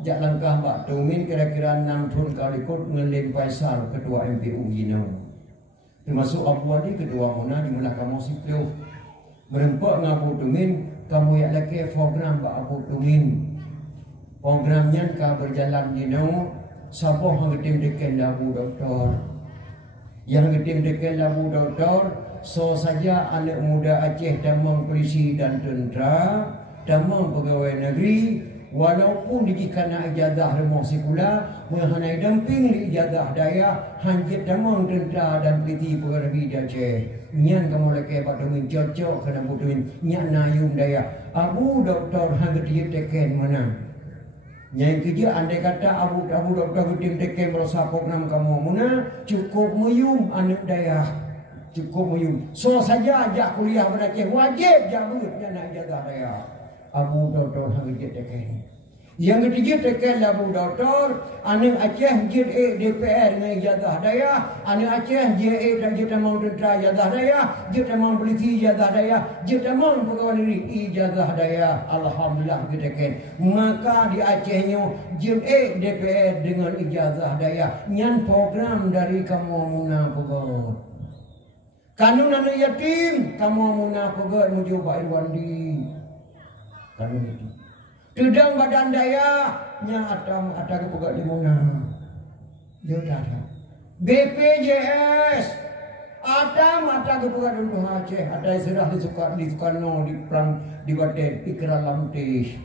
jak langkah Mbak Tumin kira-kira 6 tahun kali kot ngelim Faisal ketua MPU Jinau. Termasuk Abu Wadi ketua Muna dimulai kamu sipil. Merempak dengan Abu Tumin kamu yang lagi program Mbak Abu Tumin. Programnya kau berjalan Jinau. Siapa yang ngetim deken labu doktor? Yang ngetim deken labu doktor, so saja anak muda Aceh damang polisi dan tentera, damang pegawai negeri, walaupun dikena ijazah remah sekula, mengenai damping di ijazah daya, hanjit damang tentera dan polisi pegawai negeri di Aceh. Nyan kamu lagi Pak Tumin cocok kena butuhin nyan nayum daya. Abu doktor hang dia teken mana? Yang kerja andai kata Abu doktor tim teken merasa program kamu muna cukup meyum anak daya. Cukup meyum. So saja ajak kuliah Aceh wajib jabut yang nak jaga daya. Abu doktor hang dia teken. Yang ketiga teken Abu doktor anak Aceh JA DPR dengan ijazah daya, anak Aceh JA dan Jetamang tentera ijazah daya, Jetamang polisi ijazah daya, Jetamang pegawai negeri ijazah daya. Alhamdulillah kita teken. Maka di Acehnya JA DPR dengan ijazah daya. Nyan program dari kamu muna pegawai. Kanun anak yatim kamu muna pegawai muju Pak Irwandi. Kanun yatim. Tudang badan daya nya atam ada kepegat di mana dia dah BPJS atam ada kepegat di Aceh ada serah di Sukarno di perang di Baten Ikrar Lamtis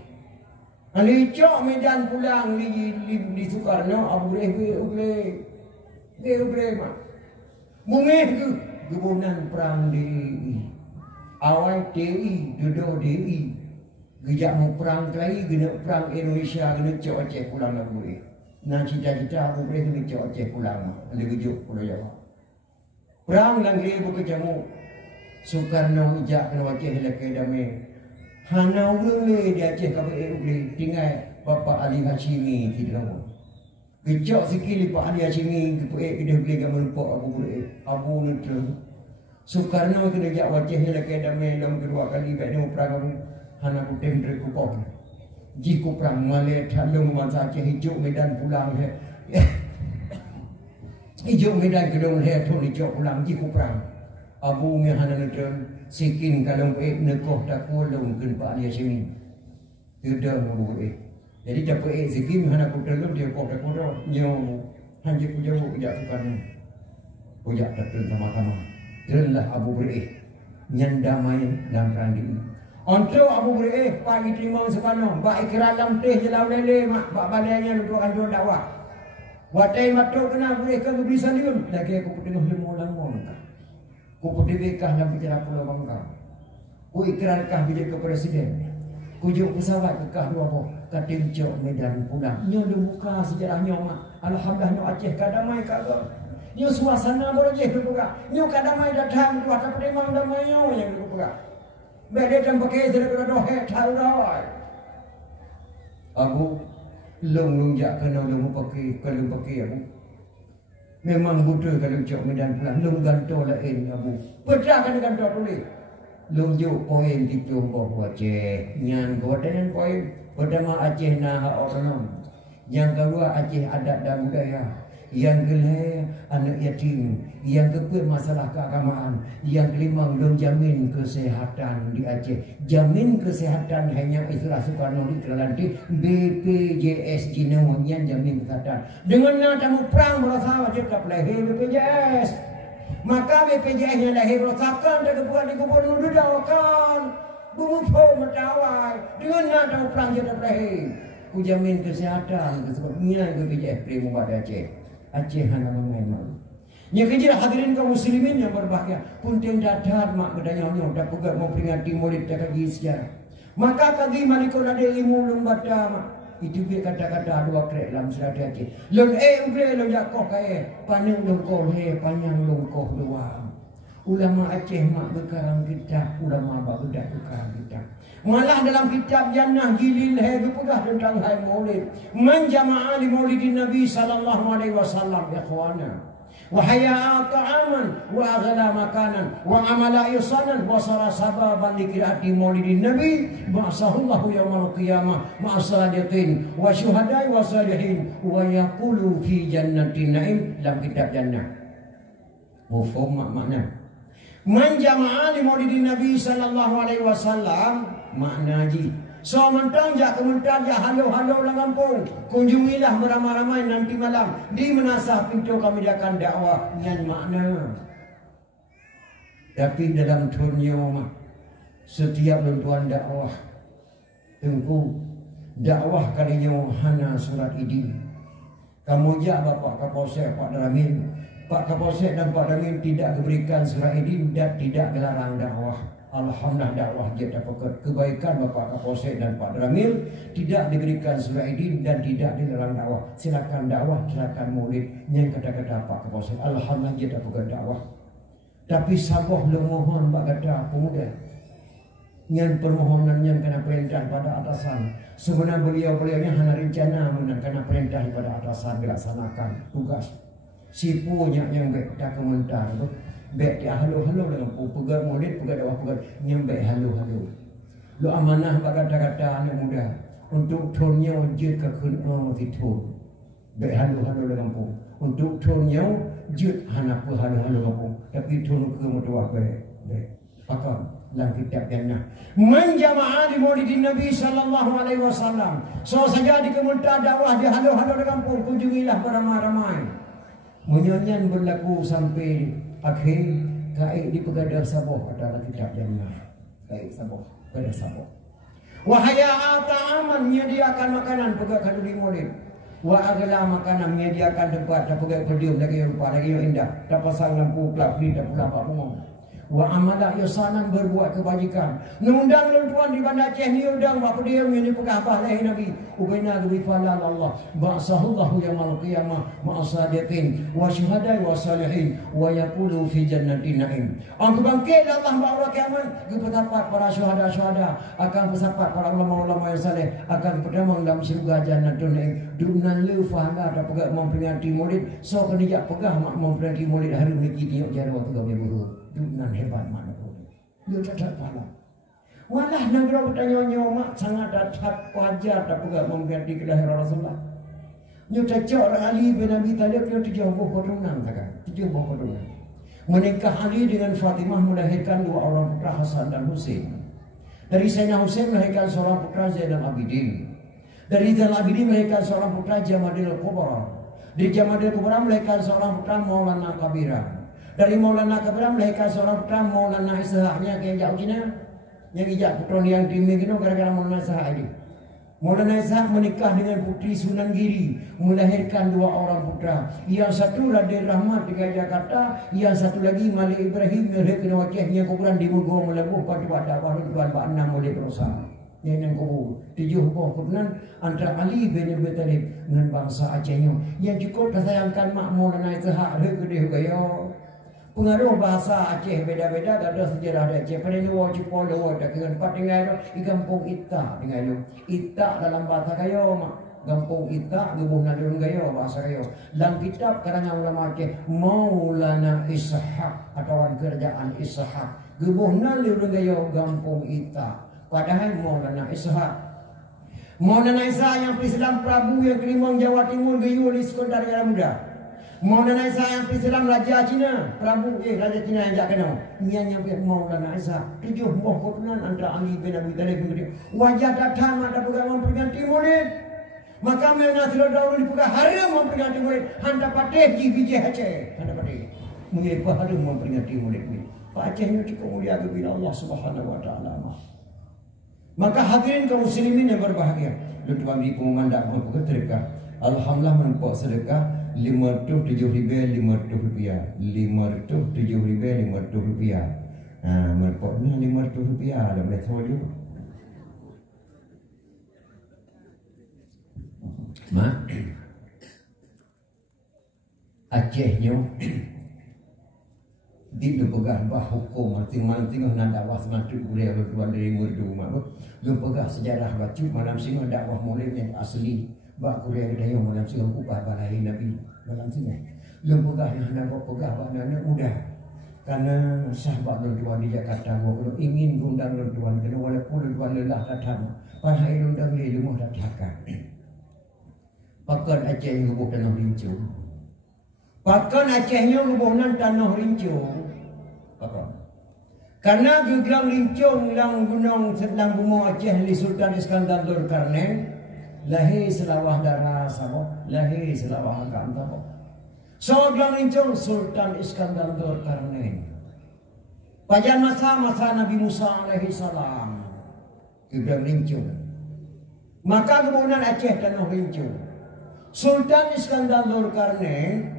alicok medan pulang di Sukarno Abu Uble mak bumi gubunan perang di awal TI jodoh DI gejak mau perang lagi, gena perang Indonesia, gena cok Aceh pulang lah boleh. Nah cita-cita aku boleh gena cok Aceh pulang, ada gejuk Pulau Jawa. Perang lagi berkejamu. Soekarno ijak kena Aceh lekai damai. Hana boleh di Aceh kau boleh tinggal Bapa Ali Hashimi tidak kamu. Gejok sikit Pak Ali Hashimi dia boleh kamu lupa aku boleh. Abu netra. Soekarno kena ijak Aceh lekai damai dalam kedua kali baik dia perang kamu. Hana kutem dari kupok. Jika perang Malay Talung masa Aceh hijau medan pulang he. Hijau medan kedong he tu hijau pulang jika perang. Abu mi hana nedon sikin kalau nekoh tak kolong ken Pak dia sini. Tidak mau jadi dapat sikin hana kutelung dia kok tak kolong nyo hanjik kujau kujak bukan. Kujak tak sama-sama. Jelah Abu beri nyanda main dalam perang ini. Untuk Abu Beri pagi terima sekarang, bak Ikrar Lamtis jelau lele mak bak balainya untuk kantor dakwah. Watai matuk kena boleh ke bisa liun. Lagi aku tengah lemu lama. Ku putih bekah dalam bicara Pulau Bangka. Ku ikrarkah bila ke presiden. Kujuk pesawat kekah dua boh. Katim cok Medan pulang. Nyo lu buka sejarahnya mak. Alhamdulillah nyo Aceh kadamai kagak. Nyo suasana boleh je berbuka. Nyo kadamai datang dua tak pedemang damai nyo yang berbuka. Beda dan pakai tidak kena dohe tahu dah. Abu long jak kena long pakai kalau pakai abu. Memang butuh kalau cok Medan pulang. Long ganto lain abu. Bedah kan ganto tulis. Lunjuk poin di Jombor Aceh. Yang kewadan poin pertama Aceh nah orang. Yang kedua Aceh adat dan budaya. Yang kelima anak yatim. Yang keempat masalah keagamaan. Yang kelima belum jamin kesehatan di Aceh. Jamin kesehatan hanya istilah Soekarno di Kelantan. BPJS Jinong yang jamin kesehatan. Dengan natamu perang berasa wajib tak lahir BPJS. Maka BPJS yang lahir rosakan dan kebuat di gubernur didawakan. Bumufo matawai. Dengan natamu perang jadi lahir. Ku jamin kesehatan. Sebabnya BPJS prima pada Aceh. Aceh hanya mengaimang. Yang kejadian hadirin kaum muslimin yang berbahagia. Punten datar mak kedanya dah pegat mau peringati maulid tak kaji sejarah. Maka kagi malikon ada ilmu lumbada mak. Itu dia kata-kata dua krek dalam serat Aceh. Lon uble lon jakoh kaya. Panang longkoh panjang longkoh dua. Ulama Aceh mak berkarang kitab. Ulama Baghdad berkarang kitab. Malah dalam kitab Jannah Jilil berpegah tentang hai maulid. Man jama'a li maulidin Nabi sallallahu alaihi wasallam ya ikhwana. Wa haya'a ta'aman wa aghala makanan wa amala ihsanan wa sara sababan li qiraati maulidin Nabi ba'sahullahu yaumal qiyamah ma'asadiqin wa syuhada'i wa salihin wa yaqulu fi jannatin na'im dalam kitab Jannah. Mufhum makna. Man jama'a li maulidin Nabi sallallahu alaihi wasallam makna ji. So mentang jak kementar jak halo-halo dalam kampung. Kunjungilah beramai-ramai nanti malam di menasah pintu kami akan dakwah dengan makna. Tapi dalam dunia mah setiap lentuan dakwah tengku dakwah kalinya hana surat idin. Kamu jak Bapak Kapolsek Pak Daramin. Pak Kapolsek dan Pak Daramin tidak diberikan surat idin dan tidak dilarang dakwah. Alhamdulillah dakwah dia dapat kebaikan Bapak Kapolsek dan Pak Dramil tidak diberikan surat idin dan tidak dilarang dakwah. Silakan dakwah, silakan maulid. Yang kata-kata Pak Kapolsek, alhamdulillah dia dapat dakwah. Tapi saboh lemohon bak kata pemuda. Yang permohonan yang kena perintah pada atasan. Sebenarnya beliau-beliaunya hanya rencana kena perintah pada atasan dilaksanakan tugas. Sipunya yang baik tak komentar tu. Baik dia halo-halo dengan pegat maulid, pegat dakwah, pegat nyembek halo-halo. Lu amanah bak kata-kata anak muda untuk turnya wujud ke kun'ah fitur. Baik halo-halo dengan pu. Untuk turnya wujud hana pu halo-halo dengan pu. Tapi turun ke mutuah baik. Pakam dalam kitab Jannah. Man jama'a di maulidin Nabi sallallahu alaihi wasallam. So saja di kementar dakwah di halo-halo dengan pu, kunjungilah beramai-ramai. Menyanyian berlaku sampai akhir kaik di pegadah Saboh adalah kitab Jannah. Kaik Saboh, pegadah Saboh. Wahaya ta'aman menyediakan makanan pegak kadu di maulid. Wa agala makanan menyediakan tempat dan pegak pedium lagi yang rupa lagi yang indah. Tak pasang lampu kelap ni tak pula apa umum. Wa amala ihsanan berbuat kebajikan. Nundang lentuan di Bandar Aceh ni undang apa dia ini pegah bahleh Nabi. Ubaina bi falal Allah. Ba'sahullahu yaumil qiyamah ma'asadiqin wa syuhada'i wa salihin wa yaqulu fi jannatin na'im. Angku bangkit Allah pada kiamat ke tempat para syuhada-syuhada akan bersapat para ulama-ulama yang saleh akan berdamang dalam syurga jannatul na'im. Dunan lu fahana ada pegah memperingati maulid. So kena pegah mak memperingati maulid hari ni kita jarak 30 bulan. Dunan hebat mana pun. Dia tak pahala. Walah negara bertanya mak sangat dapat wajar tak pegah mengganti kelahiran Rasulullah. Dia cakap Ali bin Abi Thalib dia 7 buah keturunan kan. 7 buah keturunan. Menikah Ali dengan Fatimah melahirkan 2 orang putra Hasan dan Husain. Dari Sayyidina Husain melahirkan seorang putra Zainal Abidin. Dari Zainal Abidin melahirkan seorang putra Jamadil Kubra. Dari Jamadil Kubra melahirkan seorang putra Maulana Kabira. Dari Maulana Kabira melahirkan seorang putra Maulana Ishaqnya ke yang jauh Cina. Yang ijak putra yang timing itu gara-gara Maulana Ishaq ini. Maulana Ishaq menikah dengan putri Sunan Giri, melahirkan 2 orang putra. Yang satu Raden Rahmat di Jakarta, yang satu lagi Malik Ibrahim yang kena wakilnya kuburan di Mugo Melebuh pada waktu tuan Pak Enam oleh berusaha. Yang kubur 7 buah kebenaran antara Ali bin Abi Talib dengan bangsa Acehnya. Yang cukup disayangkan mak Maulana Ishaq gede gaya. Pengaruh bahasa Aceh beda-beda, tak ada sejarah di Aceh. Pada luar Cipol, luar tak kira tempat tinggal di kampung Ita tinggal lu. Ita dalam bahasa kayo, kampung Ita gebuh nadun kayo bahasa kayo. Dalam kitab karangan ulama Aceh Maulana Ishaq atau kerjaan Ishaq. Gebuh nadun kayo kampung Ita. Padahal Maulana Ishaq. Maulana Ishaq yang Islam Prabu yang Kerimang Jawa Timur gayu di sekolah dari muda. Maulana Ishaq yang Islam Raja Cina, Prabu Raja Cina yang jak kenal. Yang Maulana Ishaq 7 buah keturunan antara Ali bin Abi Talib bin wajah datang ada pegangan perganti murid. Maka menasir dahulu dibuka haram memperingati murid. Handa patih di biji Aceh. Handa patih. Mengapa haram memperingati murid ini? Pak Acehnya cukup mulia kepada Allah Subhanahu Wa Taala. Maka hadirin kaum muslimin yang berbahagia, Tuan di pengumuman dak mau sedekah. Alhamdulillah menempok sedekah 507,500 rupiah. 507,500 rupiah. Menempoknya 500 rupiah dah boleh tahu juga. Mak Acehnya di pegang bah hukum malam tengah nak dakwah sematu boleh keluar dari merdu mak lu pegang sejarah bacu malam singa dakwah mulai yang asli bah kuliah daya malam singa ubah balai nabi malam singa lu pegang yang nak pegang banana mudah karena sahabat tuan di Jakarta kalau ingin undang tuan kena walaupun tuan lelah datang panai undang di rumah datang pakan Aceh hubung tanah rincu pakan Acehnya hubungan tanah rincu apa? Karena gegelang lincung lang gunung sedang bumau Aceh li Sultan Iskandar Dzulkarnain lahir selawah darah sabok lahir selawah agam sabok so gelang lincung Sultan Iskandar Dzulkarnain pada masa Nabi Musa alaihi salam gegelang lincung maka kemudian Aceh tanah lincung Sultan Iskandar Dzulkarnain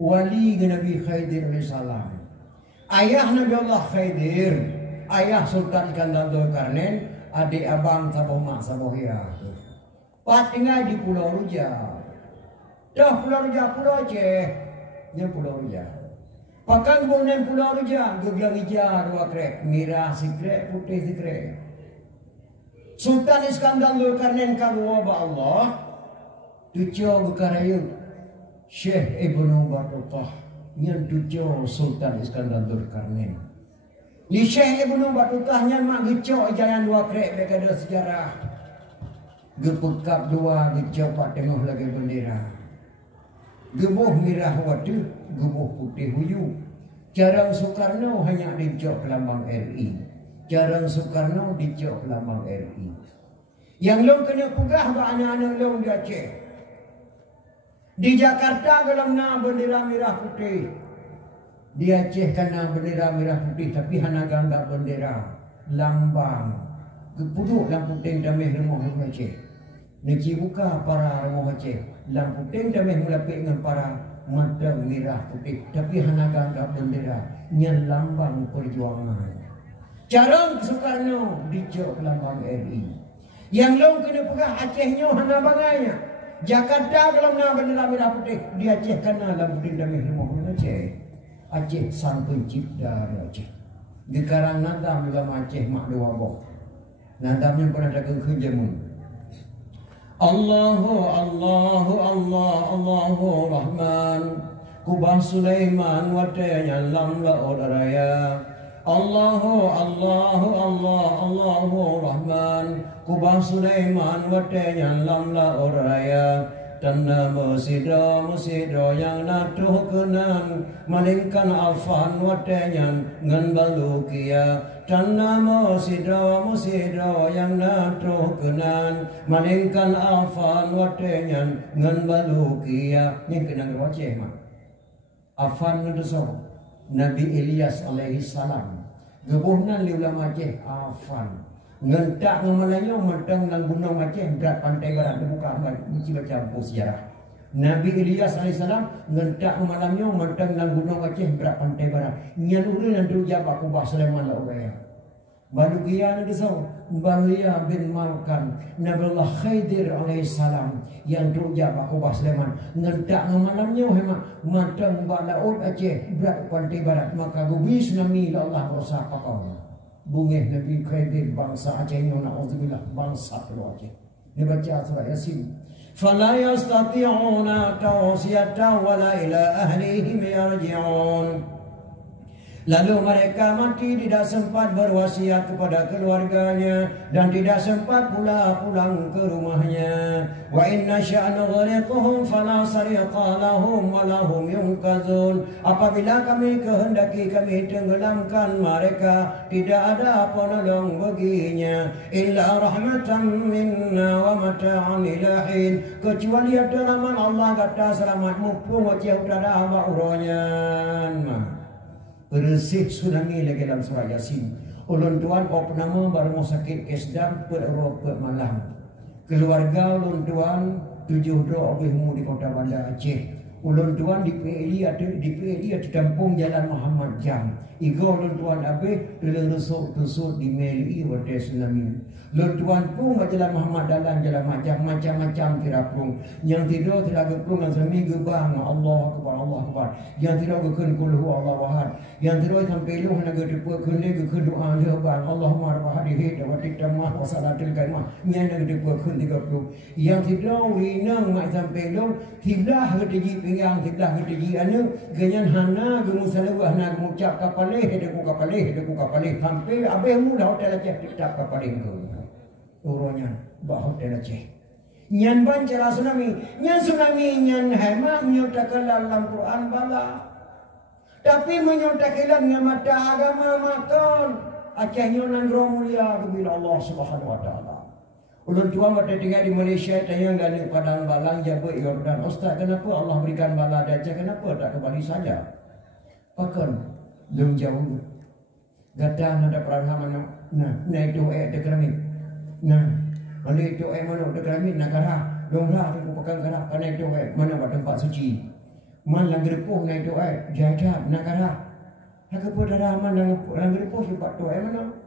wali Nabi Khidir alaihi salam ayah Nabi Allah Khidir, ayah Sultan Iskandar Dzulkarnain, adik abang saboh mak saboh ya. Pak tinggal di Pulau Ruja. Dah Pulau Ruja, Pulau Aceh. Dia Pulau Ruja. Pakan kemudian Pulau Ruja, gegelang hijau 2 krek, merah sikrek, putih sikrek. Sultan Iskandar Dzulkarnain karwa ba Allah, tujuh berkarayut Syekh Ibnu Battuta. Yang tujuh Sultan Iskandar Dzulkarnain. Li Syekh Ibnu Battuta nya mak gecok jalan 2 krek mereka ada sejarah. Gepekap 2 gecok pak tengah lagi bendera. Gebuh merah watu, gebuh putih huyu. Jarang Soekarno hanya dicok lambang RI. Jarang Soekarno dicok lambang RI. Yang long kena pegah ba anak-anak long di Aceh. Di Jakarta gelamna bendera merah putih. Di Aceh kena bendera merah putih tapi hana ganggap bendera lambang. Kepuduk lampu ting damai rumah Aceh. Neci buka para rumah Aceh. Lampu ting damai melapik dengan para mata merah putih tapi hana ganggap bendera nyan lambang perjuangan. Jarang Soekarno dicok lambang RI. Yang long kena pegah Acehnya hana bangainya. Jakarta kalau nak bendera merah putih di Aceh kena lampu ting damai rumah Aceh. Aceh sang pencipta Aceh. Di karang nadam ulama Aceh mak dua bok. Nadamnya pernah dagang kejamun. Allahu Allahu Allah Allahu Rahman. Kubah Sulaiman watanya lam la odaya. Allahu Allahu Allah Allahu Rahman. Kubah Sulaiman watanya lam la odaya. Tanah musido yang natuh kenan malingkan afan watenya ngan balukia. Tanah musido yang natuh kenan malingkan afan watenya ngan balukia. Ini kenang Aceh mah. Afan ngedeso Nabi Ilyas alaihi salam. Gebuhnan li ulama Aceh afan. ngentak ngamalanya mentang nang gunung Aceh berat pantai barat buka baca buku sejarah. Nabi Ilyas alaihissalam ngentak ngamalanya mentang nang gunung Aceh berat pantai barat. Nyan urang nan tuja Pak Kubah Sulaiman la ubaya. Balu kian disau Balia bin Malkan Nabiullah Khidir alaihissalam yang tuja Pak Kubah Sulaiman ngentak ngamalanya hemat mentang balaut Aceh berat pantai barat maka gubis nami Allah rosak pakau. Bungeh Nabi Khidir bangsa Aceh ni na'udzubillah bangsa keluar Aceh. Dia baca surah Yasin. Fala yastati'una tawsiyatan wala ila ahlihim yarji'un. Lalu mereka mati tidak sempat berwasiat kepada keluarganya dan tidak sempat pula pulang ke rumahnya. Wa inna sya'na ghariquhum fala sariqa lahum wa lahum yunqazun. Apabila kami kehendaki kami tenggelamkan mereka, tidak ada penolong baginya illa rahmatan minna wa mata'an ila hin. Kecuali ada rahmat Allah kata selamat mumpung wajah udara abak uronya. Bersih tsunami lagi dalam surah Yasin. Ulun tuan opnama baru mau sakit kesdam per malam. Keluarga ulun tuan 7 doa obihmu di kota Banda Aceh. Ulun tuan di PLI ada kampung Jalan Muhammad Jam. Igo ulun tuan abe tusuk di Meli wate tsunami. Ulun tuan pun Jalan Muhammad Dalam Jalan macam-macam tirapung. Yang tidur tidak gepung dan seminggu bang Allah Akbar. Yang tidak gekun kulhu Allah wahad. Yang tidur sampai lu hana gedepuk kunde gekun doa dia bang Allahumma rabbahadihi wa tiktamah wa salatul kaimah. Yang nak gedepuk kun 30. Yang tidur winang mak sampai lu tidah gedegi yang kita gedegi anu ganyan hana gemusana hana mengucap kapaleh deku kapaleh sampai abeh mudah hotel Aceh tak kapaleh tu uronya bah hotel Aceh nyan ban cara tsunami nyan hema menyatakan dalam Quran bala tapi menyatakan dengan mata agama makan Aceh nyonan mulia kepada Allah Subhanahu wa taala. Ulun tua mata tinggal di Malaysia tanya gani padang balang Jabal Yordan. Ustaz, kenapa Allah berikan bala dan Aceh, kenapa tak ke Bali saja? Pakan belum jauh. Gata ada perang mana? Nah itu dekrami. Nah, mana itu mana dekrami nakara. Longlah aku pakan kara karena itu mana pada tempat suci. Man lang gerepuh na itu jahat nakara. Hak pada mana lang gerepuh sebab tu mana?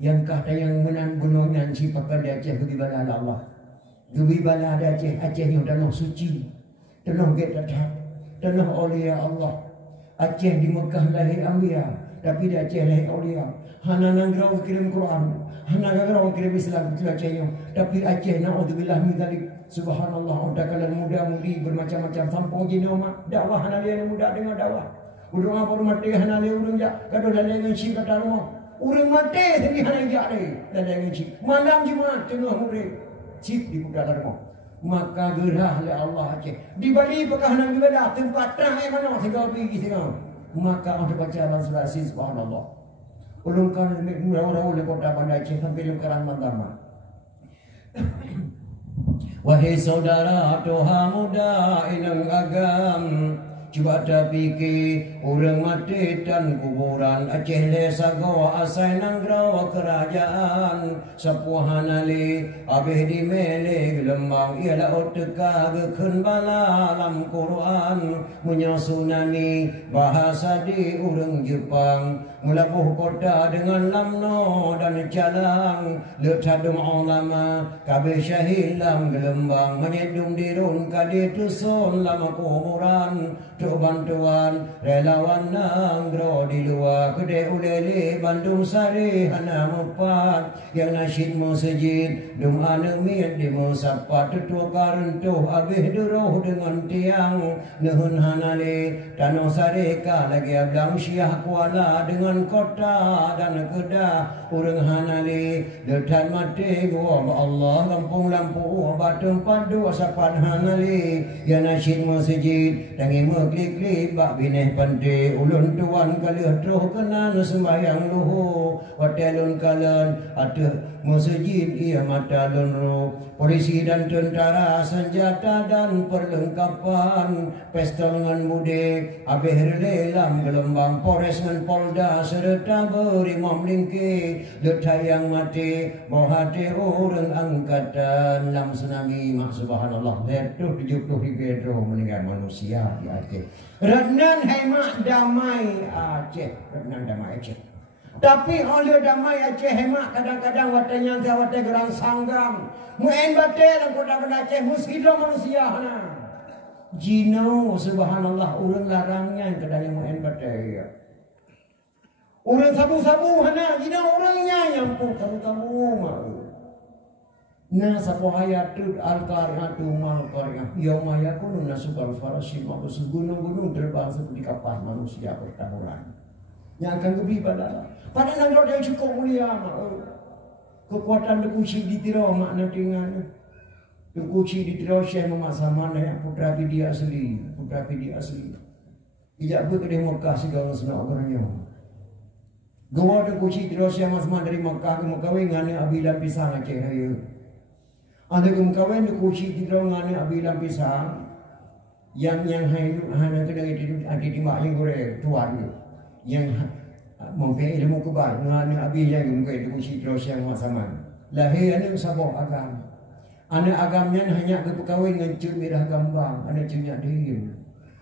Yang kata yang menang gunungan si pakan di Aceh Gebi bala Allah. Gebi bala di Aceh yang tanah suci. Tanah getat. Tanah awliya Allah. Aceh di Mekah lahir Ambiya, tapi di Aceh lahir awliya. Hana nangrau kirim Quran. Hana nangrau kirim Islam itu Acehnya. Tapi Aceh na'udzubillah min dzalik. Subhanallah, udakalan muda-mudi bermacam-macam sampung jinoma dakwah hana dia muda dengan dakwah. Urang apa mati hana dia urang jak kado dalai ngi kata rumah. Urang mati tapi hana jak deh dalai ngi malam Jumaat tengah murid cip di kota rumah. Maka gerah oleh Allah Aceh. Di Bali bekah nang ibadah tempat terang mana segala pergi segala. Maka ada baca dalam surah Yasin subhanallah. Ulungkan orang-orang oleh kota Banda Aceh sampai lingkaran Mandama. Wahai saudara toha muda ilang agam, cuba tak fikir orang mati dan kuburan Aceh lesago asai nanggrau kerajaan sepuhan ali abih di mele gelembang ialah oteka gekun bala alam Quran munya tsunami bahasa di orang Jepang mulabuh kota dengan lamno dan calang letadum ulama kabeh syahilam gelembang menyedung dirun kadi tusun lama kuburan tu bantuan relawan nanggro di luar kedai ulele Bandung Sari hana mupat yang nasyid masjid dum anemit di musapat tutua karentuh abih duruh dengan tiang nuhun hanale tanah Sarika lagi ablang Syah Kuala dengan kota dan kedah urang hanale detan mati gua Allah lampu-lampu batu padu sapan hanale yang nasyid masjid tangi klik bak bineh pante ulun tuan kalih troh kena sembayang luhu hotelun kalen atuh masjid ia mata lun polisi dan tentara senjata dan perlengkapan pesta dengan bude abeh lelam gelembang Polres dengan Polda serta berimam lingke letayang mati bohate orang angkatan lam tsunami mak subhanallah betul 70 ribu meninggal manusia di Aceh. Rednan hemat damai Aceh, Rednan damai Aceh. Tapi oleh damai Aceh hemat kadang-kadang watanya wate gerang sanggam. Muen batel dan kota Aceh mushido manusia hana. Jino subhanallah urang larangnya kadang muen batel. Urang sabu-sabu hana jino orangnya nyampuk kamu mah. Nah, sapo ayatul al-qari'atu mal-qari'ah yauma yakunu nasukal farasyim gunung-gunung terbang seperti kapal manusia bertaburan yang akan lebih pada nang yang cukup mulia kekuatan dekuci di tiro makna tinggal dekuci di tiro Syekh Muhammad Saman ya putra pidi asli ijak berkedai Mekah segala senang orangnya gawa dekuci tiro Syekh Muhammad Saman dari Mekah ke Mekah ngane abilan pisang Aceh raya. Ada kemungkinan dikuci di dalam abilan pisang yang hanya kena ada di mak yang gore tuan yang mempunyai ilmu kebal ngane abilan yang gore dikuci terus yang sama lahir ane sabok agam anak agamnya hanya kepekawin ngecut merah gambang anak cunyak dihim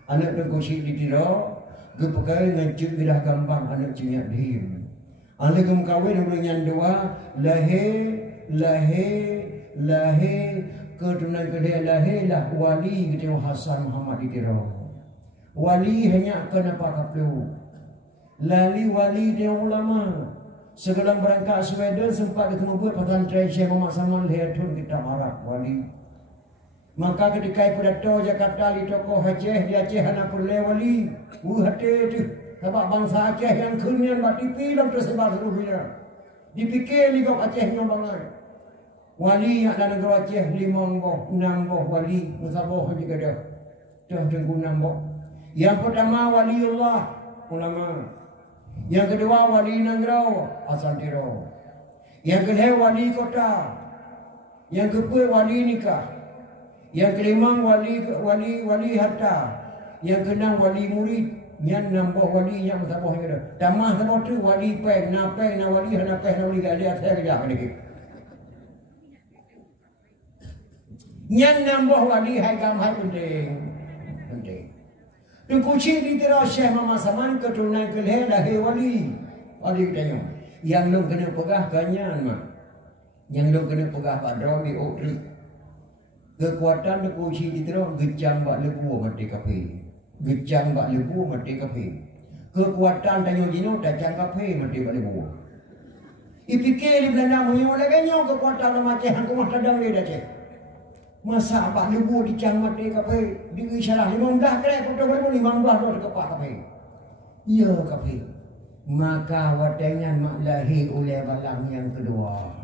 anak dikuci di tiro kepekawin ngecut merah gambang anak cunyak dihim anak kemungkinan yang dua lahir keturunan kedua lahirlah wali gitu Hasan Muhammad Idiro. Wali hanya kenapa kaplu. Lali wali dia ulama. Sebelum berangkat Sweden sempat ketemu buat pesantren Syekh Muhammad Saman lihatun kita Arab wali. Maka ketika pidato Jakarta di tokoh Aceh di Aceh anak perle wali. Hati tu sebab bangsa Aceh yang kunyan bat TV dan tersebar seluruh dunia. Dipikir ni kau Aceh yang bangai. Wali yang ada negara Aceh 5 boh, 6 boh wali, musaboh juga dah. Dah tengku 6 boh. Yang pertama waliullah, ulama. Yang kedua wali Nangrau, Asantiro. Yang kedua wali kota. Yang kedua wali nikah. Yang kelima wali harta. Yang keenam wali murid. Yang 6 boh wali yang musaboh juga dah. Tamah sama tu wali peng, na wali na wali gada saya kerja ni. Yang nambah wali hai gam hai penting. Dikuci di tira Syekh Muhammad Saman keturunan kelih lahir wali. Wali tanya. Yang lu kena pegah kanyan mak. Yang lu kena pegah padra di okri. Kekuatan dikuci di tira gejang bak lebu mati kafe. Gejang bak lebu mati kafe. Kekuatan tanya jino tajang kafe mati bak lebu. Ipikir di Belanda munyo lagi nyo kekuatan Aceh aku mah tadang dia Aceh. Masa apa lebu di cang mati kape di isalah 15 kali foto baru 15 dolar kepak kape. Ya kape. Maka watenya mak lahir oleh balang yang kedua.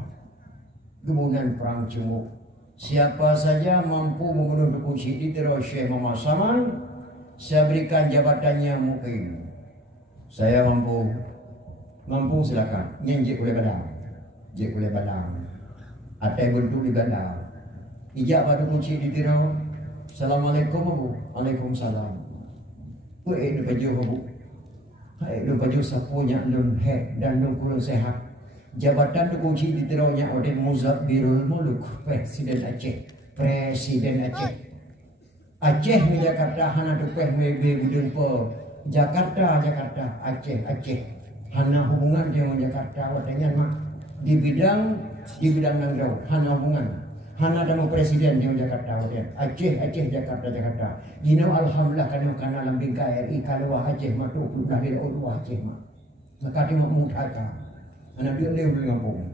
Gebunan perang cemuk. Siapa saja mampu membunuh dekuci di tiro Syekh Muhammad Saman, saya berikan jabatannya mungkin. Saya mampu silakan. Nyenjek oleh balang. Jek oleh balang. Atai bentuk di balang. Ijak pada kunci di tiro. Assalamualaikum bu. Waalaikumsalam. Wei lu baju bu. Hai lu baju sapunya lun he dan lun kurun sehat. Jabatan tu kunci di tiro nya oleh Muzabbirul Muluk Presiden Aceh. Aceh di Jakarta hana tu peh mebe budun po. Jakarta Aceh. Hana hubungan dengan Jakarta watanya mak di bidang Nangrau hana hubungan. Hana dalam presiden di Jakarta Aceh Jakarta. Jino alhamdulillah karena lambing KRI kalau Aceh mak tu lahir orang Aceh mak. Maka dia mak mutaka. Anak dia leu dengan pun.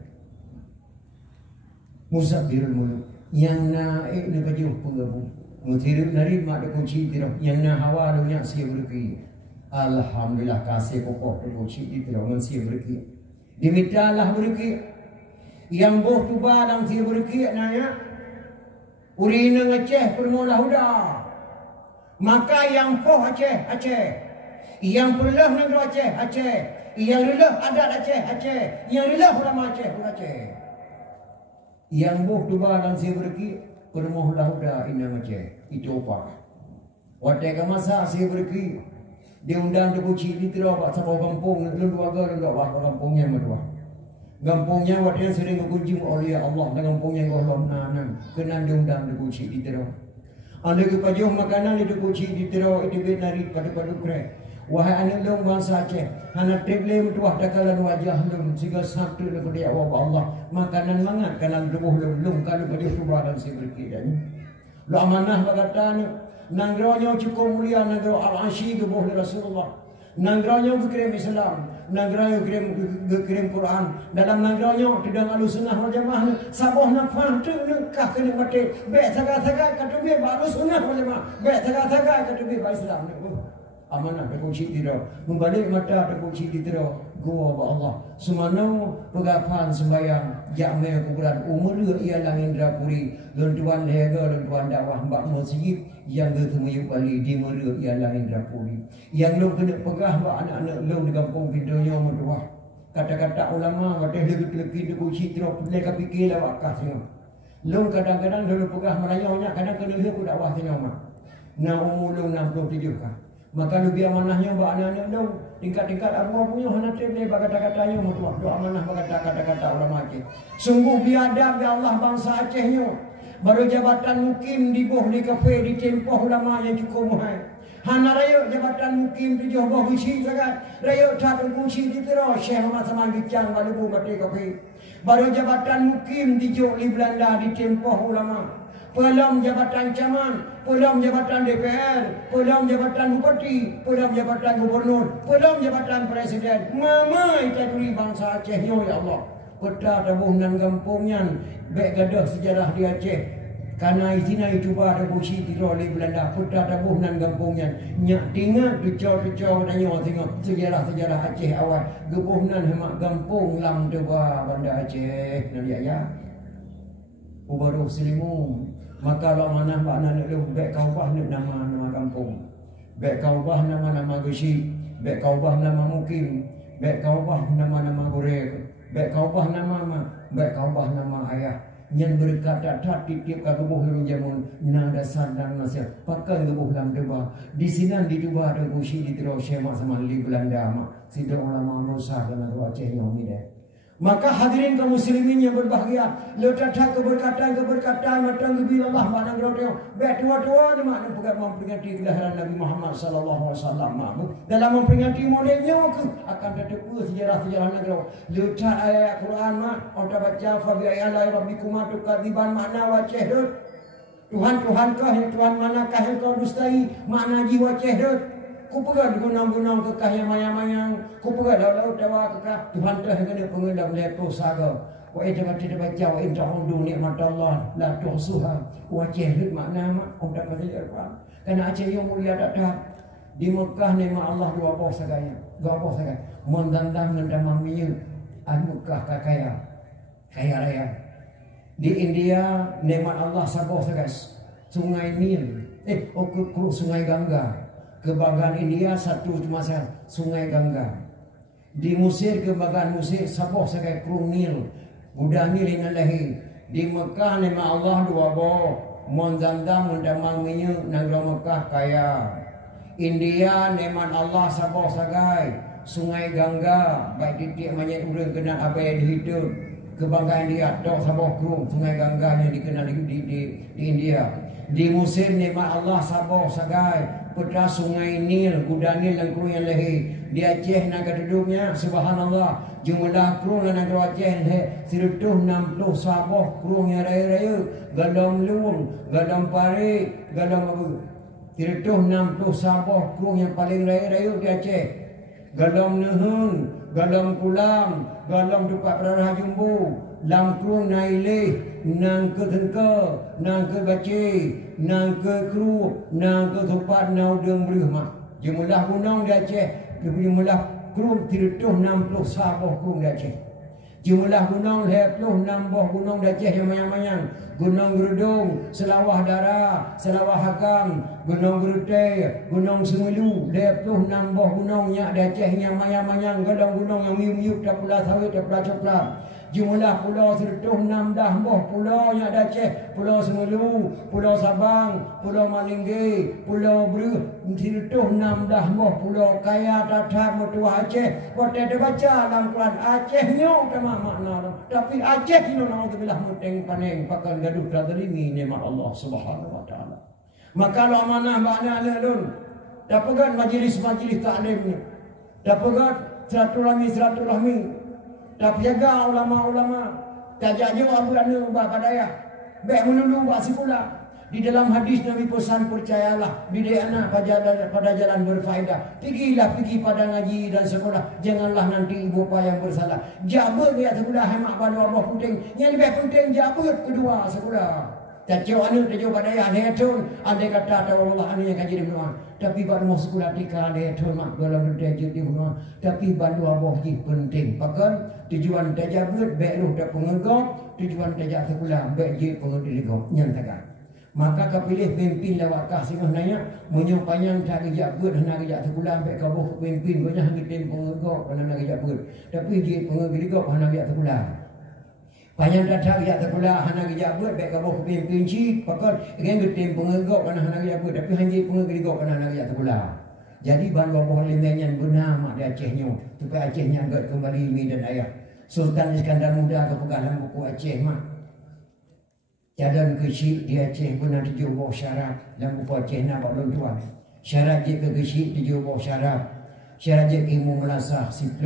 Muzabbirul Muluk yang naik ni baju pengabu. Mutiru dari mak de kunci tiro yang na hawa dunia sia berki. Alhamdulillah kasih pokok de kunci tiro ngan sia berki. Dimintalah berki. Yang boh tu barang sia berki nanya. Urina ngeceh permolah huda. Maka yang poh Aceh, Aceh. Yang perlah negara Aceh, Aceh. Yang lelah adat Aceh, Aceh. Yang lelah ulama Aceh, Aceh. Yang boh tuba dan seberki permoh lahuda inam Aceh. Itu apa? Waktu masa seberki diundang debuci di terau pak sabau kampung lu agak lu wah kampungnya medua. Kampungnya waktu sering kunjung oleh Allah dan kampungnya Allah nanan kena diundang debuci di terau. Anda kepajuh makanan di debuci di terau itu benari pada kre. Wahai anak long bangsa Aceh, anak teble tuah dakalan wajah long siga satu lepas dia Allah makanan mangat kanan debuh long kalau pada subaran seberki dan lu amanah bagatan nanggronya cukup mulia nangro al-asyi ke bawah Rasulullah. Nanggronya berkirim Islam, nanggronya berkirim Quran. Dalam nanggronya tidak alu sunnah wal jamaah. Sabah nak faham nekah kena mati. Baik sagak-sagak kata be baru sunnah wal jamaah. Baik sagak-sagak kata be Islam. Amanah berkunci diro. Membalik mata berkunci diro. Gua ba Allah. Semana pegapan sembayang jamai kuburan umur ia langit Indrapuri. Lentuan lega, lentuan dakwah mbak masjid yang bertemu balik di meruk ialah Indrapuri. Yang lu kena pegah mbak anak-anak lu di kampung pintunya merduah. Kata-kata ulama watih legi-legi di kunci diro. Mereka fikir lah wakah semua. Lu kadang-kadang lu pegah merayaunya kadang kena lu dakwah semua. Nah umur lu 67 kan. Maka lebih amanahnya mbak anak-anak lu tingkat-tingkat arwah punya hana tebe kata-katanya mutuah doa amanah kata-kata ulama Aceh. Sungguh biadab ya Allah bangsa Acehnya. Baru jabatan mukim di boh di kafe di tempoh ulama yang cukup muhai. Hana raya jabatan mukim di Johor Bahisi sangat. Raya tak kunci di terus Syekh Muhammad Saman Bicang baru mati kafe. Baru jabatan mukim di Johor Belanda di tempoh ulama. Pelam jabatan caman, pelam jabatan DPR, pelam jabatan bupati, pelam jabatan gubernur, pelam jabatan presiden. Mama itu duri bangsa Aceh ya Allah. Peta tabuh nan kampungnya, baik gadah sejarah di Aceh. Karena isina itu ada busi di oleh Belanda. Peta tabuh nan kampungnya. Nyak tinggal tucau-tucau dan nyawa tengok sejarah-sejarah Aceh awal. Gebuh nan hemak kampung lam teba Banda Aceh. Nanti ya. Ubaruh Selimum. Maka kalau mana nak lu baik kau bah nama kampung, baik kau bah nama gesi, baik kau bah nama mukim, baik kau bah nama goreng, baik kau bah nama baik kau bah nama ayah. Yang berkata tak titip ke gebuh lu jamun nang dasar dan nasihat pakai gebuh lam deba di sini di dua ada gusi di terus semak sama li Belanda mak sidang ulama Musa dan Aceh yang ini deh. Maka hadirin kaum muslimin yang berbahagia, letakkan keberkatan matang bila Allah mana gerodeo. Baik tua-tua ni makna pegat memperingati kelahiran Nabi Muhammad sallallahu alaihi wasallam. Dalam memperingati modelnya akan terdepa sejarah-sejarah negara. Letak ayat Quran mak, kita baca fa bi ayati rabbikum tukadziban makna wajah dut. Tuhan kah Tuhan manakah yang kau dustai makna jiwa cehdut. Ku pegang gunang-gunang kekah yang mayang-mayang. Ku pegang laut-laut dawa kekah. Tuhan telah kena pengendam lepo saga. Wa idza tidak baca wa in ta'udu nikmat Allah la tuhsuha. Wa jahil makna mak udah baca Quran. Karena Aceh yang mulia datang di Mekah nikmat Allah dua boh sagaya. Dua boh sagaya. Mondandam ngendam mamiyu an Mekah kakaya. Kaya raya. Di India nikmat Allah saboh sagaya. Sungai Nil. Sungai Gangga. Kebanggaan India satu cuma Sungai Gangga. Di Mesir kebanggaan Mesir saboh sekai Krung Nil. Budak Nil inalahi. Di Mekah nama Allah dua boh. Monzandam mendamang minyak negara Mekah kaya. India neman Allah saboh sekai Sungai Gangga. Baik titik banyak urang kena apa yang dihidup. Kebanggaan India tok saboh Krung Sungai Gangga yang dikenal di India. Di Mesir neman Allah saboh sekai putra Sungai Nil, Kuda Nil dan Krung yang lehi. Di Aceh nak keduduknya subhanallah jumlah Krung dan negara Aceh serutuh 60 saboh Krung yang raya-raya, Galam Luang, Galam Pare, Galam apa? Serutuh 60 saboh Krung yang paling raya-raya di Aceh. Galam Nehun, Galam Kulam, Galam Dupat Perarah Jumbo, Lam Krung Naileh, nang ke Tengka, nang ke Baci, nang ke Kru, nang ke Tupat Naudeng Berihmak. Jumlah gunung di Aceh, jumlah Krung 360 saboh Krung di Aceh. Jumlah gunung 26 boh gunung di Aceh yang mayang-mayang. Gunung Gerudung, Selawah Dara, Selawah Hakam, Gunung Gerute, Gunung Semelu, dia tu nambah gunungnya ada Acehnya mayang-mayang, gadang gunung yang miuk-miuk tak pula sawit, tak pula coklat. Jumlah pulau 116 pulau yang ada Aceh, Pulau Semelu, Pulau Sabang, Pulau Malingge, Pulau Beruh, 116 pulau kaya tatar mutua Aceh. Kita ada baca dalam Quran Acehnya utama makna, tapi Acehnya naudzubillah muteng paneng pakan gaduh terimi nikmat Allah Subhanahu wa taala. Maka lo amanah makna lun. Dapat majlis-majlis taklim ni. Dapat silaturahmi. Tak jaga ulama-ulama. Tak jaga abu-anu bakadaya. Baik melulu basi pula. Di dalam hadis Nabi pesan percayalah. Bidik anak pada jalan berfaedah. Pergi pada ngaji dan sekolah. Janganlah nanti ibu bapa yang bersalah. Jabat dia sekolah hemat pada Allah penting. Yang lebih penting jabat kedua sekolah. Tak jauh anu, tak jauh pada yang hetul. Andai kata ada Allah anu yang kaji di benuan. Tapi pada mau sekolah tika ada hetul mak. Kalau berdaya di benuan. Tapi bantu Allah je penting. Bahkan tujuan tajabut baik lu tak pengegok. Tujuan tajab sekolah baik je pengegok. Nyatakan. Maka kepilih pimpin lawakah singah nanya. Menyong panjang tak kejabut. Nak kejab sekolah baik kabuh pimpin. Banyak hanya tim pengegok. Nak kejabut. Tapi je pengegok. Nak kejab sekolah. Panjang datang kejap terpula hana kejap buat baik kabuh pimpin cik pakon ingin getim pengegok kana hana kejap buat tapi hanya pengegok kana hana kejap terpula. Jadi ban wabah limenyan benar mak di Acehnya supaya Acehnya agak kembali mi dan ayah. Sultan Iskandar Muda ke pegang buku Aceh mak. Jadan kecil di Aceh benar tujuh buah syarat dalam buku Aceh nak buat tuan. Syarat je ke kecil tujuh buah syarat. Syarat je ilmu melasah 10,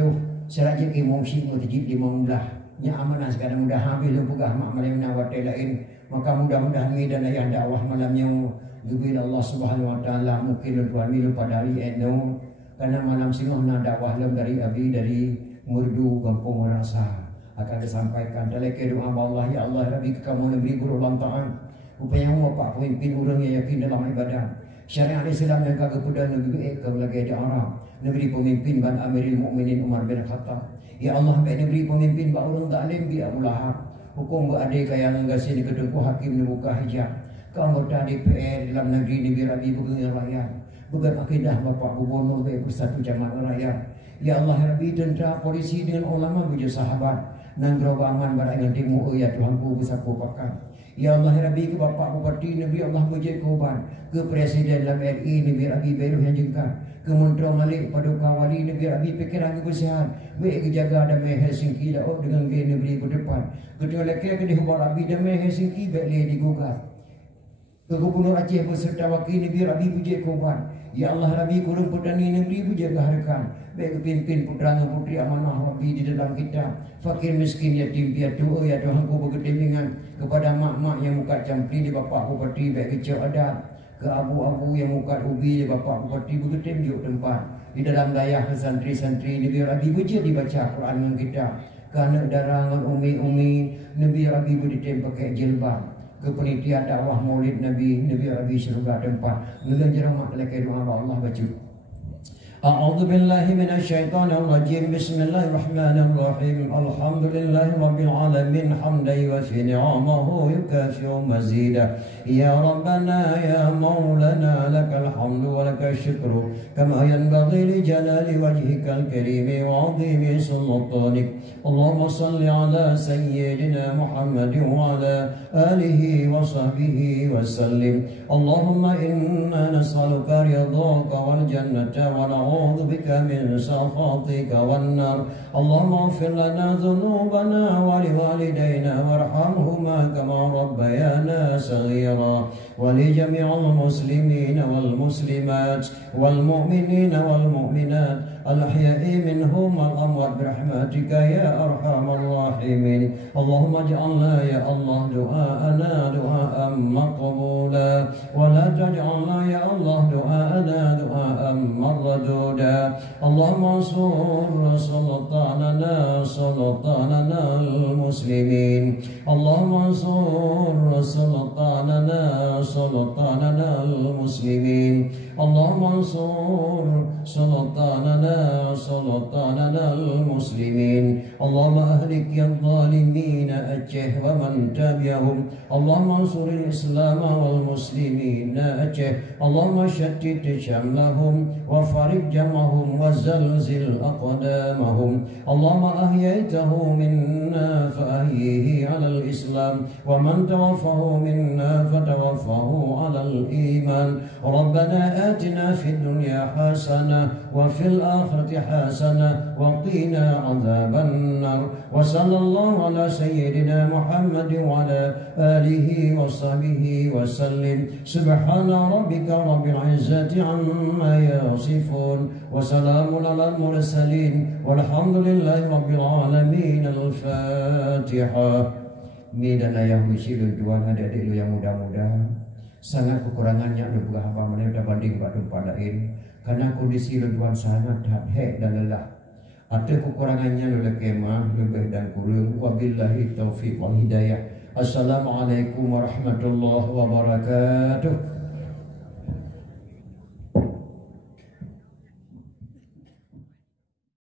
syarat je ilmu syimu 15. Nya amanah sekadar mudah habis lu pegah mak malam nawati lain. Maka mudah-mudahan mi dan ayah dakwah malamnya gubil Allah Subhanahu wa taala mungkin tuan milu pada hari eno karena malam singah na dakwah lem dari abi dari murdu kampung rasa akan disampaikan dalam doa Allah ya Allah Rabbi kamu negeri berulang tahun upaya bapak pemimpin orang yang yakin dalam ibadah syariat Islam yang kagak kuda negeri ke lagi di Arab negeri pemimpin ban Amirul Mukminin Umar bin Khattab. Ya Allah, baik negeri pemimpin bak urang taklim bi Abu Lahab. Hukum berade kaya ngasi di kedengku hakim dibuka hijab. Keanggota DPR dalam negeri negeri Rabi bergengar rakyat. Bukan akidah Bapak Gubernur baik bersatu jamaah rakyat. Ya Allah, Rabbi tentera polisi dengan ulama bujuk sahabat. Nang gerobangan barang yang timu ya Tuhanku besaku pakan. Ya Allah, Rabbi ke Bapak Bupati Nabi Allah bujuk korban. Ke Presiden dalam RI Nabi Rabi Beruh yang jengkar. Kementerian Malik Paduka Wali Negeri Abi pikiran kebersihan baik kejaga damai Helsinki dah dengan gay negeri ke depan ketua lekir ke dihubar Abi damai Helsinki baik dia digugat ke Gubernur Aceh beserta wakil Negeri Abi puji korban ya Allah Rabi kurung petani negeri puji keharkan baik kepimpin putra dan putri amanah Rabi di dalam kita fakir miskin yatim piatu ya Tuhan ku berketimbingan kepada mak-mak yang muka campli di Bapak Bupati baik kecil adat ke abu-abu yang muka ubi Bapak Bupati bergetim di tempat di dalam dayah santri-santri Nabi Rabi baca dibaca Quran dengan kita kerana darangan umi-umi Nabi Rabi bergetim pakai jilbab ke penelitian dakwah maulid Nabi Rabi syurga tempat ngelanjar mak lekai doa Allah baca أعوذ بالله من الشيطان الرجيم بسم الله الرحمن الرحيم الحمد لله رب العالمين حمدا يوفي نعمه يكافئ مزيدا يا ربنا يا مولانا لك الحمد ولك الشكر كما ينبغي لجلال وجهك الكريم وعظيم سلطانك اللهم صل على سيدنا محمد وعلى آله وصحبه وسلم اللهم إنا نسألك رضاك والجنة ونعوذ بك من سخطك والنار اللهم اغفر لنا ذنوبنا ولوالدينا وارحمهما كما ربيانا صغيرا ولجميع المسلمين والمسلمات والمؤمنين والمؤمنات الأحياء منهم والأموات برحمتك يا أرحم الراحمين اللهم اجعلنا يا الله دعاءنا دعاء مقبولا ولا تجعلنا يا الله دعاءنا دعاء مردودا اللهم انصر سلطاننا المسلمين اللهم انصر سلطاننا المسلمين اللهم انصر سلطاننا المسلمين اللهم أهلك الظالمين أجه ومن تبعهم اللهم انصر الإسلام والمسلمين أجه اللهم شتت شملهم وفرق جمعهم وزلزل أقدامهم اللهم أحييته منا فأحيه على الإسلام ومن توفه منا فتوفه على الإيمان ربنا آتنا في الدنيا حسنة وفي الآخرة حسنة وقنا عذاب النار وصلى الله على سيدنا محمد وعلى آله وصحبه وسلم سبحان ربك رب العزة عما يصفون وسلام على المرسلين والحمد لله رب العالمين. Al-Fatihah. Mi dan ayah misi tujuan adik-adik yang muda-muda sangat kekurangannya beberapa menit banding pada ini karena kondisi tujuan sangat hek dan lelah ada kekurangannya oleh kemah lebih dan kurang wabillahi taufiq wal hidayah. Assalamualaikum warahmatullahi wabarakatuh.